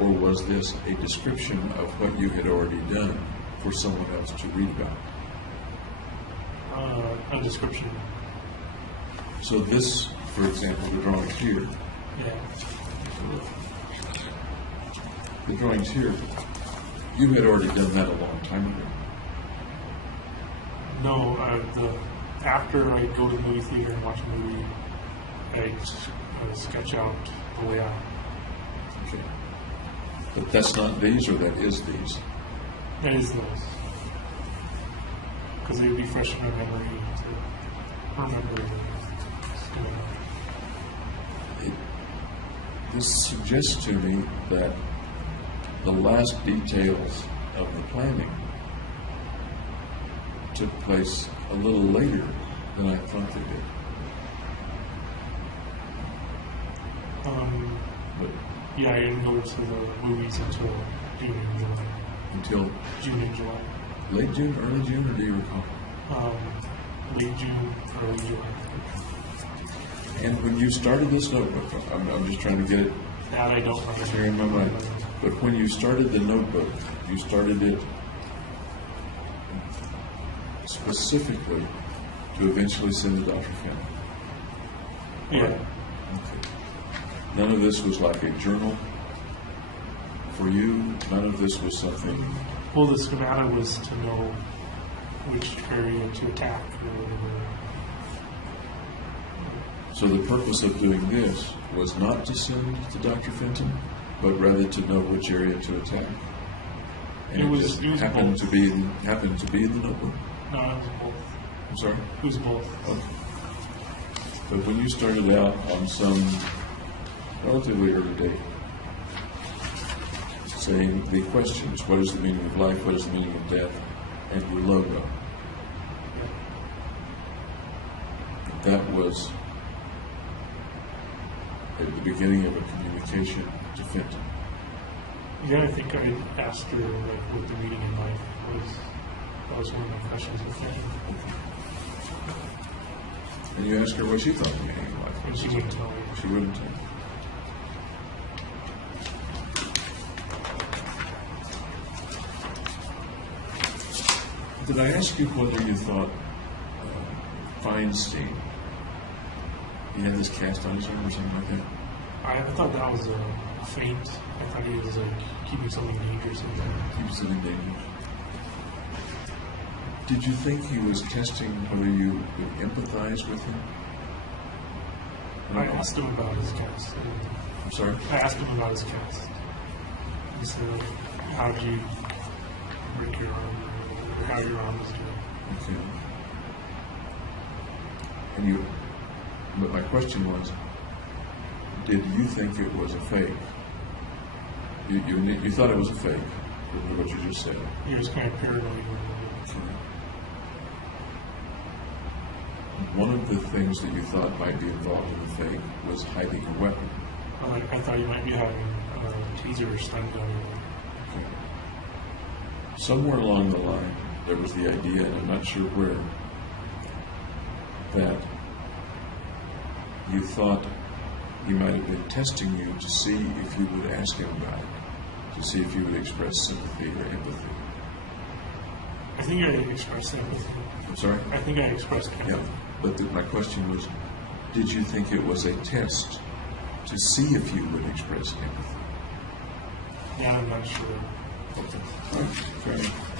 Or was this a description of what you had already done for someone else to read about? A description. So this, for example, the drawings here, Yeah. the drawings here, you had already done that a long time ago. No, after I go to the movie theater and watch a movie, I sketch out the layout. Okay. But that's not these, or that is these? That is those. Because they would be fresh in my memory to remember the This suggests to me that the last details of the planning took place a little later than I thought they did. But Yeah, I didn't go to the movies until June and July. until June and July. late June, early June, or do you recall? Late June, early July. And when you started this notebook, I'm just trying to get it That I don't remember. clear in my mind. But when you started the notebook, you started it specifically to eventually send to Dr. Finn. Yeah. Okay. None of this was like a journal for you. None of this was something. Well, the schemata was to know which area to attack. Or whatever. So the purpose of doing this was not to send to Dr. Fenton, but rather to know which area to attack. And It was just both. happened to be in the notebook. No, it was both. I'm sorry. It was both. Okay. But when you started out on some relatively early date, saying the questions, what is the meaning of life, what is the meaning of death, and your logo. That was at the beginning of a communication to Fenton. Yeah, I think I asked her like what the meaning in life was. That was one of my questions with her. And you asked her what she thought the meaning of life And was. she wouldn't tell me. She wouldn't tell you. Did I ask you whether you thought Feinstein, he had this cast on his arm or something like that? I thought that was a feint. I thought he was like keeping something dangerous in there. He was in danger. Did you think he was testing whether you would empathize with him? I asked him about his cast. I'm sorry? I asked him about his cast. He said, how did you break your arm? Or how your arm was doing? Okay. And you, but my question was, did you think it was a fake? You thought it was a fake, what you just said. He was kind of paranoid. Okay. One of the things that you thought might be involved in the fake was hiding a weapon. I thought he might be having a taser or stun gun. Okay. Somewhere along the line, there was the idea, and I'm not sure where, that you thought he might have been testing you to see if you would ask him about it, to see if you would express sympathy or empathy. I think I expressed empathy. I'm sorry? I think I expressed empathy. Yeah, but my question was, did you think it was a test to see if you would express empathy? Yeah, I'm not sure. Okay. All right. Fair enough.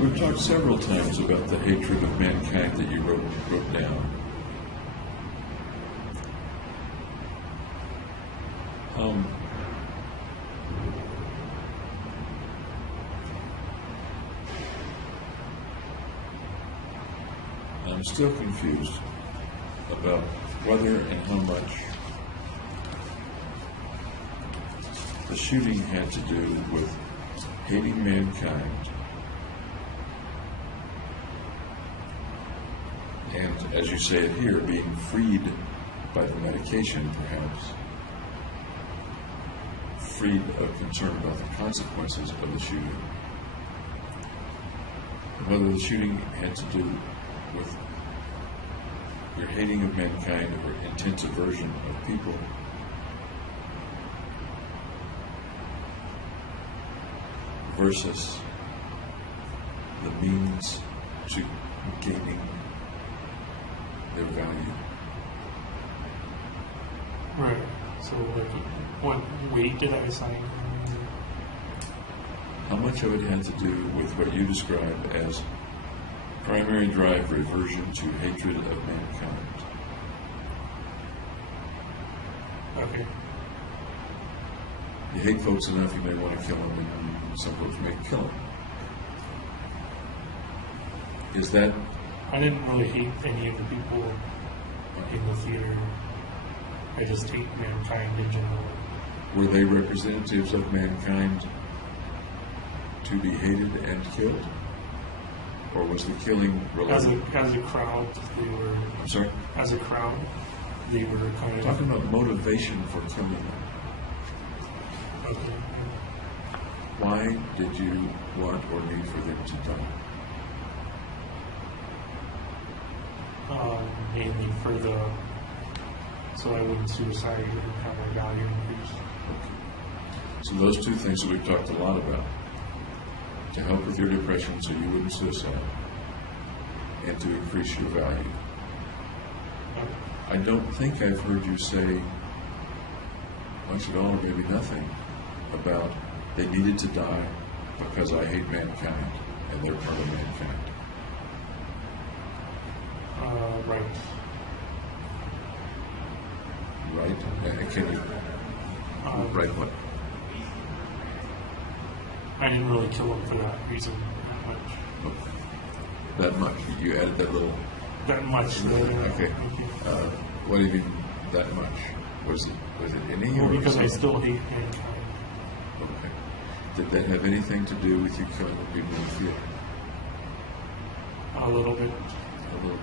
We've talked several times about the hatred of mankind that you wrote down. I'm still confused about whether and how much the shooting had to do with hating mankind and, as you say it here, being freed by the medication, perhaps, freed of concern about the consequences of the shooting. Whether the shooting had to do with your hating of mankind or intense aversion of people, versus the means to gaining their value. Right. So, like, what weight did I assign? How much of it had to do with what you describe as primary drive for aversion to hatred of mankind? Okay. You hate folks enough, you may want to kill them, and some folks may kill them. Is that... I didn't really hate any of the people in the theater. I just hate mankind in general. Were they representatives of mankind to be hated and killed? Or was the killing related? As a crowd, they were... I'm sorry? As a crowd, they were kind of... Talking about motivation for killing them. Okay. Why did you want or need for them to die? Mainly for so I wouldn't suicide and have my value increased. So those two things that we've talked a lot about, to help with your depression so you wouldn't suicide, and to increase your value. I don't think I've heard you say much at all, or maybe nothing, about they needed to die because I hate mankind and they're part of mankind. Right. Right? Can you write what? I didn't really kill him for that reason that much. Oh, that much? You added that little... That much. Okay. What do you mean, that much? Was it any? Well, or because I something? still hate mankind. Okay. Did that have anything to do with you killing the people in the field? A little bit. A little.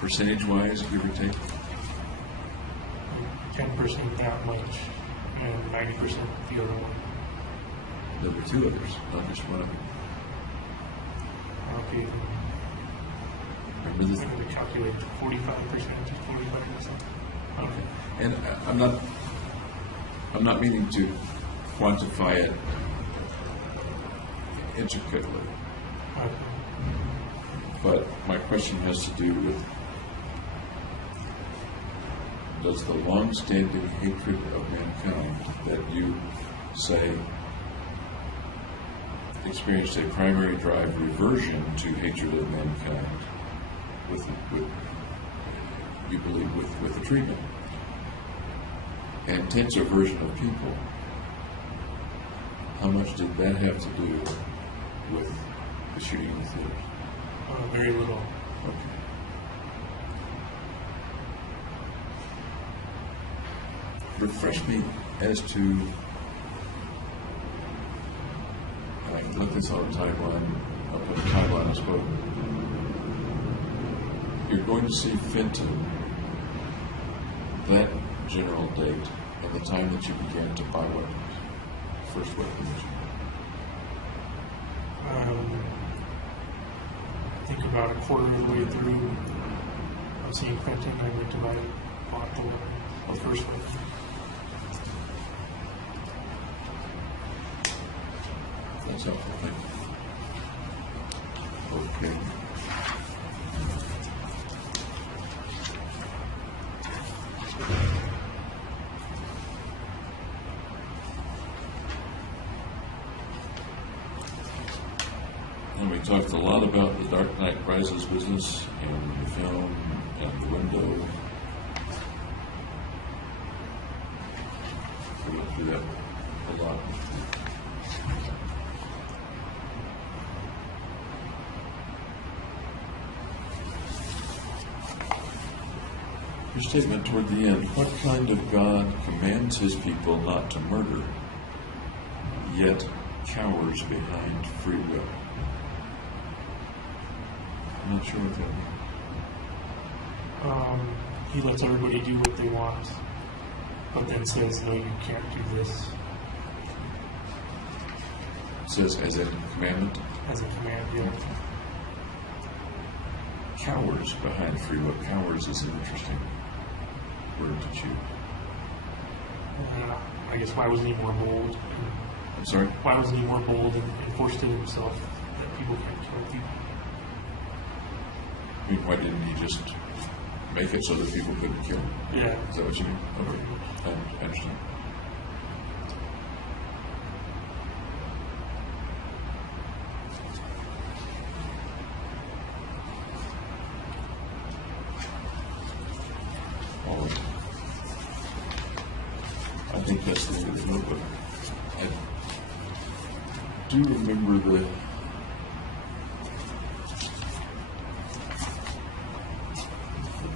Percentage-wise, give or take? 10% that much, and 90% the other one. There were two others, not just one of them. Okay. Remember I'm this? going to calculate 45% to 45%. Okay. And I'm not meaning to quantify it intricately, Okay. but my question has to do with, does the long-standing hatred of mankind that you say experienced a primary drive reversion to hatred of mankind with you believe with the treatment, and intense aversion of people, how much did that have to do with the shooting in the theaters? Very little. Okay. Refresh me as to, and I can look this on a timeline, I'll put a timeline, I suppose. You're going to see Fenton that general date and the time that you began to buy weapons, first weapons. I think about a quarter of the way through of seeing Fenton, I went to bought the first one. That's helpful, thank you. Okay. And we talked a lot about the Dark Knight Rises business and the film and the window. We went through that a lot. Your statement toward the end, what kind of God commands his people not to murder, yet cowers behind free will? I'm not sure what that means. He lets everybody do what they want, but then says, no, you can't do this It says as a commandment, as a command. Yeah. cowers behind free will. Cowers is an interesting word to choose. I guess why wasn't he more bold? I'm sorry? Why wasn't he more bold and enforced it himself that people can't kill people? I mean, why didn't he just make it so that people couldn't kill him? Yeah. Is that what you mean? Okay. I understand. All of it. I think that's the way to go, but I do remember the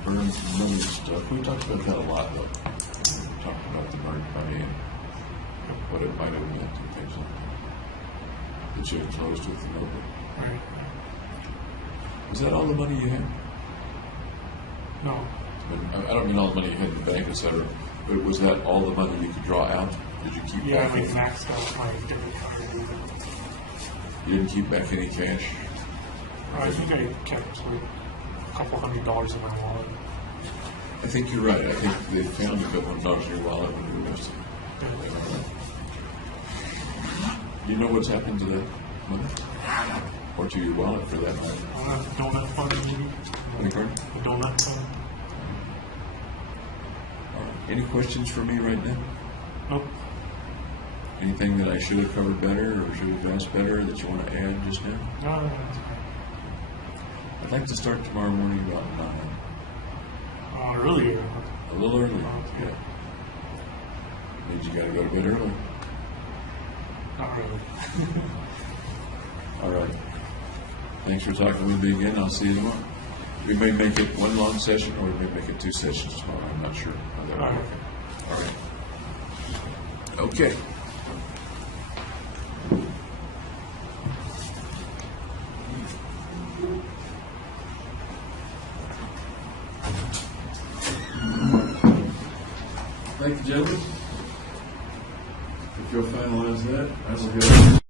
burns money stuff. We talked about that a lot, though. We talked about the burned money and what it might have meant and things like that. That you had closed with the notebook. Right. Was that all the money you had? No. I don't mean all the money you had in the bank, etc. But was that all the money you could draw out? Did you keep Yeah, back I any? maxed out my debit card. You didn't keep back any cash? I think I kept like a couple $100 in my wallet. I think you're right. I think they found a couple of dollars in your wallet when you were arrested. You know what's happened to that money? Or to your wallet, for that matter? The donut fund, maybe? Any card? The donut fund? All right. Any questions for me right now? Nope. Anything that I should have covered better or should have asked better that you want to add just now? No, that's I'd like to start tomorrow morning about 9. earlier. A little early. Yeah. Means you got to go to bed early. Not really. All right. Thanks for talking with me again. I'll see you tomorrow. We may make it one long session or we may make it 2 sessions tomorrow. I'm not sure how that will work. All right. Okay. Thank you, gentlemen. If you'll finalize that, I will get